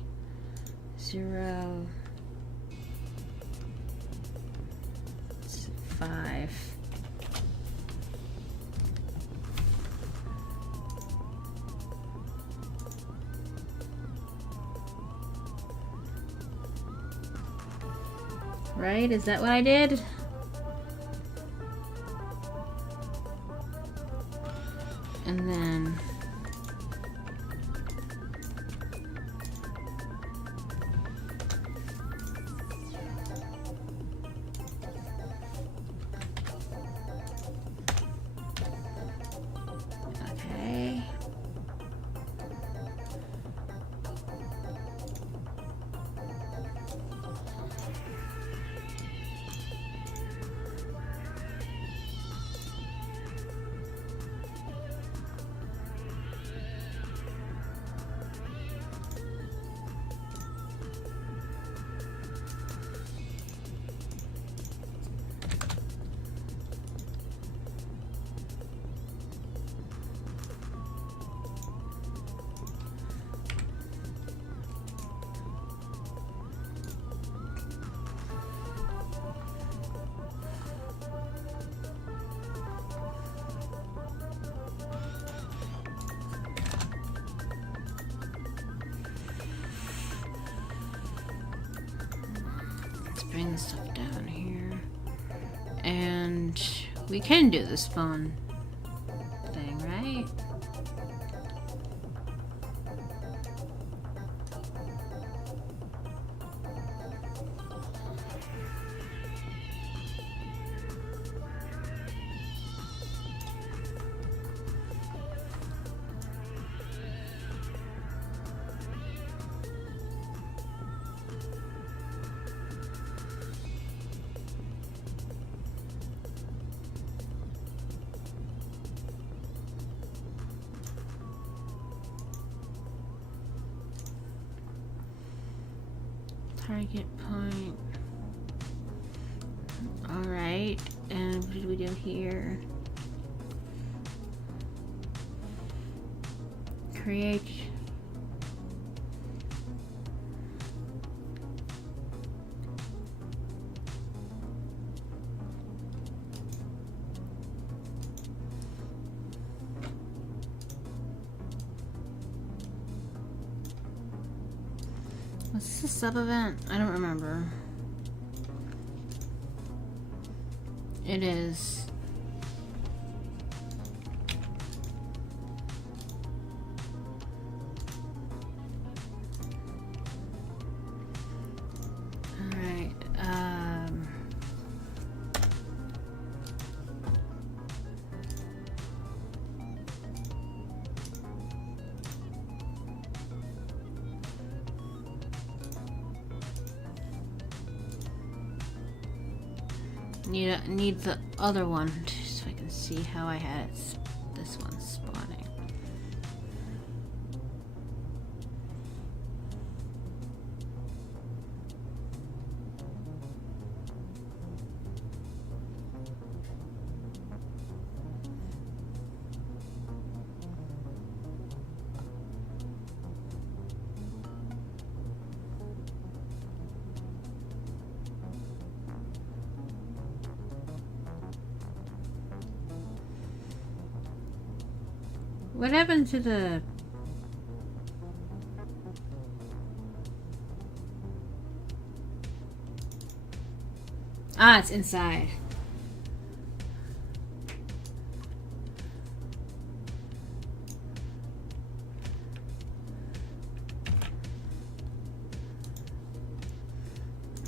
0. 5. Right? Is that what I did? And then okay. Bring the stuff down here, and we can do this phone thing, right? Target point. Alright, and what did we do here? Create. What's the sub event? I don't remember. It is. Alright, need the other one so I can see how I had it. This one spawning. What happened to the... Ah, it's inside.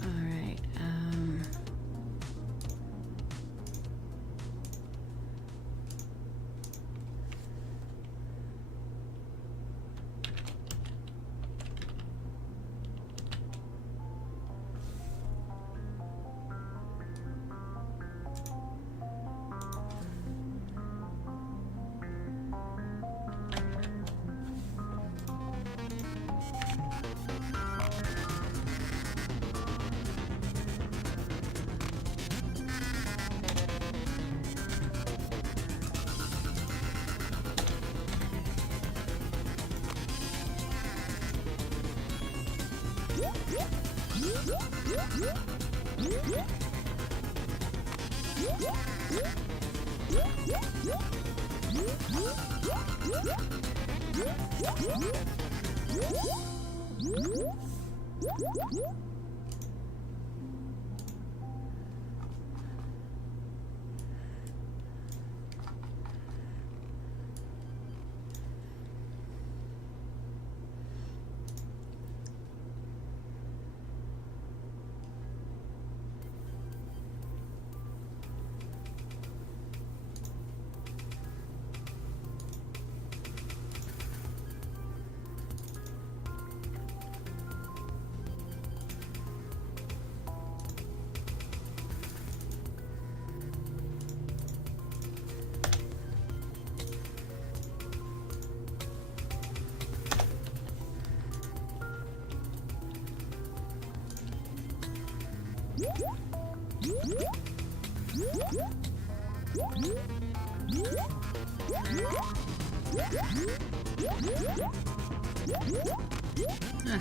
Alright,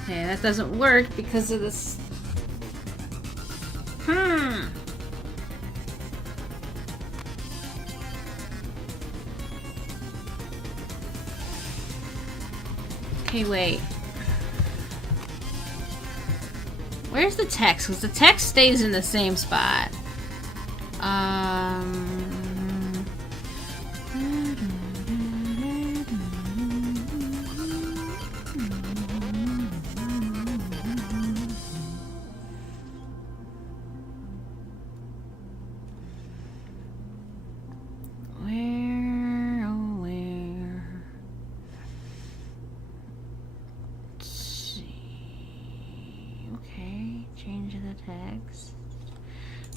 okay, that doesn't work because of this. Okay, wait. Where's the text? Because the text stays in the same spot.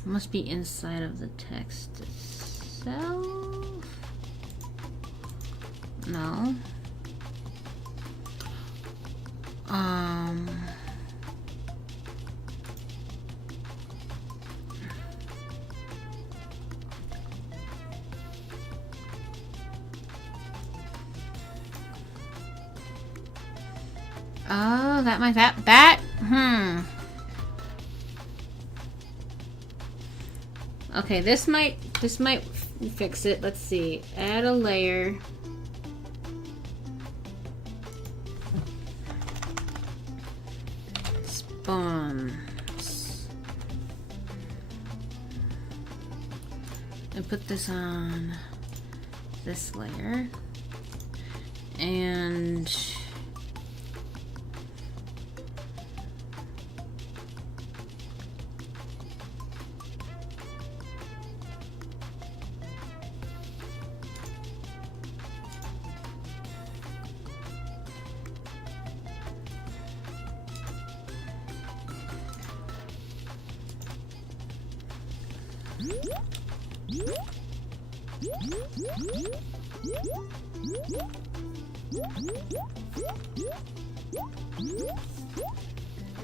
Must be inside of the text itself. No. Oh, that might that. Okay, this might fix it. Let's see. Add a layer. Spawns. And put this on this layer. And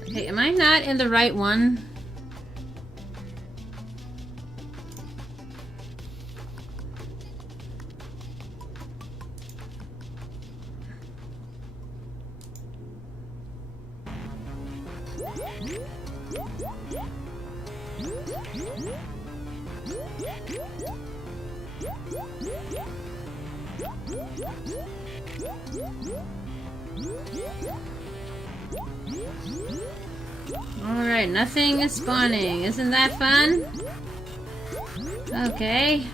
okay, am I not in the right one? Alright, nothing is spawning. Isn't that fun? Okay.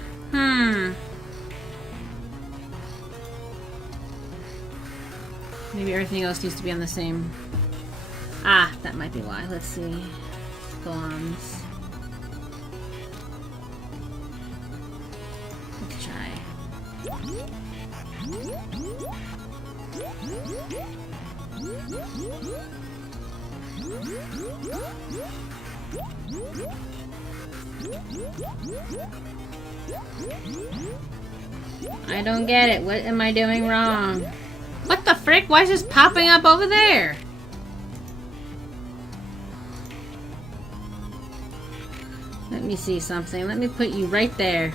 Maybe everything else needs to be on the same... Ah, that might be why. Let's see. Spawns. Let's try. I don't get it. What am I doing wrong? What the frick? Why is this popping up over there? Let me see something. Let me put you right there.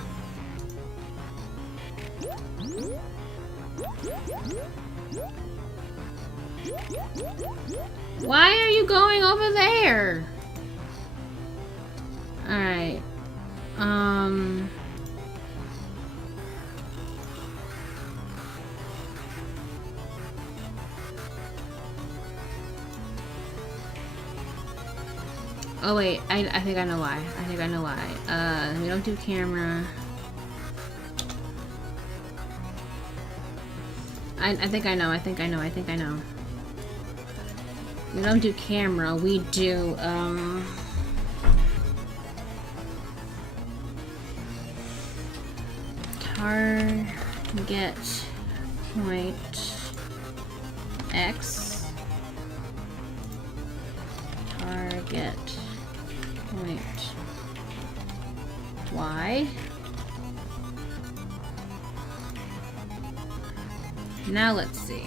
Why are you going over there? Alright. Oh wait, I think I know why. I think I know why. We don't do camera. I think I know. We don't do camera, we do, target point X, target point Y. Now let's see.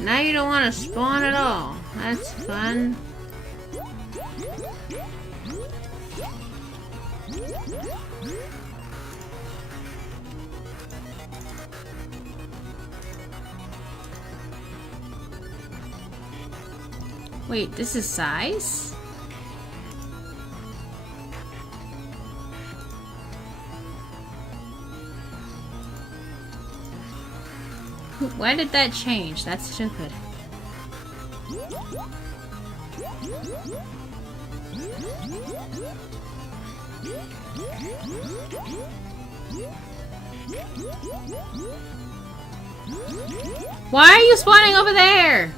Now you don't want to spawn at all. That's fun. Wait, this is size? Why did that change? That's stupid. Why are you spawning over there?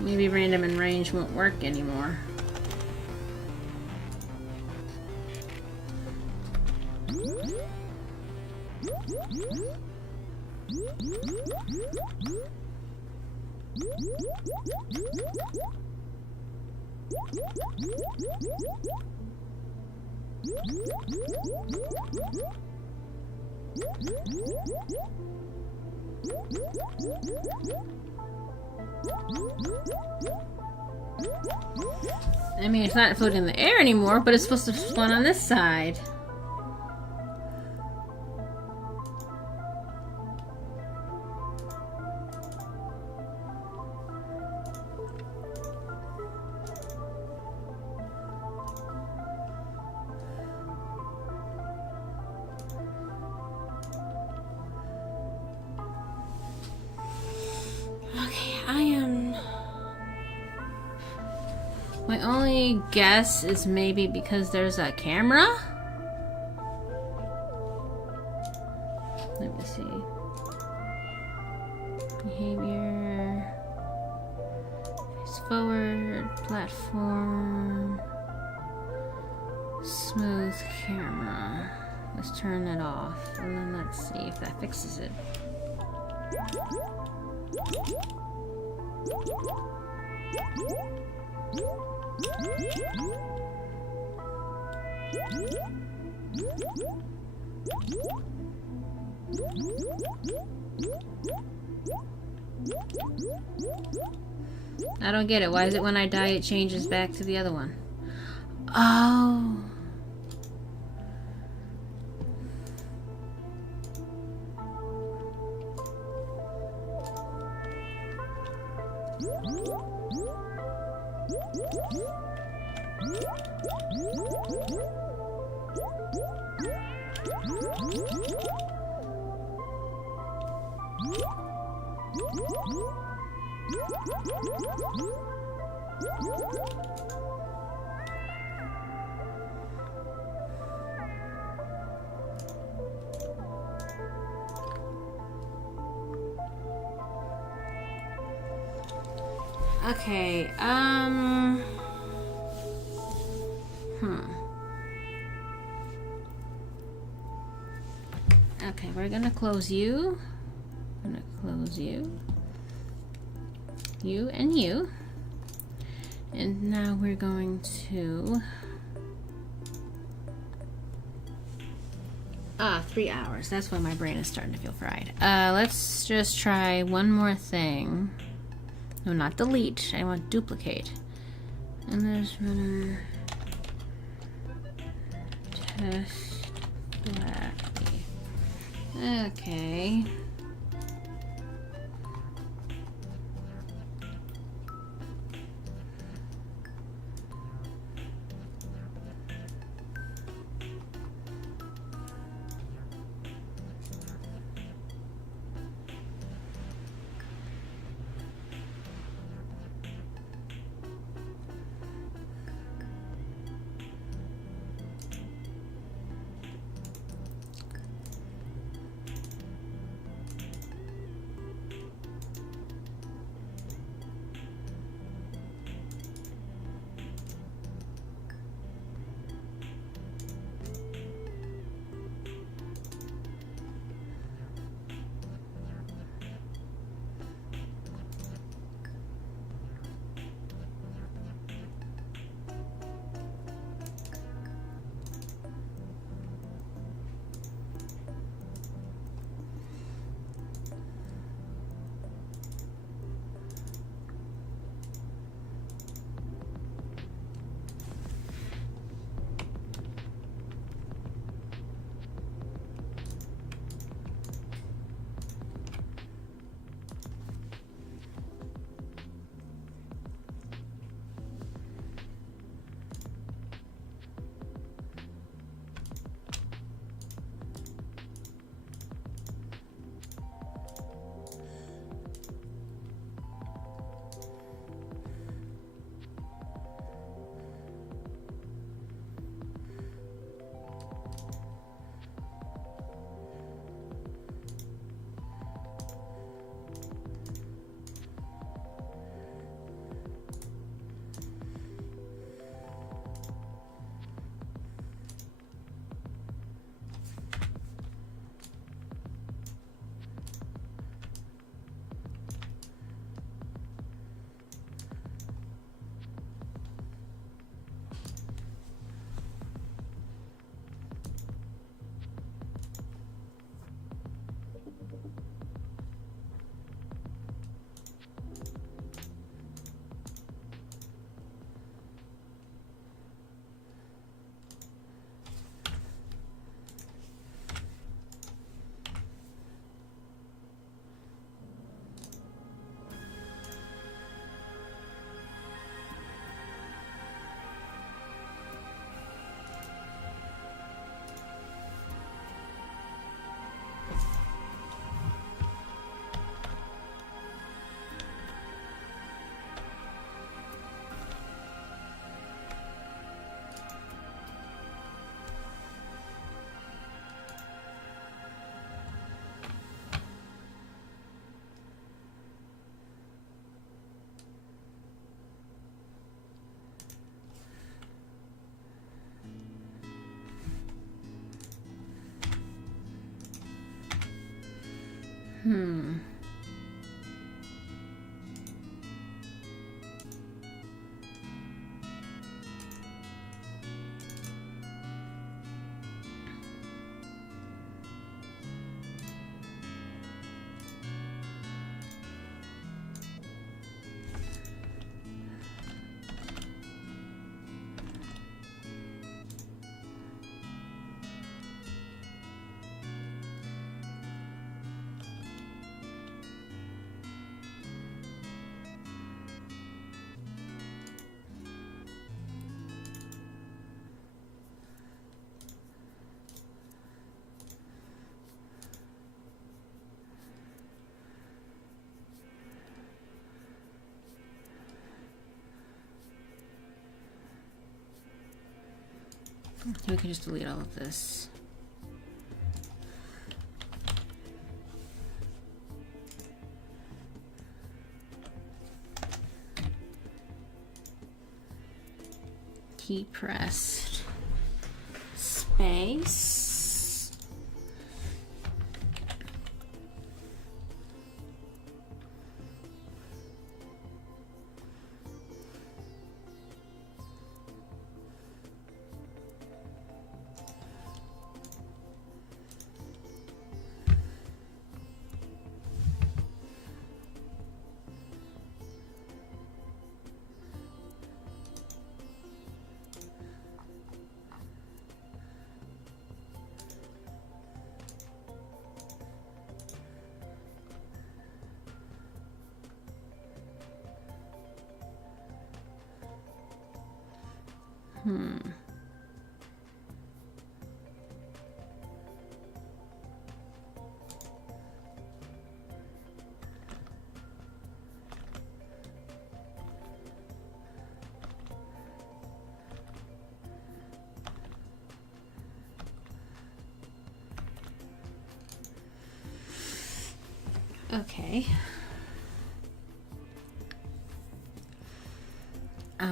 Maybe random and range won't work anymore. I mean, it's not floating in the air anymore, but it's supposed to spawn on this side. My only guess is maybe because there's a camera? Let me see. Behavior. Face forward. Platform. Smooth camera. Let's turn it off and then let's see if that fixes it. I don't get it. Why is it when I die it changes back to the other one? Oh. Okay, Okay, we're gonna close you. I'm gonna close you. You and you. And now we're going to... 3 hours. That's why my brain is starting to feel fried. Let's just try one more thing. No, not delete. I want duplicate. And there's runner. Test Flappy. Okay. We can just delete all of this. Key pressed. Space. Okay. All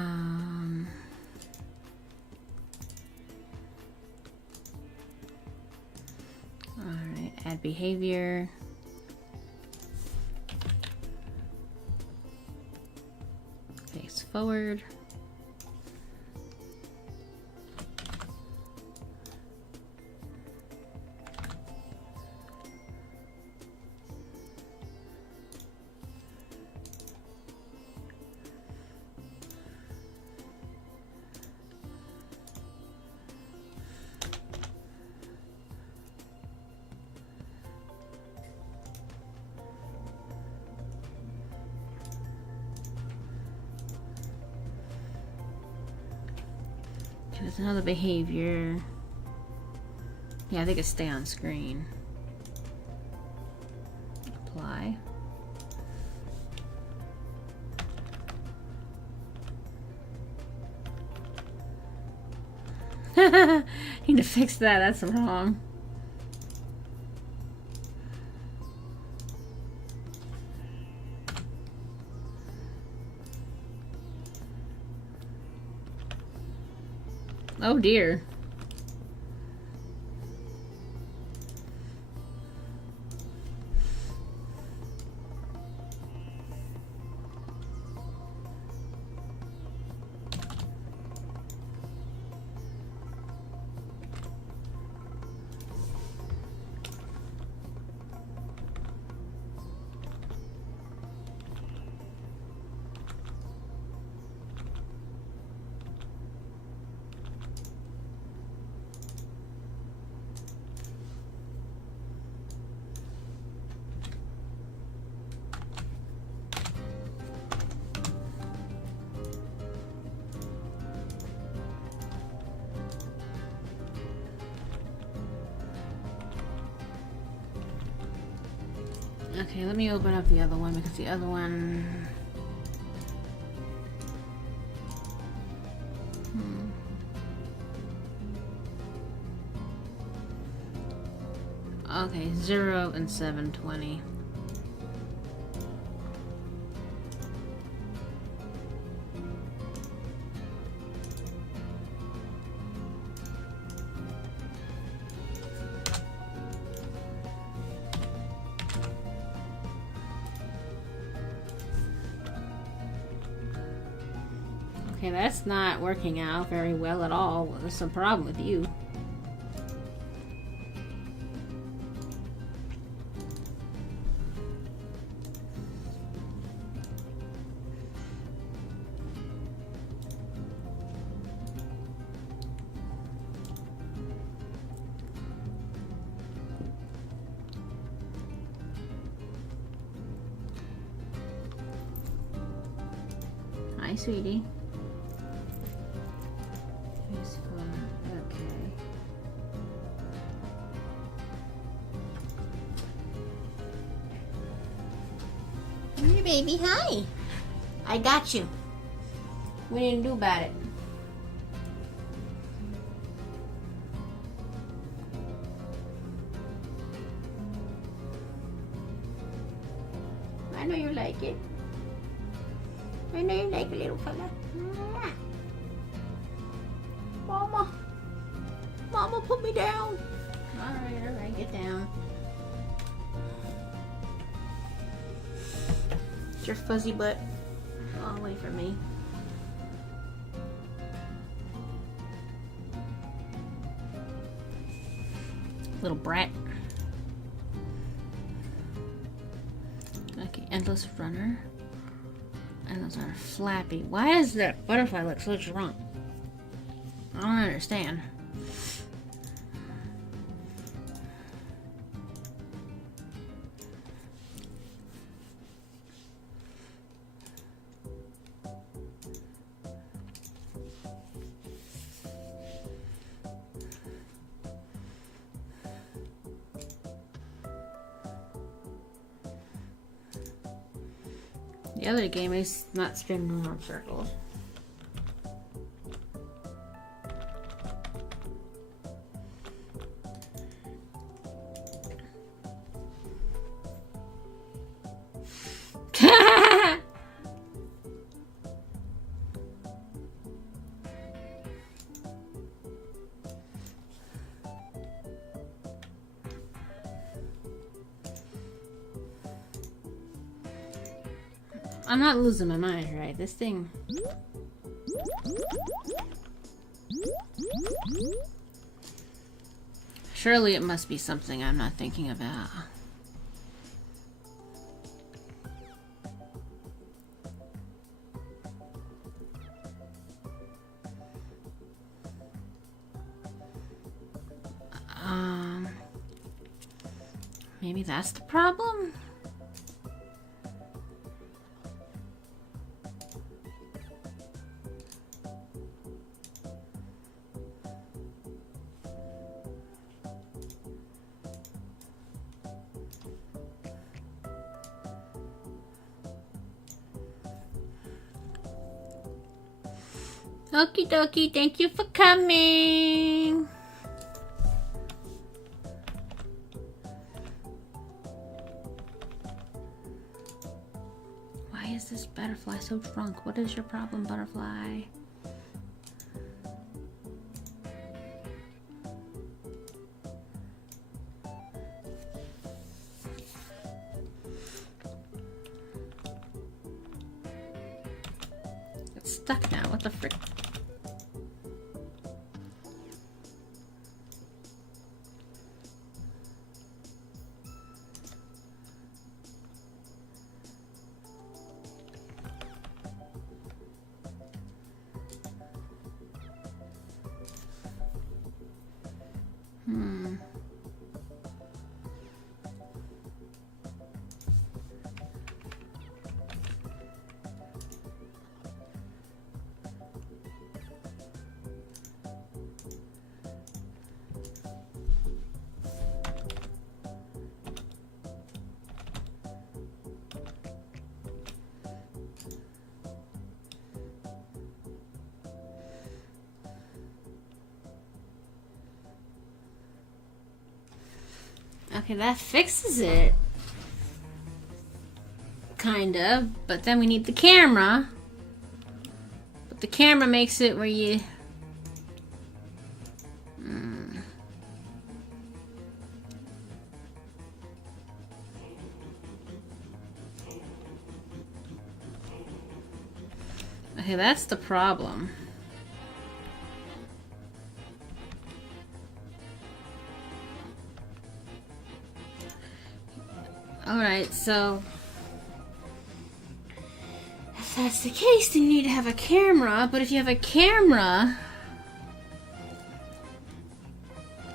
right, add behavior. Face forward. There's another behavior. Yeah, they could stay on screen. Apply. Need to fix that. That's wrong. Oh dear. Okay, let me open up the other one because the other one... Okay, 0 and 720. Okay, that's not working out very well at all. There's some problem with you. Hi, sweetie. Okay. Hey, baby, hi. I got you. What are you gonna do about it? I know you like it. I know you like it, little fella. Mwah. Mama. Mama, put me down. Alright, get down. It's your fuzzy butt. Oh, wait for me. Little brat. Okay, endless runner. And those are Flappy. Why does that butterfly look so drunk? I don't understand. The other game is not spinning around circles. I'm not losing my mind, right? This thing. Surely it must be something I'm not thinking about. Maybe that's the problem? Okie dokie, thank you for coming. Why is this butterfly so drunk? What is your problem, butterfly? It's stuck now, what the frick? Okay, that fixes it. Kind of, but then we need the camera. But the camera makes it where you... Okay, Okay, that's the problem. Alright, so if that's the case, then you need to have a camera, but if you have a camera...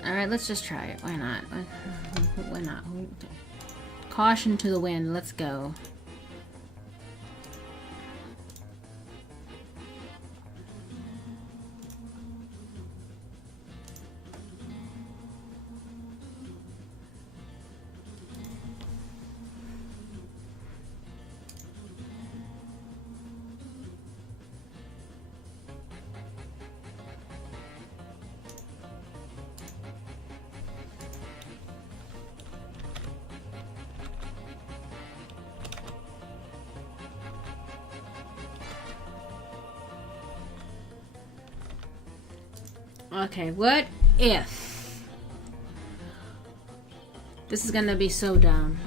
Alright, let's just try it. Why not? Why not? Caution to the wind. Let's go. Okay, what if... This is gonna be so dumb.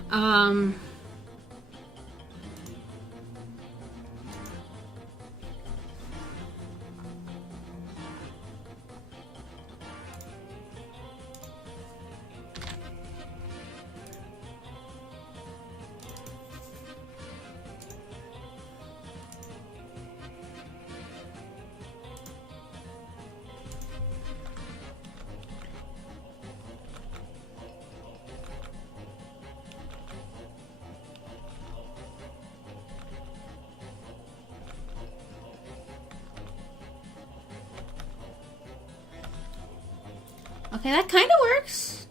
Okay, that kind of works.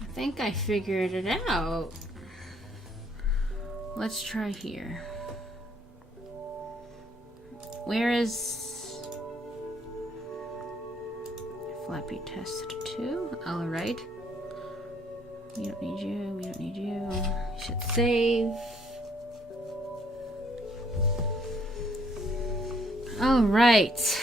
I think I figured it out. Let's try here. Where is Flappy Test 2? Alright. We don't need you, we don't need you. You should save. Alright.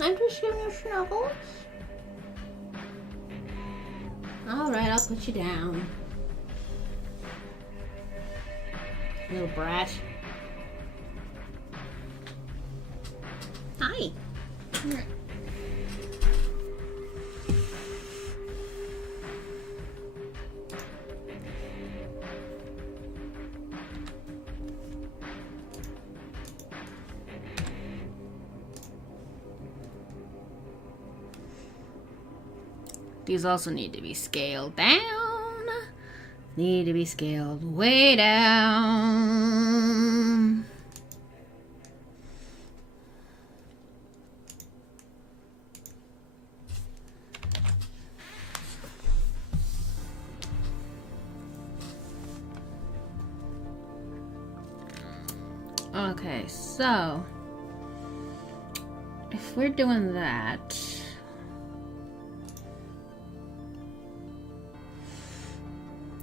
I'm just giving you snuggles. Alright, I'll put you down. Little brat. Hi. These also need to be scaled down. Need to be scaled way down. Okay, so if we're doing that,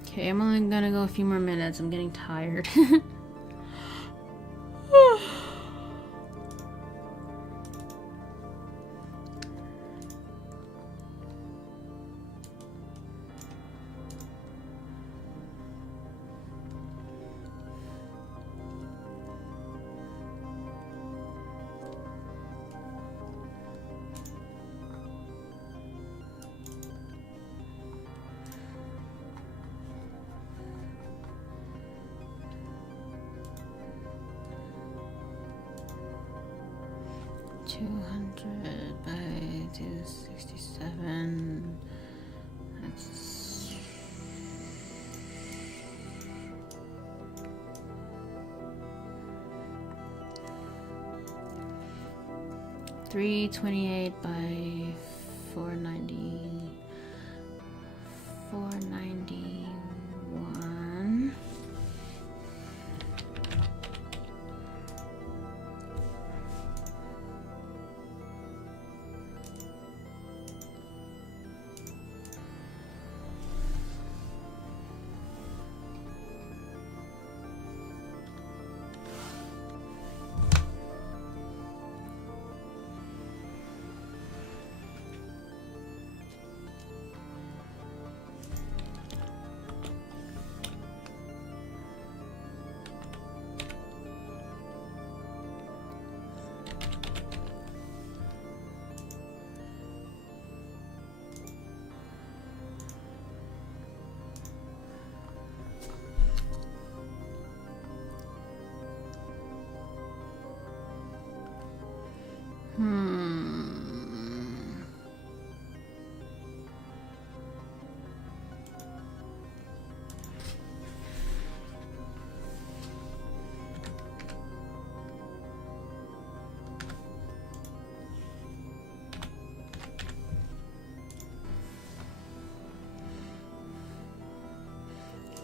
okay, I'm only gonna go a few more minutes. I'm getting tired. 200 by 267. That's 328 by 490. 491.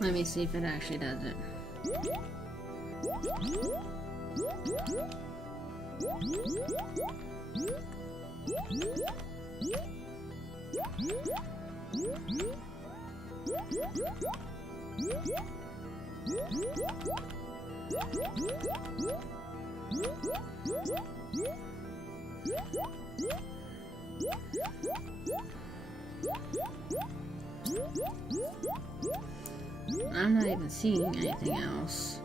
Let me see if it actually does it. I'm not even seeing anything else.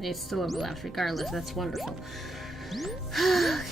It still overlaps regardless. That's wonderful. Okay.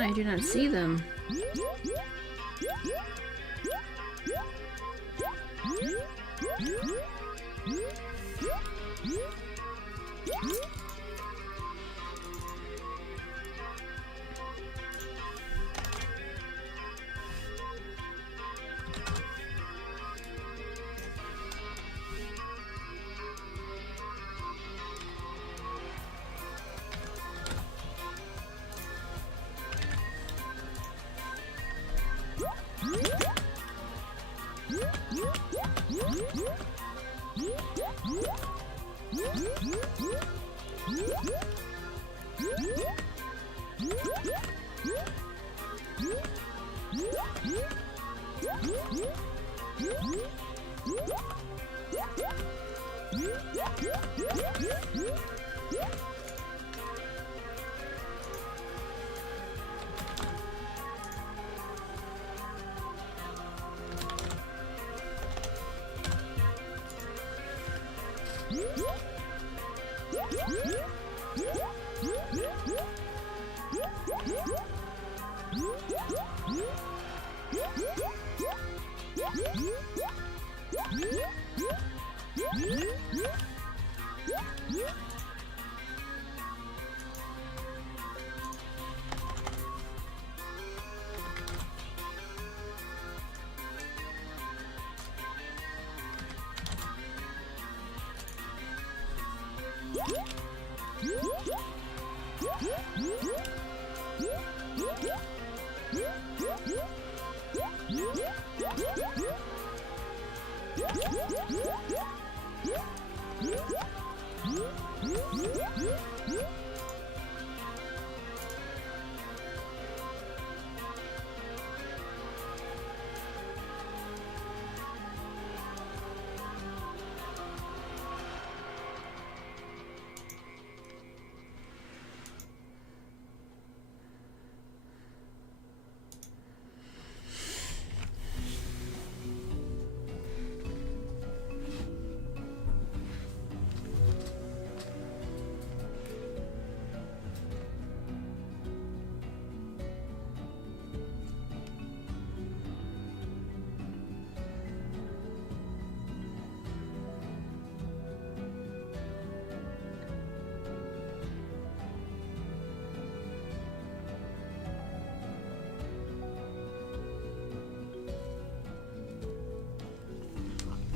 I do not see them.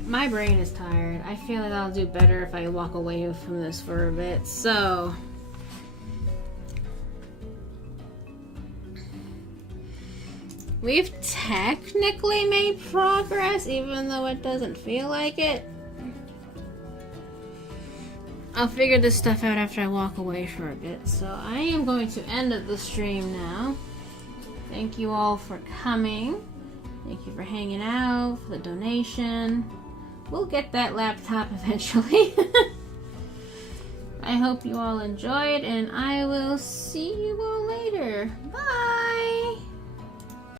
My brain is tired. I feel like I'll do better if I walk away from this for a bit. So, we've technically made progress, even though it doesn't feel like it. I'll figure this stuff out after I walk away for a bit. So I am going to end the stream now. Thank you all for coming. Thank you for hanging out, for the donation. We'll get that laptop eventually. I hope you all enjoyed, and I will see you all later. Bye!